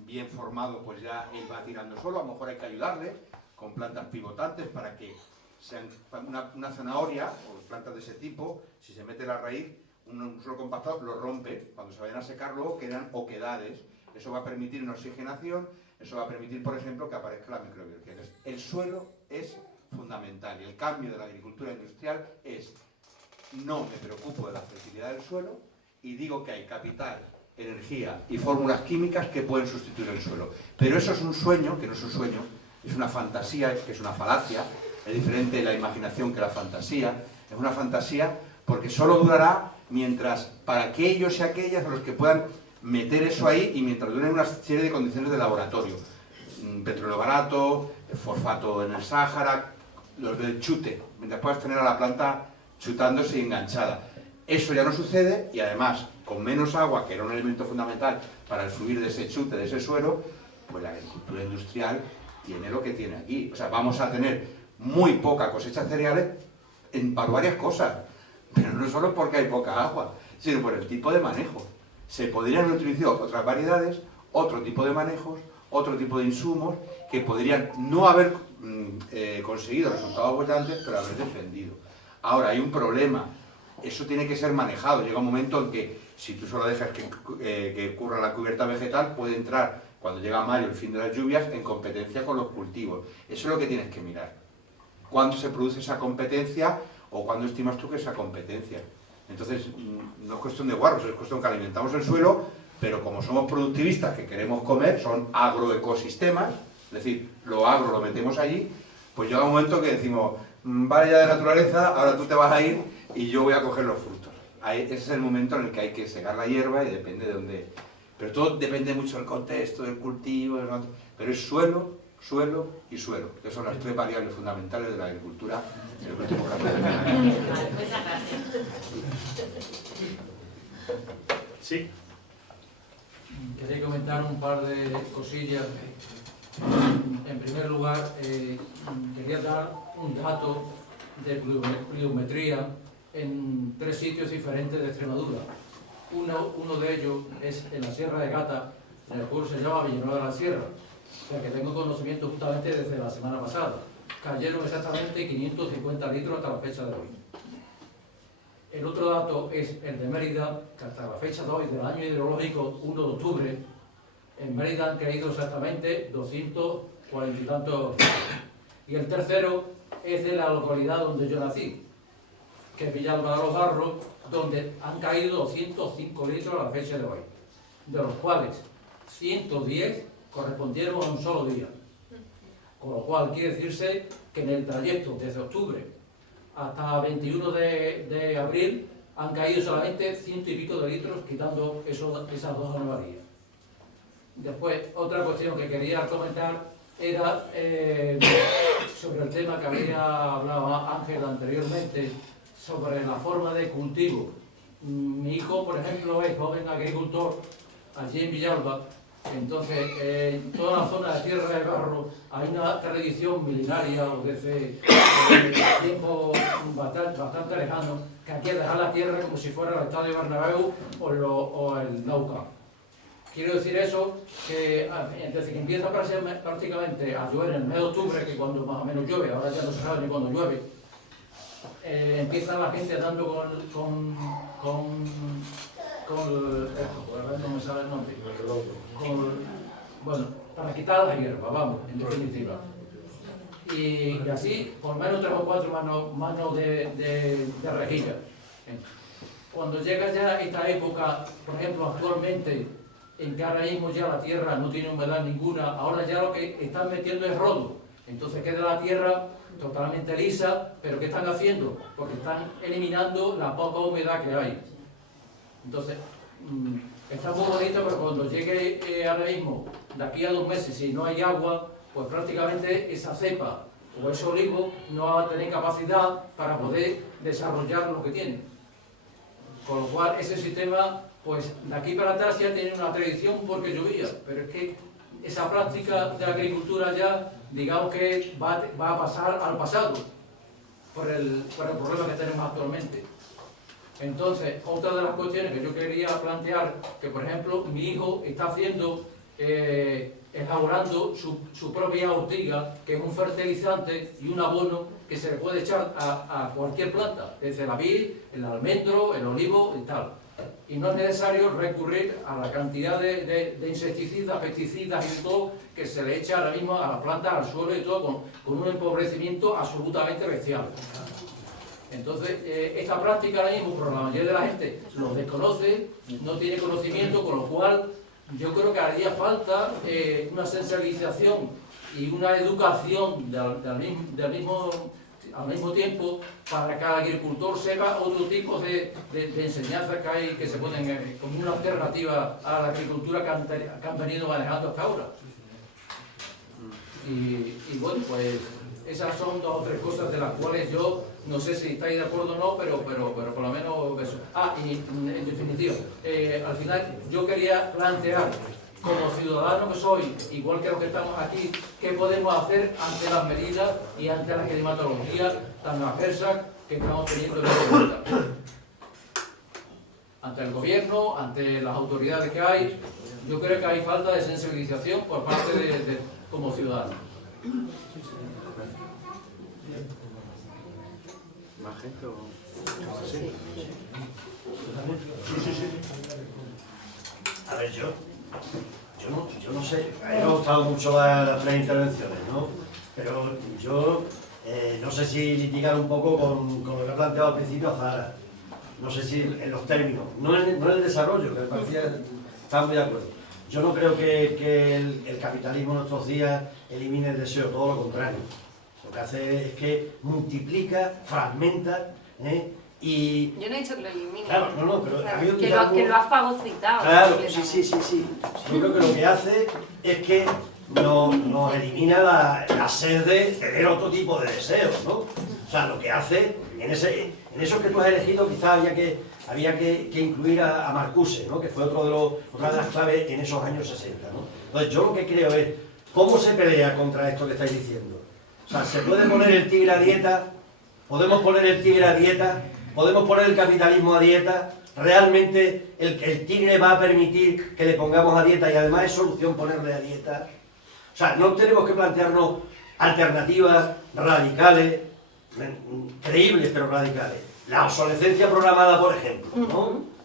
bien formado, pues ya él va tirando solo. A lo mejor hay que ayudarle con plantas pivotantes para que sean una zanahoria o plantas de ese tipo. Si se mete la raíz, un suelo compactado lo rompe. Cuando se vayan a secar luego quedan oquedades. Eso va a permitir una oxigenación, eso va a permitir, por ejemplo, que aparezca la microbiología. Entonces, el suelo es fundamental, y el cambio de la agricultura industrial es: no me preocupo de la fertilidad del suelo y digo que hay capital, energía y fórmulas químicas que pueden sustituir el suelo. Pero eso es un sueño, que no es un sueño, es una fantasía, que es una falacia. Es diferente la imaginación que la fantasía. Es una fantasía porque solo durará mientras, para aquellos y aquellas a los que puedan meter eso ahí, y mientras duren una serie de condiciones de laboratorio. Petróleo barato, fosfato en el Sáhara, los del chute, mientras puedas tener a la planta chutándose y enganchada. Eso ya no sucede, y además con menos agua, que era un elemento fundamental para el fluir de ese chute, de ese suelo, pues la agricultura industrial tiene lo que tiene aquí. O sea, vamos a tener muy poca cosecha de cereales para varias cosas, pero no solo porque hay poca agua, sino por el tipo de manejo. Se podrían utilizar otras variedades, otro tipo de manejos, otro tipo de insumos, que podrían no haber conseguido resultados abundantes, pero haber defendido. Ahora, hay un problema. Eso tiene que ser manejado. Llega un momento en que, si tú solo dejas que ocurra la cubierta vegetal, puede entrar, cuando llega mayo, el fin de las lluvias, en competencia con los cultivos. Eso es lo que tienes que mirar. ¿Cuándo se produce esa competencia o cuándo estimas tú que esa competencia? Entonces, no es cuestión de guarros, es cuestión que alimentamos el suelo, pero como somos productivistas que queremos comer, son agroecosistemas, es decir, lo agro lo metemos allí, pues llega un momento que decimos, vale ya de naturaleza, ahora tú te vas a ir y yo voy a coger los frutos. Ese es el momento en el que hay que secar la hierba y depende de dónde... Pero todo depende mucho del contexto, del cultivo, pero es suelo, suelo y suelo, que son las tres variables fundamentales de la agricultura en el último grado. Muchas gracias. Sí. Quería comentar un par de cosillas. En primer lugar, quería dar un dato de pluviometría en 3 sitios diferentes de Extremadura. Uno de ellos es en la Sierra de Gata, en el pueblo se llama Villanueva de la Sierra, o sea que tengo conocimiento justamente desde la semana pasada. Cayeron exactamente 550 litros hasta la fecha de hoy. El otro dato es el de Mérida, que hasta la fecha de hoy, del año hidrológico 1 de octubre, en Mérida han caído exactamente 240 y tantos. Y el tercero es de la localidad donde yo nací, que es Villalba de los Barros, donde han caído 205 litros a la fecha de hoy, de los cuales 110 correspondieron a un solo día. Con lo cual quiere decirse que en el trayecto desde octubre hasta 21 de abril han caído solamente 100 y pico de litros, quitando esas 2 anomalías. Después, otra cuestión que quería comentar era sobre el tema que había hablado Ángel anteriormente, sobre la forma de cultivo. Mi hijo, por ejemplo, es joven agricultor allí en Villalba. Entonces, en toda la zona de Tierra de Barro hay una tradición milenaria o desde tiempo bastante lejano, que aquí es dejar la tierra como si fuera el Estadio Bernabéu o el Nou Camp. Quiero decir eso, que desde que empieza prácticamente a llover en el mes de octubre, que cuando más o menos llueve, ahora ya no se sabe ni cuándo llueve, empieza la gente dando no me sale el nombre, bueno, para quitar la hierba, vamos, en definitiva. Y así, por lo menos 3 o 4 manos de rejilla. Cuando llega ya esta época, por ejemplo, actualmente, en que ahora mismo ya la tierra no tiene humedad ninguna, ahora ya lo que están metiendo es rodo. Entonces queda la tierra totalmente lisa, pero ¿qué están haciendo? Porque están eliminando la poca humedad que hay. Entonces, está muy bonito, pero cuando llegue ahora mismo, de aquí a 2 meses, si no hay agua, pues prácticamente esa cepa o ese olivo no va a tener capacidad para poder desarrollar lo que tiene. Con lo cual, ese sistema, pues de aquí para atrás ya tiene una tradición porque llovía, pero es que esa práctica de agricultura ya, digamos que va a pasar al pasado por el problema que tenemos actualmente. Entonces, otra de las cuestiones que yo quería plantear, que por ejemplo mi hijo está haciendo, elaborando su propia ortiga, que es un fertilizante y un abono que se le puede echar a cualquier planta, desde la vid, el almendro, el olivo y tal. Y no es necesario recurrir a la cantidad de insecticidas, pesticidas y todo que se le echa ahora mismo a la planta, al suelo y todo, con un empobrecimiento absolutamente bestial. Entonces, esta práctica ahora mismo, por la mayoría de la gente, lo desconoce, no tiene conocimiento, con lo cual yo creo que haría falta una sensibilización y una educación al mismo tiempo para que el agricultor sepa otro tipo de enseñanzas que hay, que se ponen como una alternativa a la agricultura que han venido manejando hasta ahora. Y bueno, pues Esas son 2 o 3 cosas de las cuales yo no sé si estáis de acuerdo o no, pero por lo menos eso. Y en definitiva, al final yo quería plantear, como ciudadano que soy, igual que los que estamos aquí, qué podemos hacer ante las medidas y ante la climatología tan adversas que estamos teniendo en este momento. Ante el gobierno, ante las autoridades que hay, yo creo que hay falta de sensibilización por parte de como ciudadanos. ¿Más gente o...? Sí. A ver, yo no sé, a mí me ha gustado mucho las 3 intervenciones, ¿no? Pero yo no sé si litigar un poco con lo que ha planteado al principio Zahara. No sé si en los términos, no en el desarrollo, que me parecía estar muy de acuerdo. Yo no creo que el capitalismo en nuestros días elimine el deseo, todo lo contrario. Lo que hace es que multiplica, fragmenta, y... Yo no he dicho que lo elimine. Claro, no, pero Claro, ha habido que lo ha fagocitado. Claro, sí. Yo creo que lo que hace es que nos elimina la sed de tener otro tipo de deseos, ¿no? O sea, lo que hace, en eso que tú has elegido, quizás había que incluir a Marcuse, ¿no? Que fue otra de las claves en esos años 60, ¿no? Entonces, yo lo que creo es, ¿cómo se pelea contra esto que estáis diciendo? O sea, ¿se puede poner el tigre a dieta? ¿Podemos poner el tigre a dieta? ¿Podemos poner el capitalismo a dieta? ¿Realmente el tigre va a permitir que le pongamos a dieta y además es solución ponerle a dieta? O sea, no tenemos que plantearnos alternativas radicales, creíbles pero radicales. La obsolescencia programada, por ejemplo, ¿no?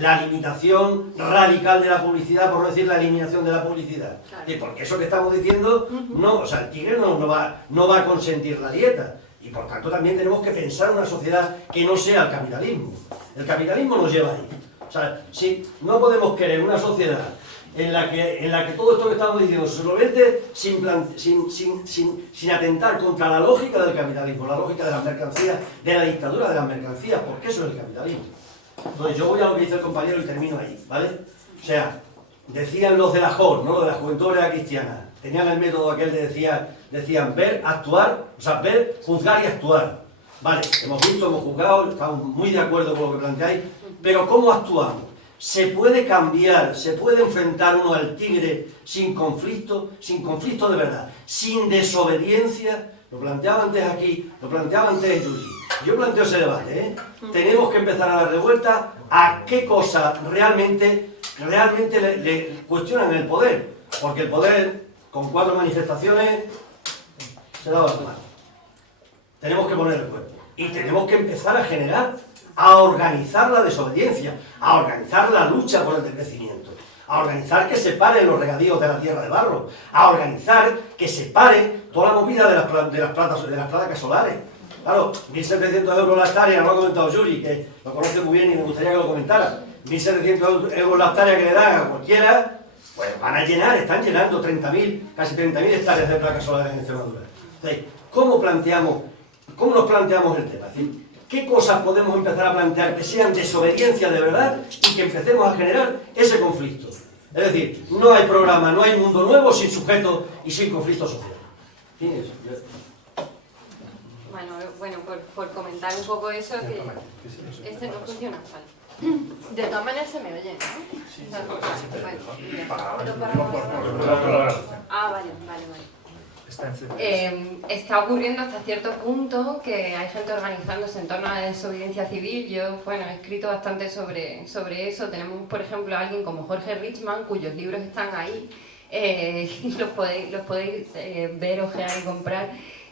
La limitación radical de la publicidad, por no decir la eliminación de la publicidad. Claro. Y porque eso que estamos diciendo, no, o sea, el tigre no va a consentir la dieta. Y por tanto también tenemos que pensar en una sociedad que no sea el capitalismo. El capitalismo nos lleva ahí. O sea, si no podemos querer una sociedad en la que todo esto que estamos diciendo se solvente sin atentar contra la lógica del capitalismo, la lógica de las mercancías, de la dictadura de las mercancías, porque eso es el capitalismo. Entonces yo voy a lo que dice el compañero y termino ahí, ¿vale? O sea, decían los de la JOR, ¿no? Los de la Juventud Obrera Cristiana, tenían el método aquel de decían ver, actuar, o sea, ver, juzgar y actuar. Vale, hemos visto, hemos juzgado, estamos muy de acuerdo con lo que planteáis, pero ¿cómo actuamos? ¿Se puede cambiar, se puede enfrentar uno al tigre sin conflicto de verdad, sin desobediencia? Lo planteaba antes aquí, lo planteaba antes Yuji. Yo planteo ese debate, ¿eh? Tenemos que empezar a darle vuelta a qué cosas realmente le cuestionan el poder, porque el poder, con 4 manifestaciones, se da las manos. Tenemos que poner el cuerpo y tenemos que empezar a generar, a organizar la desobediencia, a organizar la lucha por el decrecimiento, a organizar que se paren los regadíos de la tierra de barro, a organizar que se pare toda la movida de las placas solares. Claro, 1.700 euros la hectárea, lo ha comentado Yuri, que lo conoce muy bien y me gustaría que lo comentara. 1.700 euros la hectárea que le dan a cualquiera, pues van a llenar, están llenando 30.000, casi 30.000 hectáreas de placas solares en Extremadura. Entonces, ¿cómo nos planteamos el tema? Es decir, ¿qué cosas podemos empezar a plantear que sean desobediencia de verdad y que empecemos a generar ese conflicto? Es decir, no hay programa, no hay mundo nuevo sin sujeto y sin conflicto social. ¿Tienes? Bueno, por comentar un poco eso, que este no funciona, vale. De todas maneras se me oye, ¿no? Sí, vale. Está ocurriendo hasta cierto punto que hay gente organizándose en torno a la desobediencia civil. Yo, he escrito bastante sobre eso. Tenemos, por ejemplo, a alguien como Jorge Richman, cuyos libros están ahí, los podéis ver, ojear y comprar,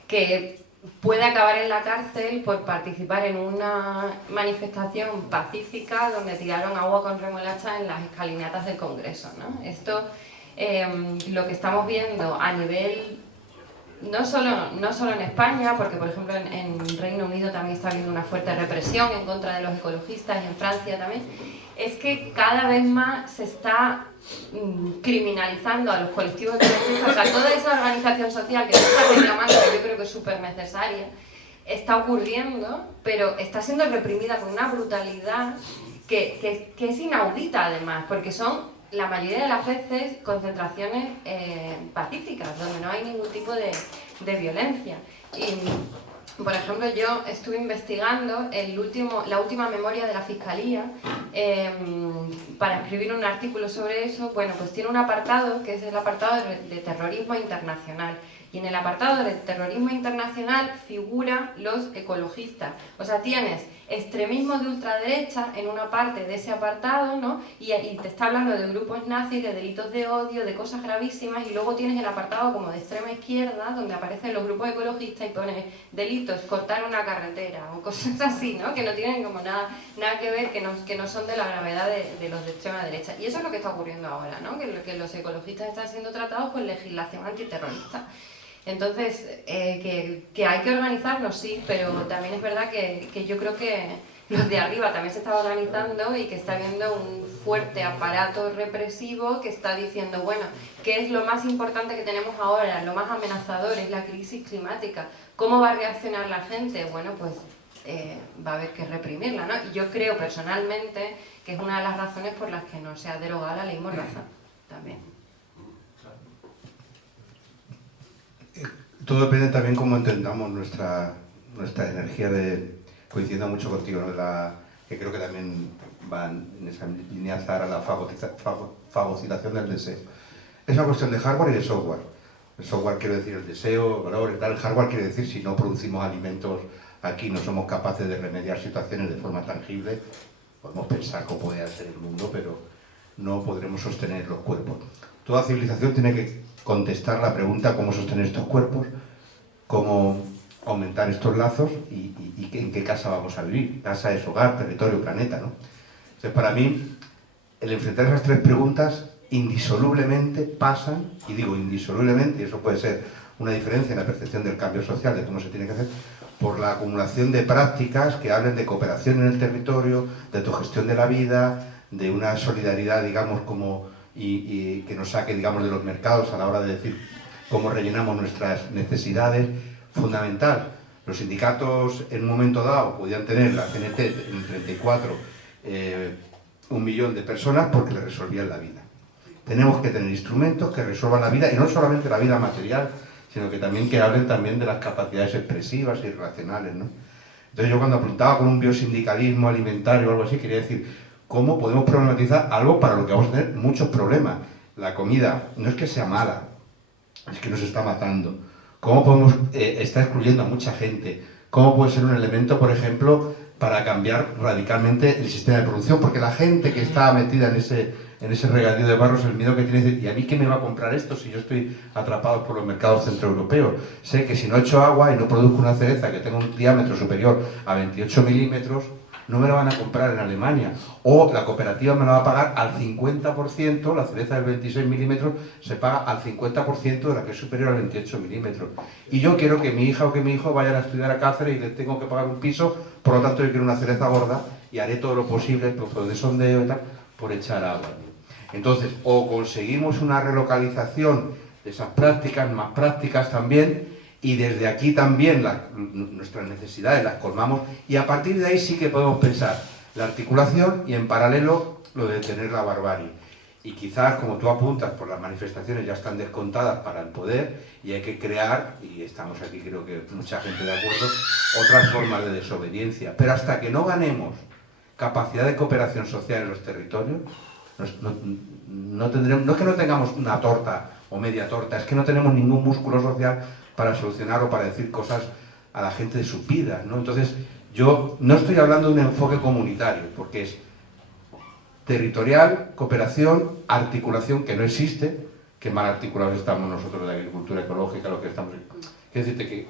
que puede acabar en la cárcel por participar en una manifestación pacífica donde tiraron agua con remolacha en las escalinatas del Congreso, ¿no? Esto, lo que estamos viendo a nivel, no solo en España, porque por ejemplo en Reino Unido también está habiendo una fuerte represión en contra de los ecologistas y en Francia también, es que cada vez más se está criminalizando a los colectivos ecologistas. O sea, toda esa organización social que se está reclamando, que yo creo que es súper necesaria, está ocurriendo, pero está siendo reprimida con una brutalidad que es inaudita además, porque son la mayoría de las veces concentraciones pacíficas, donde no hay ningún tipo de de violencia. Y, por ejemplo, yo estuve investigando la última memoria de la Fiscalía para escribir un artículo sobre eso. Bueno, pues tiene un apartado que es el apartado de terrorismo internacional. Y en el apartado de terrorismo internacional figuran los ecologistas. O sea, tienes extremismo de ultraderecha en una parte de ese apartado, ¿no? Y te está hablando de grupos nazis, de delitos de odio, de cosas gravísimas, y luego tienes el apartado como de extrema izquierda, donde aparecen los grupos ecologistas y pone delitos, cortar una carretera o cosas así, ¿no? Que no tienen como nada que ver, que no son de la gravedad de los de extrema derecha. Y eso es lo que está ocurriendo ahora, ¿no? Que los ecologistas están siendo tratados con legislación antiterrorista. Entonces, que hay que organizarnos, sí, pero también es verdad que yo creo que los de arriba también se están organizando y que está habiendo un fuerte aparato represivo que está diciendo, bueno, ¿qué es lo más importante que tenemos ahora? Lo más amenazador es la crisis climática. ¿Cómo va a reaccionar la gente? Bueno, pues va a haber que reprimirla, ¿no? Y yo creo personalmente que es una de las razones por las que no se ha derogado la ley Mordaza también. Todo depende también cómo entendamos nuestra energía coincidiendo mucho contigo, ¿no? Que creo que también va en esa línea Zara, la fagocitación del deseo. Es una cuestión de hardware y de software. El software quiere decir el deseo, el valor y tal. El hardware quiere decir si no producimos alimentos aquí, no somos capaces de remediar situaciones de forma tangible, podemos pensar cómo podría ser el mundo, pero no podremos sostener los cuerpos. Toda civilización tiene que contestar la pregunta cómo sostener estos cuerpos, cómo aumentar estos lazos y en qué casa vamos a vivir. Casa es hogar, territorio, planeta, ¿no? Entonces, para mí, el enfrentar esas tres preguntas indisolublemente pasan, y digo indisolublemente, y eso puede ser una diferencia en la percepción del cambio social, de cómo se tiene que hacer, por la acumulación de prácticas que hablen de cooperación en el territorio, de autogestión de la vida, de una solidaridad, digamos, y que nos saque, digamos, de los mercados a la hora de decir cómo rellenamos nuestras necesidades. Fundamental. Los sindicatos en un momento dado podían tener la CNT en el 34 1 millón de personas porque les resolvían la vida. Tenemos que tener instrumentos que resuelvan la vida, y no solamente la vida material, sino que también que hablen también de las capacidades expresivas y relacionales, ¿no? Entonces yo cuando apuntaba con un biosindicalismo alimentario o algo así, quería decir cómo podemos problematizar algo para lo que vamos a tener muchos problemas. La comida no es que sea mala, es que nos está matando. ¿Cómo podemos estar excluyendo a mucha gente? ¿Cómo puede ser un elemento, por ejemplo, para cambiar radicalmente el sistema de producción? Porque la gente que está metida en ese regadío de barros, el miedo que tiene es decir, ¿y a mí qué me va a comprar esto si yo estoy atrapado por los mercados centroeuropeos? Sé que si no echo agua y no produzco una cereza que tenga un diámetro superior a 28 milímetros, no me la van a comprar en Alemania. O la cooperativa me la va a pagar al 50%, la cereza del 26 milímetros se paga al 50% de la que es superior al 28 milímetros. Y yo quiero que mi hija o que mi hijo vayan a estudiar a Cáceres y les tengo que pagar un piso, por lo tanto yo quiero una cereza gorda y haré todo lo posible, por de sondeo y tal, por echar agua. Entonces, o conseguimos una relocalización de esas prácticas, más prácticas también, y desde aquí también nuestras necesidades las colmamos, y a partir de ahí sí que podemos pensar la articulación y en paralelo lo de detener la barbarie. Y quizás, como tú apuntas, por las manifestaciones ya están descontadas para el poder y hay que crear, y estamos aquí creo que mucha gente de acuerdo, otras formas de desobediencia. Pero hasta que no ganemos capacidad de cooperación social en los territorios, no tendremos, no es que no tengamos una torta o media torta, es que no tenemos ningún músculo social para solucionar o para decir cosas a la gente de sus vidas, ¿no? Entonces, yo no estoy hablando de un enfoque comunitario, porque es territorial, cooperación, articulación, que no existe, que mal articulados estamos nosotros de agricultura ecológica, lo que estamos... Quiero decirte que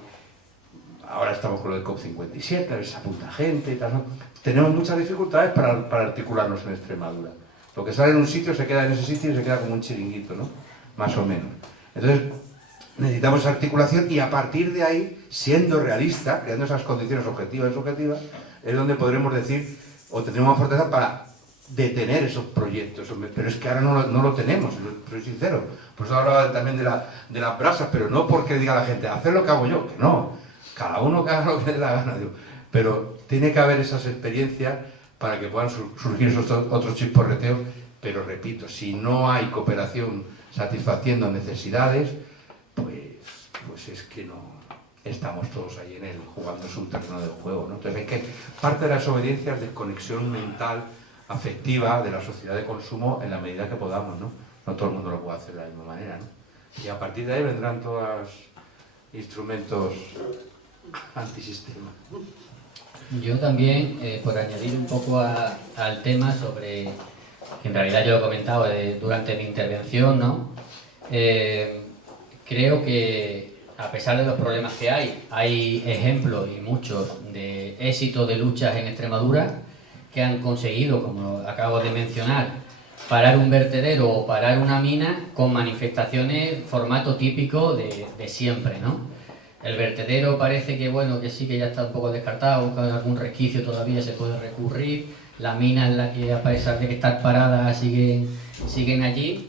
ahora estamos con lo del COP57, a ver si se apunta gente y tal, ¿no? Tenemos muchas dificultades para articularnos en Extremadura. Lo que sale en un sitio se queda en ese sitio y se queda como un chiringuito, ¿no? Más o menos. Entonces, necesitamos esa articulación y a partir de ahí, siendo realista, creando esas condiciones objetivas y subjetivas, es donde podremos decir, o tendremos más fortaleza para detener esos proyectos. Pero es que ahora no lo tenemos, soy sincero. Por eso hablaba también de las brasas, pero no porque diga la gente, hacer lo que hago yo, que no. Cada uno que haga lo que le dé la gana. Digo. Pero tiene que haber esas experiencias para que puedan surgir esos otros chisporreteos. Pero repito, si no hay cooperación satisfaciendo necesidades, pues pues es que no estamos todos ahí en él, jugando es un terreno de juego, ¿no? Entonces hay que, parte de la desobediencia es desconexión mental, afectiva de la sociedad de consumo en la medida que podamos, ¿no? No todo el mundo lo puede hacer de la misma manera, ¿no? Y a partir de ahí vendrán todos instrumentos antisistema. Yo también, por añadir un poco al tema sobre, que en realidad yo lo he comentado durante mi intervención, ¿no? Creo que a pesar de los problemas que hay ejemplos y muchos de éxito de luchas en Extremadura que han conseguido, como acabo de mencionar, parar un vertedero o parar una mina con manifestaciones, formato típico de siempre, ¿no? El vertedero parece que, bueno, que sí, que ya está un poco descartado, con algún resquicio todavía se puede recurrir. La mina en la que, a pesar de que están paradas, siguen allí.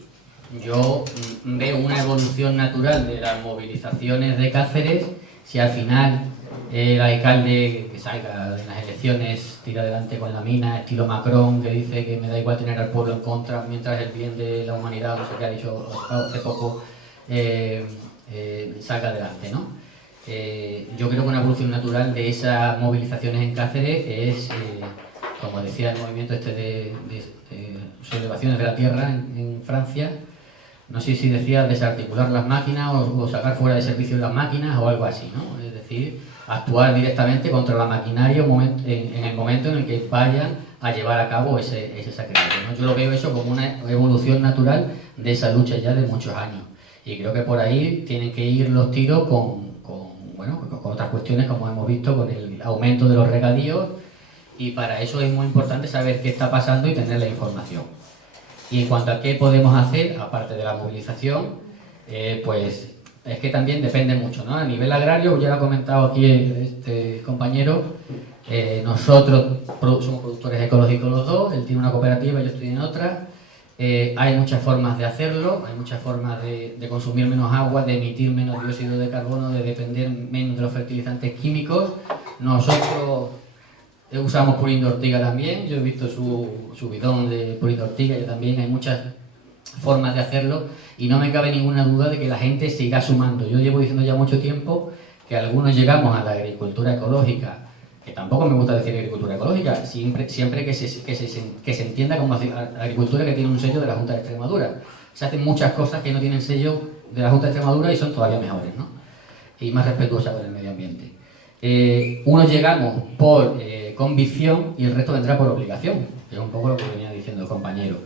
Yo veo una evolución natural de las movilizaciones de Cáceres. Si al final el alcalde que salga en las elecciones tira adelante con la mina, estilo Macron, que dice que me da igual tener al pueblo en contra mientras el bien de la humanidad, no sé qué ha dicho hace poco, salga adelante, ¿no? Yo creo que una evolución natural de esas movilizaciones en Cáceres es, como decía el movimiento este de sublevaciones de la tierra en Francia, no sé si decía desarticular las máquinas o sacar fuera de servicio las máquinas o algo así, ¿no? Es decir, actuar directamente contra la maquinaria en el momento en el que vayan a llevar a cabo ese sacrificio, ¿no? Yo lo veo eso como una evolución natural de esa lucha ya de muchos años. Y creo que por ahí tienen que ir los tiros con otras cuestiones, como hemos visto, con el aumento de los regadíos, y para eso es muy importante saber qué está pasando y tener la información. Y en cuanto a qué podemos hacer, aparte de la movilización, pues es que también depende mucho, ¿no? A nivel agrario, ya lo ha comentado aquí este compañero, nosotros somos productores ecológicos los dos, él tiene una cooperativa, yo estoy en otra. Hay muchas formas de hacerlo, hay muchas formas de consumir menos agua, de emitir menos dióxido de carbono, de depender menos de los fertilizantes químicos. Nosotros usamos purín de ortiga también, yo he visto su bidón de purín de ortiga, yo también, hay muchas formas de hacerlo y no me cabe ninguna duda de que la gente siga sumando. Yo llevo diciendo ya mucho tiempo que algunos llegamos a la agricultura ecológica, que tampoco me gusta decir agricultura ecológica, siempre que se entienda como agricultura que tiene un sello de la Junta de Extremadura. Se hacen muchas cosas que no tienen sello de la Junta de Extremadura y son todavía mejores, ¿no? Y más respetuosas con el medio ambiente. Unos llegamos por convicción y el resto vendrá por obligación, que es un poco lo que venía diciendo el compañero.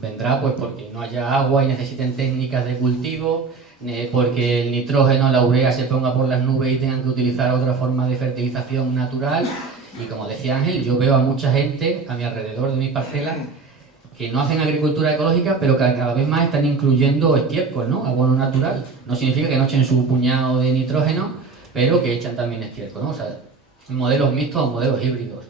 Vendrá pues porque no haya agua y necesiten técnicas de cultivo, porque el nitrógeno, la urea se ponga por las nubes y tengan que utilizar otra forma de fertilización natural. Y como decía Ángel, yo veo a mucha gente a mi alrededor de mi parcela que no hacen agricultura ecológica, pero que cada vez más están incluyendo estiércol, ¿no? Abono natural. No significa que no echen su puñado de nitrógeno, pero que echan también estiércol, ¿no? O sea, modelos mixtos o modelos híbridos.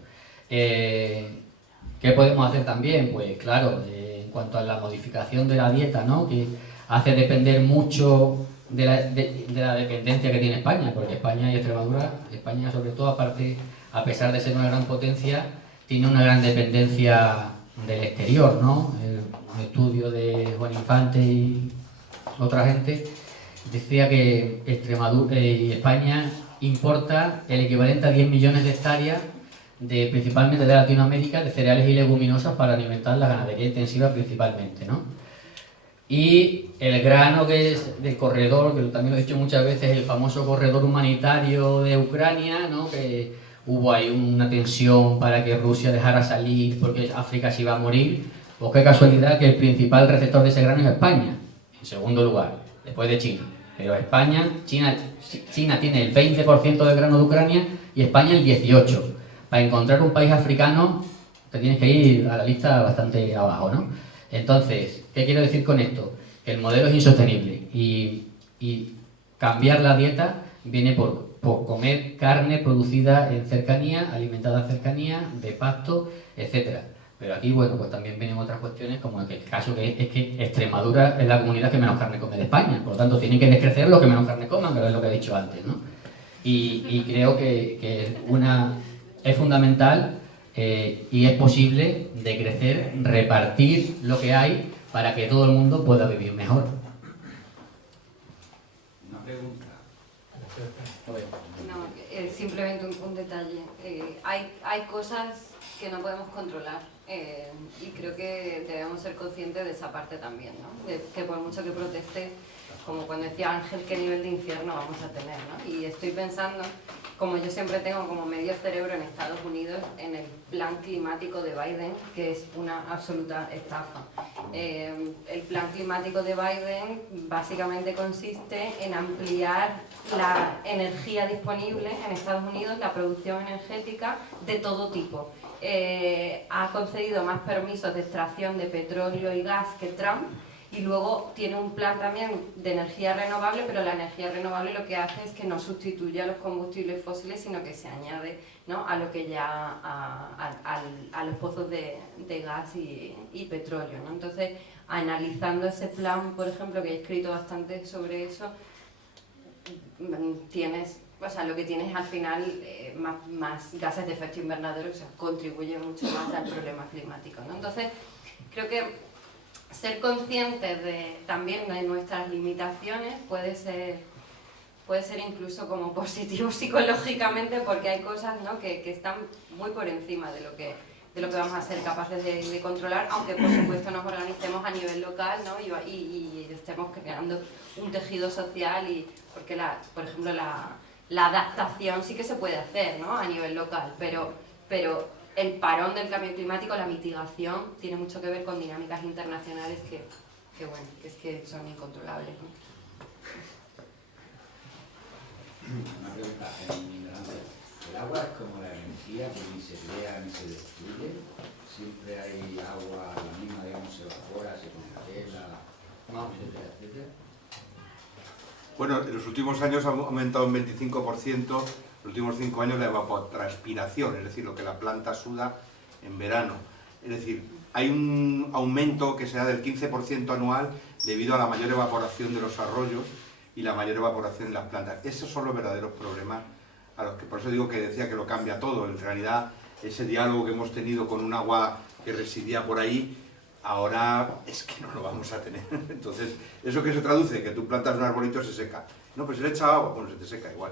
¿Qué podemos hacer también? Pues claro, en cuanto a la modificación de la dieta, ¿no? Que hace depender mucho de la dependencia que tiene España, porque España y Extremadura, España sobre todo, aparte, a pesar de ser una gran potencia, tiene una gran dependencia del exterior, ¿no? El estudio de Juan Infante y otra gente decía que Extremadura y España importa el equivalente a 10 millones de hectáreas principalmente de Latinoamérica, de cereales y leguminosas para alimentar la ganadería intensiva principalmente, ¿no? Y el grano que es del corredor, que también lo he dicho muchas veces, el famoso corredor humanitario de Ucrania, ¿no? Que hubo ahí una tensión para que Rusia dejara salir porque África se iba a morir. Pues qué casualidad que el principal receptor de ese grano es España, en segundo lugar, después de China. Pero China tiene el 20% del grano de Ucrania y España el 18%. Para encontrar un país africano te tienes que ir a la lista bastante abajo, ¿no? Entonces, ¿qué quiero decir con esto? Que el modelo es insostenible y cambiar la dieta viene por comer carne producida en cercanía, alimentada en cercanía, de pasto, etc. Pero aquí, bueno, pues también vienen otras cuestiones, como el caso que es que Extremadura es la comunidad que menos carne come de España, por lo tanto tienen que descrecer los que menos carne coman, pero es lo que he dicho antes, ¿no? Y creo que es fundamental y es posible de crecer, repartir lo que hay para que todo el mundo pueda vivir mejor. Una pregunta. No, simplemente un detalle. Hay cosas que no podemos controlar y creo que debemos ser conscientes de esa parte también, ¿no? De que por mucho que proteste, como cuando decía Ángel, qué nivel de infierno vamos a tener, ¿no? Y estoy pensando, como yo siempre tengo como medio cerebro en Estados Unidos, en el plan climático de Biden, que es una absoluta estafa. El plan climático de Biden básicamente consiste en ampliar la energía disponible en Estados Unidos, la producción energética de todo tipo. Ha concedido más permisos de extracción de petróleo y gas que Trump, y luego tiene un plan también de energía renovable, pero la energía renovable lo que hace es que no sustituye a los combustibles fósiles, sino que se añade, ¿no?, a lo que ya a los pozos de gas y petróleo, ¿no? Entonces, analizando ese plan, por ejemplo, que he escrito bastante sobre eso, tienes, o sea, lo que tienes al final más gases de efecto invernadero, o sea, contribuye mucho más al problema climático, ¿no? Entonces, creo que ser conscientes también de nuestras limitaciones puede ser incluso como positivo psicológicamente, porque hay cosas, ¿no?, que están muy por encima de lo que vamos a ser capaces de controlar, aunque por supuesto nos organicemos a nivel local, ¿no?, y estemos creando un tejido social, y porque por ejemplo la adaptación sí que se puede hacer, ¿no?, a nivel local, pero el parón del cambio climático, la mitigación, tiene mucho que ver con dinámicas internacionales que son incontrolables, ¿no? Una pregunta en mi ignorancia. ¿El agua es como la energía que ni se crea ni se destruye? ¿Siempre hay agua, la misma, digamos, se evapora, se congela, etcétera, etcétera? Bueno, en los últimos años ha aumentado un 25%. Los últimos 5 años la evapotranspiración, es decir, lo que la planta suda en verano. Es decir, hay un aumento que será del 15% anual debido a la mayor evaporación de los arroyos y la mayor evaporación en las plantas. Esos son los verdaderos problemas a los que, por eso digo que decía que lo cambia todo. En realidad, ese diálogo que hemos tenido con un agua que residía por ahí, ahora es que no lo vamos a tener. Entonces, ¿eso qué se traduce? Que tú plantas un arbolito y se seca. No, pues si le echa agua, bueno, se te seca igual.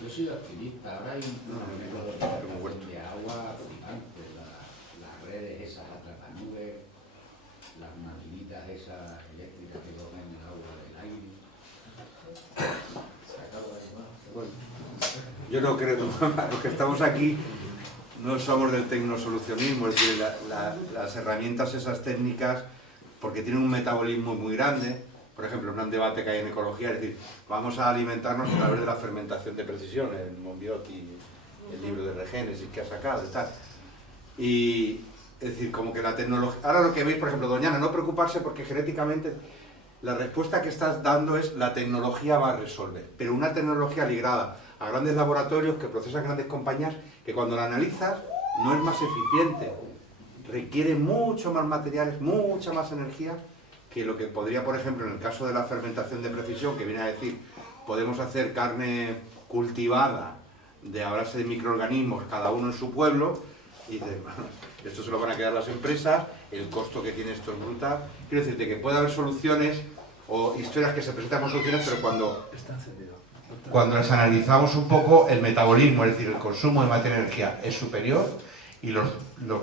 Yo he sido activista, ahora hay un método de agua flipante, las redes esas atrapanubes, las maquinitas esas eléctricas que cogen el agua del aire. Bueno, yo no creo, los que estamos aquí no somos del tecnosolucionismo, es decir, las herramientas esas técnicas, porque tienen un metabolismo muy grande. Por ejemplo, un gran debate que hay en ecología, es decir, vamos a alimentarnos a través de la fermentación de precisión, el Monbiot y el libro de Regénesis que ha sacado y tal. Y, es decir, como que la tecnología... Ahora lo que veis, por ejemplo, Doñana, no preocuparse porque genéticamente la respuesta que estás dando es la tecnología va a resolver, pero una tecnología ligada a grandes laboratorios que procesan grandes compañías, que cuando la analizas no es más eficiente, requiere mucho más materiales, mucha más energía, que lo que podría, por ejemplo, en el caso de la fermentación de precisión, que viene a decir, podemos hacer carne cultivada de a base de microorganismos, cada uno en su pueblo, y dices, bueno, esto se lo van a quedar las empresas, el costo que tiene esto es brutal. Quiero decirte que puede haber soluciones o historias que se presentan como soluciones, pero cuando las analizamos un poco, el metabolismo, es decir, el consumo de materia y energía es superior, y los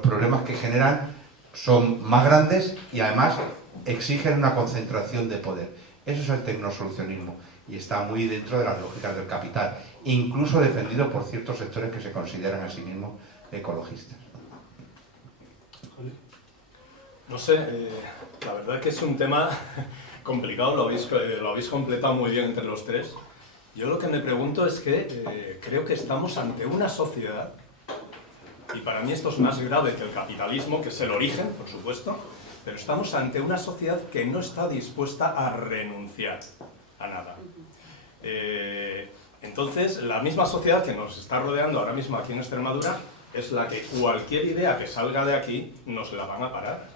problemas que generan son más grandes y además exigen una concentración de poder. Eso es el tecnosolucionismo y está muy dentro de las lógicas del capital, incluso defendido por ciertos sectores que se consideran a sí mismos ecologistas. No sé, la verdad que es un tema complicado, lo habéis completado muy bien entre los tres. Yo lo que me pregunto es que creo que estamos ante una sociedad, y para mí esto es más grave que el capitalismo, que es el origen, por supuesto, pero estamos ante una sociedad que no está dispuesta a renunciar a nada. Entonces, la misma sociedad que nos está rodeando ahora mismo aquí en Extremadura es la que cualquier idea que salga de aquí nos la van a parar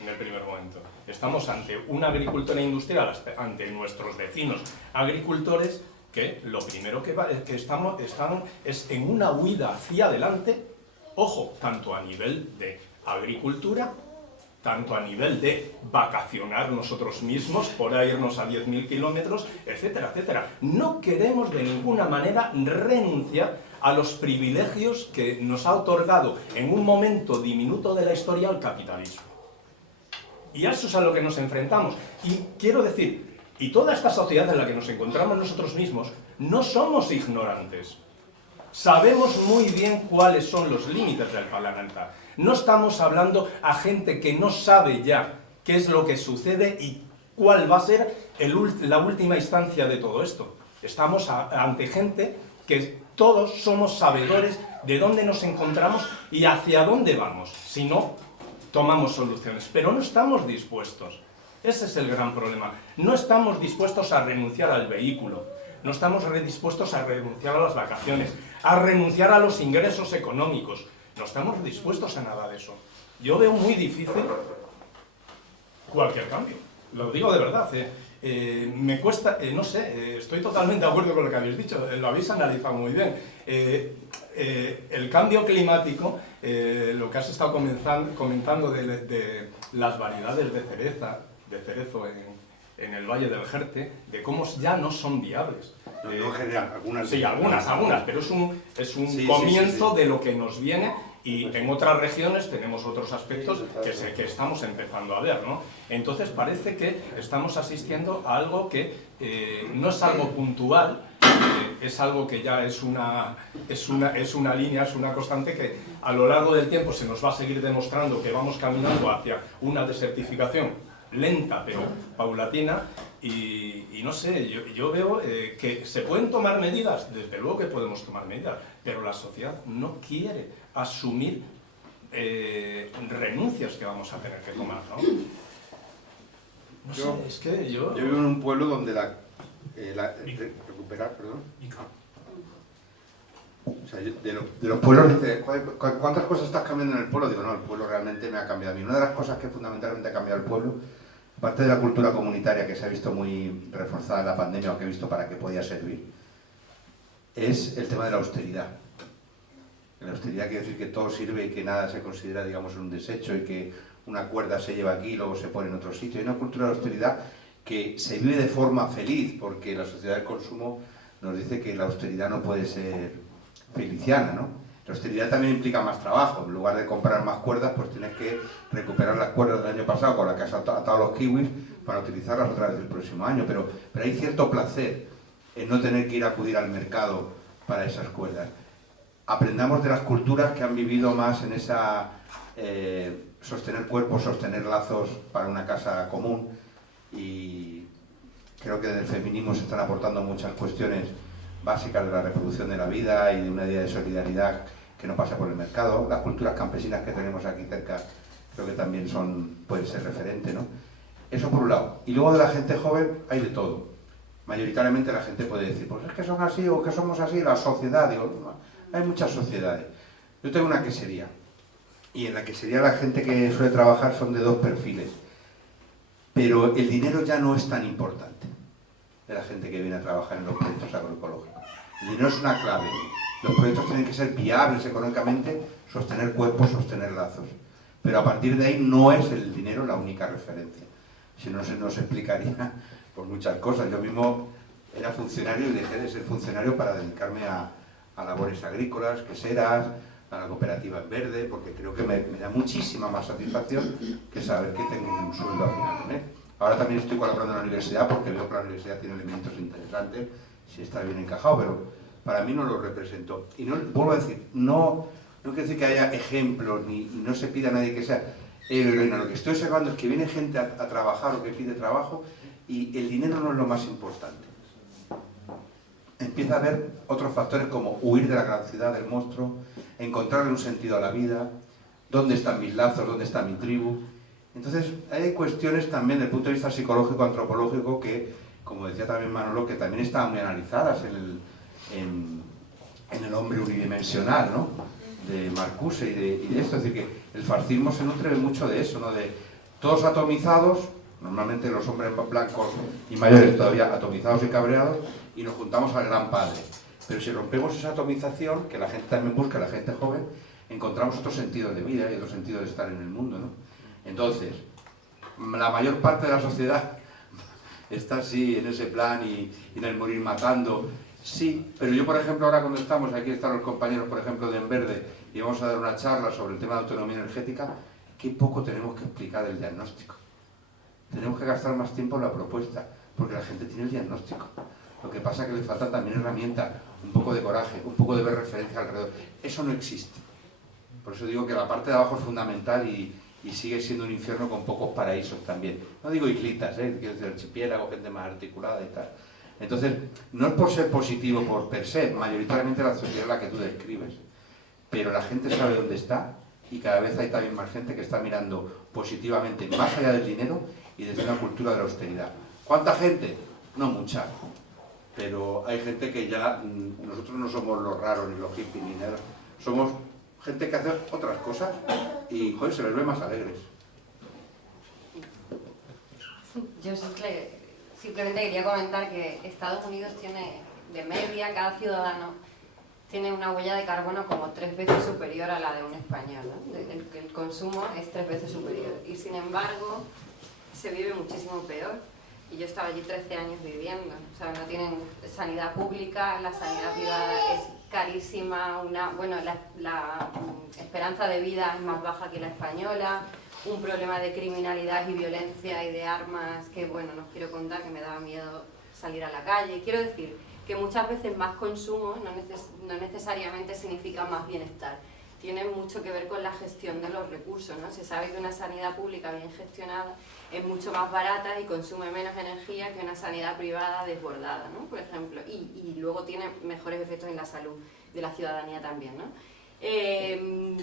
en el primer momento. Estamos ante una agricultura industrial, ante nuestros vecinos agricultores, que lo primero que están es en una huida hacia adelante, ojo, tanto a nivel de agricultura tanto a nivel de vacacionar nosotros mismos, por ahí irnos a 10.000 kilómetros, etcétera, etcétera. No queremos de ninguna manera renunciar a los privilegios que nos ha otorgado en un momento diminuto de la historia el capitalismo. Y a eso es a lo que nos enfrentamos. Y quiero decir, y toda esta sociedad en la que nos encontramos nosotros mismos, no somos ignorantes. Sabemos muy bien cuáles son los límites del planeta. No estamos hablando a gente que no sabe ya qué es lo que sucede y cuál va a ser la última instancia de todo esto. Estamos ante gente que todos somos sabedores de dónde nos encontramos y hacia dónde vamos, si no tomamos soluciones. Pero no estamos dispuestos. Ese es el gran problema. No estamos dispuestos a renunciar al vehículo. No estamos dispuestos a renunciar a las vacaciones, a renunciar a los ingresos económicos. No estamos dispuestos a nada de eso. Yo veo muy difícil cualquier cambio. Lo digo de verdad. Me cuesta, no sé, estoy totalmente de acuerdo con lo que habéis dicho, lo habéis analizado muy bien. El cambio climático, lo que has estado comentando de las variedades de cerezo en el Valle del Jerte, de cómo ya no son viables. No, en general, algunas. Sí, algunas, pero es un comienzo de lo que nos viene, y en otras regiones tenemos otros aspectos que estamos empezando a ver, ¿no? Entonces parece que estamos asistiendo a algo que no es algo puntual, es algo que ya es una línea, es una constante que a lo largo del tiempo se nos va a seguir demostrando que vamos caminando hacia una desertificación lenta pero paulatina, y no sé, yo veo que se pueden tomar medidas, desde luego que podemos tomar medidas, pero la sociedad no quiere asumir renuncias que vamos a tener que tomar, ¿no? No sé, es que yo vivo en un pueblo donde recuperar, perdón. O sea, de los pueblos, dice, ¿cuántas cosas estás cambiando en el pueblo? Digo, no, el pueblo realmente me ha cambiado a mí. Una de las cosas que fundamentalmente ha cambiado el pueblo, aparte de la cultura comunitaria que se ha visto muy reforzada en la pandemia, o que he visto para qué podía servir, es el tema de la austeridad. La austeridad quiere decir que todo sirve y que nada se considera, digamos, un desecho, y que una cuerda se lleva aquí y luego se pone en otro sitio. Hay una cultura de austeridad que se vive de forma feliz, porque la sociedad del consumo nos dice que la austeridad no puede ser feliciana, ¿no? La austeridad también implica más trabajo. En lugar de comprar más cuerdas, pues tienes que recuperar las cuerdas del año pasado con las que has atado los kiwis para utilizarlas otra vez el próximo año. Pero hay cierto placer en no tener que ir a acudir al mercado para esas cuerdas. Aprendamos de las culturas que han vivido más en esa sostener cuerpos, sostener lazos para una casa común, y creo que desde el feminismo se están aportando muchas cuestiones básicas de la reproducción de la vida y de una idea de solidaridad que no pasa por el mercado. Las culturas campesinas que tenemos aquí cerca creo que también pueden ser referente, ¿no? Eso por un lado. Y luego de la gente joven hay de todo. Mayoritariamente la gente puede decir, pues es que son así o que somos así, la sociedad. Digo, no, hay muchas sociedades. Yo tengo una quesería, y en la quesería la gente que suele trabajar son de dos perfiles, pero el dinero ya no es tan importante de la gente que viene a trabajar en los proyectos agroecológicos. El dinero es una clave. Los proyectos tienen que ser viables económicamente, sostener cuerpos, sostener lazos. Pero a partir de ahí no es el dinero la única referencia. Si no, se nos explicaría por muchas cosas. Yo mismo era funcionario y dejé de ser funcionario para dedicarme a labores agrícolas, queseras, a la cooperativa en verde, porque creo que me da muchísima más satisfacción que saber que tengo un sueldo al final del mes. Ahora también estoy colaborando en la universidad porque veo que la universidad tiene elementos interesantes, si está bien encajado, pero para mí no lo represento. Y no, vuelvo a decir, no quiere decir que haya ejemplos, ni no se pida a nadie que sea heroína. Lo que estoy observando es que viene gente a trabajar o que pide trabajo, y el dinero no es lo más importante. Empieza a haber otros factores como huir de la gran ciudad del monstruo, encontrarle un sentido a la vida, dónde están mis lazos, dónde está mi tribu. Entonces hay cuestiones también desde el punto de vista psicológico, antropológico, que, como decía también Manolo, que también estaban muy analizadas en el hombre unidimensional, ¿no?, de Marcuse y de esto. Es decir, que el fascismo se nutre mucho de eso, ¿no?, de todos atomizados, normalmente los hombres blancos y mayores todavía atomizados y cabreados, y nos juntamos al gran padre. Pero si rompemos esa atomización, que la gente también busca, la gente joven, encontramos otro sentido de vida y otro sentido de estar en el mundo, ¿no? Entonces, la mayor parte de la sociedad está así en ese plan y en el morir matando. Sí, pero yo, por ejemplo, ahora cuando estamos, aquí están los compañeros, por ejemplo, de En Verde, y vamos a dar una charla sobre el tema de autonomía energética, qué poco tenemos que explicar del diagnóstico. Tenemos que gastar más tiempo en la propuesta, porque la gente tiene el diagnóstico. Lo que pasa es que le faltan también herramientas, un poco de coraje, un poco de ver referencia alrededor. Eso no existe. Por eso digo que la parte de abajo es fundamental y sigue siendo un infierno con pocos paraísos también. No digo islitas, quiero decir archipiélago, gente más articulada y tal. Entonces, no es por ser positivo por per se, mayoritariamente la sociedad es la que tú describes, pero la gente sabe dónde está y cada vez hay también más gente que está mirando positivamente más allá del dinero y desde una cultura de la austeridad. ¿Cuánta gente? No mucha, pero hay gente que ya, nosotros no somos los raros ni los hippies ni nada, somos gente que hace otras cosas y joder, se les ve más alegres. Yo simplemente quería comentar que Estados Unidos tiene, de media, cada ciudadano tiene una huella de carbono como 3 veces superior a la de un español, ¿no? El consumo es 3 veces superior y sin embargo se vive muchísimo peor. Y yo estaba allí 13 años viviendo, o sea, no tienen sanidad pública, la sanidad privada es carísima, la esperanza de vida es más baja que la española, un problema de criminalidad y violencia y de armas que, bueno, no os quiero contar, que me daba miedo salir a la calle. Quiero decir que muchas veces más consumo no necesariamente significa más bienestar. Tiene mucho que ver con la gestión de los recursos, ¿no? Se sabe que una sanidad pública bien gestionada es mucho más barata y consume menos energía que una sanidad privada desbordada, ¿no? Por ejemplo, y luego tiene mejores efectos en la salud de la ciudadanía también, ¿no?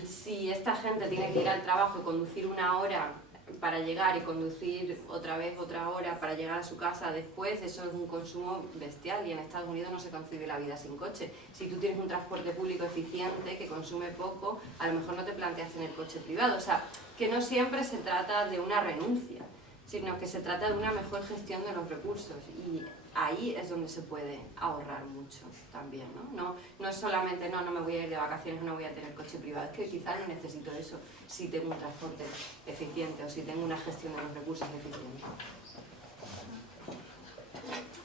Si esta gente tiene que ir al trabajo y conducir 1 hora para llegar y conducir otra vez otra hora para llegar a su casa después, eso es un consumo bestial y en Estados Unidos no se concibe la vida sin coche. Si tú tienes un transporte público eficiente que consume poco, a lo mejor no te planteas tener coche privado. O sea, que no siempre se trata de una renuncia, sino que se trata de una mejor gestión de los recursos y ahí es donde se puede ahorrar mucho también, ¿no? No es solamente, no me voy a ir de vacaciones, no voy a tener coche privado, es que quizás no necesito eso si tengo un transporte eficiente o si tengo una gestión de los recursos eficiente.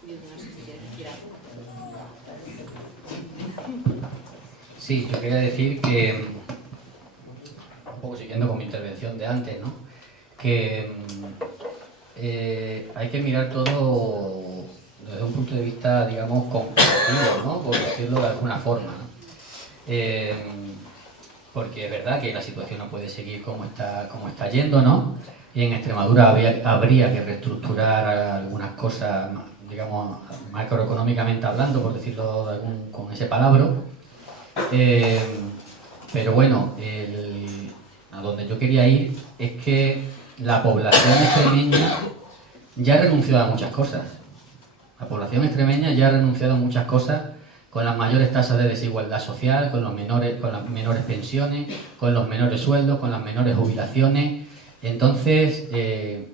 Yo no sé si quieres decir algo. Sí, yo quería decir que, un poco siguiendo con mi intervención de antes, ¿no? Que hay que mirar todo desde un punto de vista, digamos, comparativo, ¿no? Por decirlo de alguna forma, ¿no? Porque es verdad que la situación no puede seguir como está yendo, ¿no? Y en Extremadura habría que reestructurar algunas cosas, digamos, macroeconómicamente hablando, por decirlo con ese palabra. Pero bueno, a donde yo quería ir es que la población extremeña ya ha renunciado a muchas cosas. La población extremeña ya ha renunciado a muchas cosas con las mayores tasas de desigualdad social, con las menores pensiones, con los menores sueldos, con las menores jubilaciones. Entonces,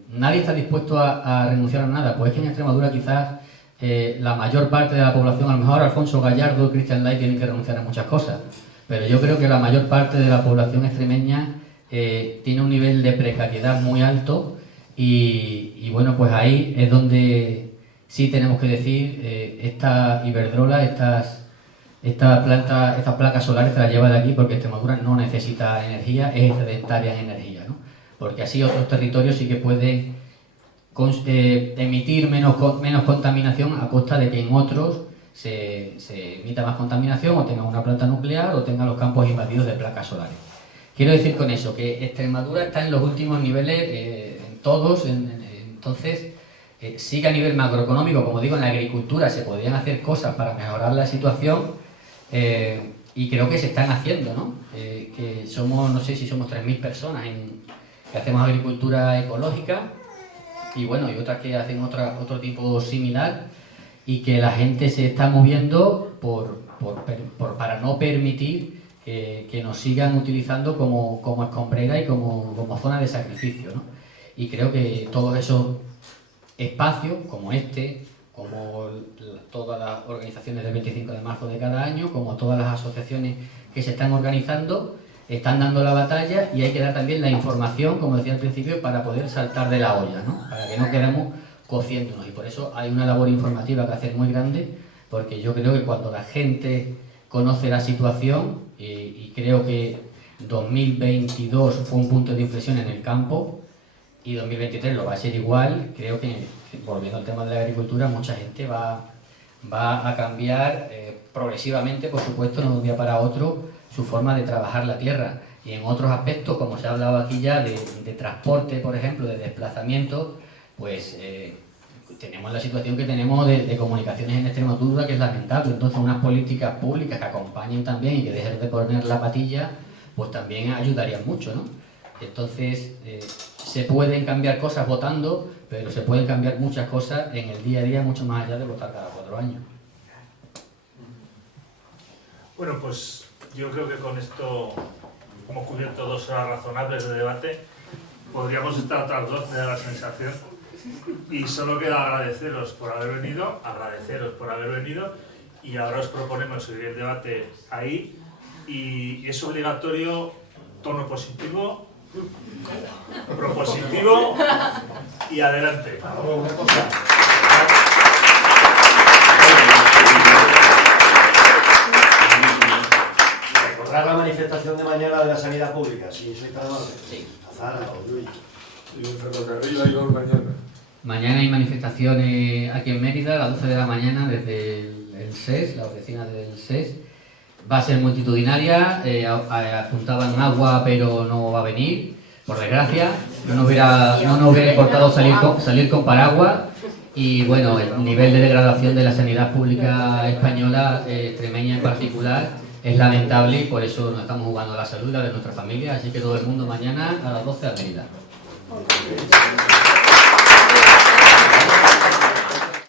nadie está dispuesto a renunciar a nada. Pues es que en Extremadura quizás la mayor parte de la población, a lo mejor Alfonso Gallardo, Christian Lai tienen que renunciar a muchas cosas, pero yo creo que la mayor parte de la población extremeña tiene un nivel de precariedad muy alto y bueno, pues ahí es donde sí tenemos que decir, esta Iberdrola, estas placas solares se las lleva de aquí porque Extremadura no necesita energía, es excedentaria en energía, ¿no? Porque así otros territorios sí que pueden emitir menos contaminación a costa de que en otros se emita más contaminación o tengan una planta nuclear o tengan los campos invadidos de placas solares. Quiero decir con eso que Extremadura está en los últimos niveles, en todos, entonces sí que a nivel macroeconómico, como digo, en la agricultura se podrían hacer cosas para mejorar la situación y creo que se están haciendo, ¿no? Que somos, no sé si somos 3.000 personas que hacemos agricultura ecológica y bueno, y otras que hacen otro tipo similar y que la gente se está moviendo para no permitir que nos sigan utilizando como escombrera y como zona de sacrificio, ¿no? Y creo que todos esos espacios como este, como todas las organizaciones del 25 de marzo de cada año, como todas las asociaciones que se están organizando, están dando la batalla y hay que dar también la información, como decía al principio, para poder saltar de la olla, ¿no? Para que no quedemos cociéndonos. Y por eso hay una labor informativa que hacer muy grande, porque yo creo que cuando la gente conoce la situación, y creo que 2022 fue un punto de inflexión en el campo, y 2023 lo va a ser igual, creo que, volviendo al tema de la agricultura, mucha gente va a cambiar progresivamente, por supuesto, no de un día para otro, su forma de trabajar la tierra. Y en otros aspectos, como se ha hablado aquí ya, de transporte, por ejemplo, de desplazamiento, pues tenemos la situación que tenemos de comunicaciones en Extremadura, que es lamentable. Entonces, unas políticas públicas que acompañen también y que dejen de poner la patilla, pues también ayudarían mucho, ¿no? Entonces, se pueden cambiar cosas votando, pero se pueden cambiar muchas cosas en el día a día, mucho más allá de votar cada 4 años. Bueno, pues yo creo que con esto hemos cubierto 2 horas razonables de debate. Podríamos estar otras 2, me da la sensación. Y solo queda agradeceros por haber venido, y ahora os proponemos seguir el debate ahí, y es obligatorio tono positivo, propositivo y adelante. Recordar la manifestación de mañana de la sanidad pública, si sois tan amables. Sí. Azara o Luis. Mañana hay manifestaciones aquí en Mérida a las 12 de la mañana desde el SES, la oficina del SES. Va a ser multitudinaria, apuntaban agua pero no va a venir, por desgracia. No nos hubiera importado salir con paraguas. Y bueno, el nivel de degradación de la sanidad pública española, extremeña en particular, es lamentable, y por eso nos estamos jugando la salud, la de nuestra familia. Así que todo el mundo mañana a las 12 a Mérida.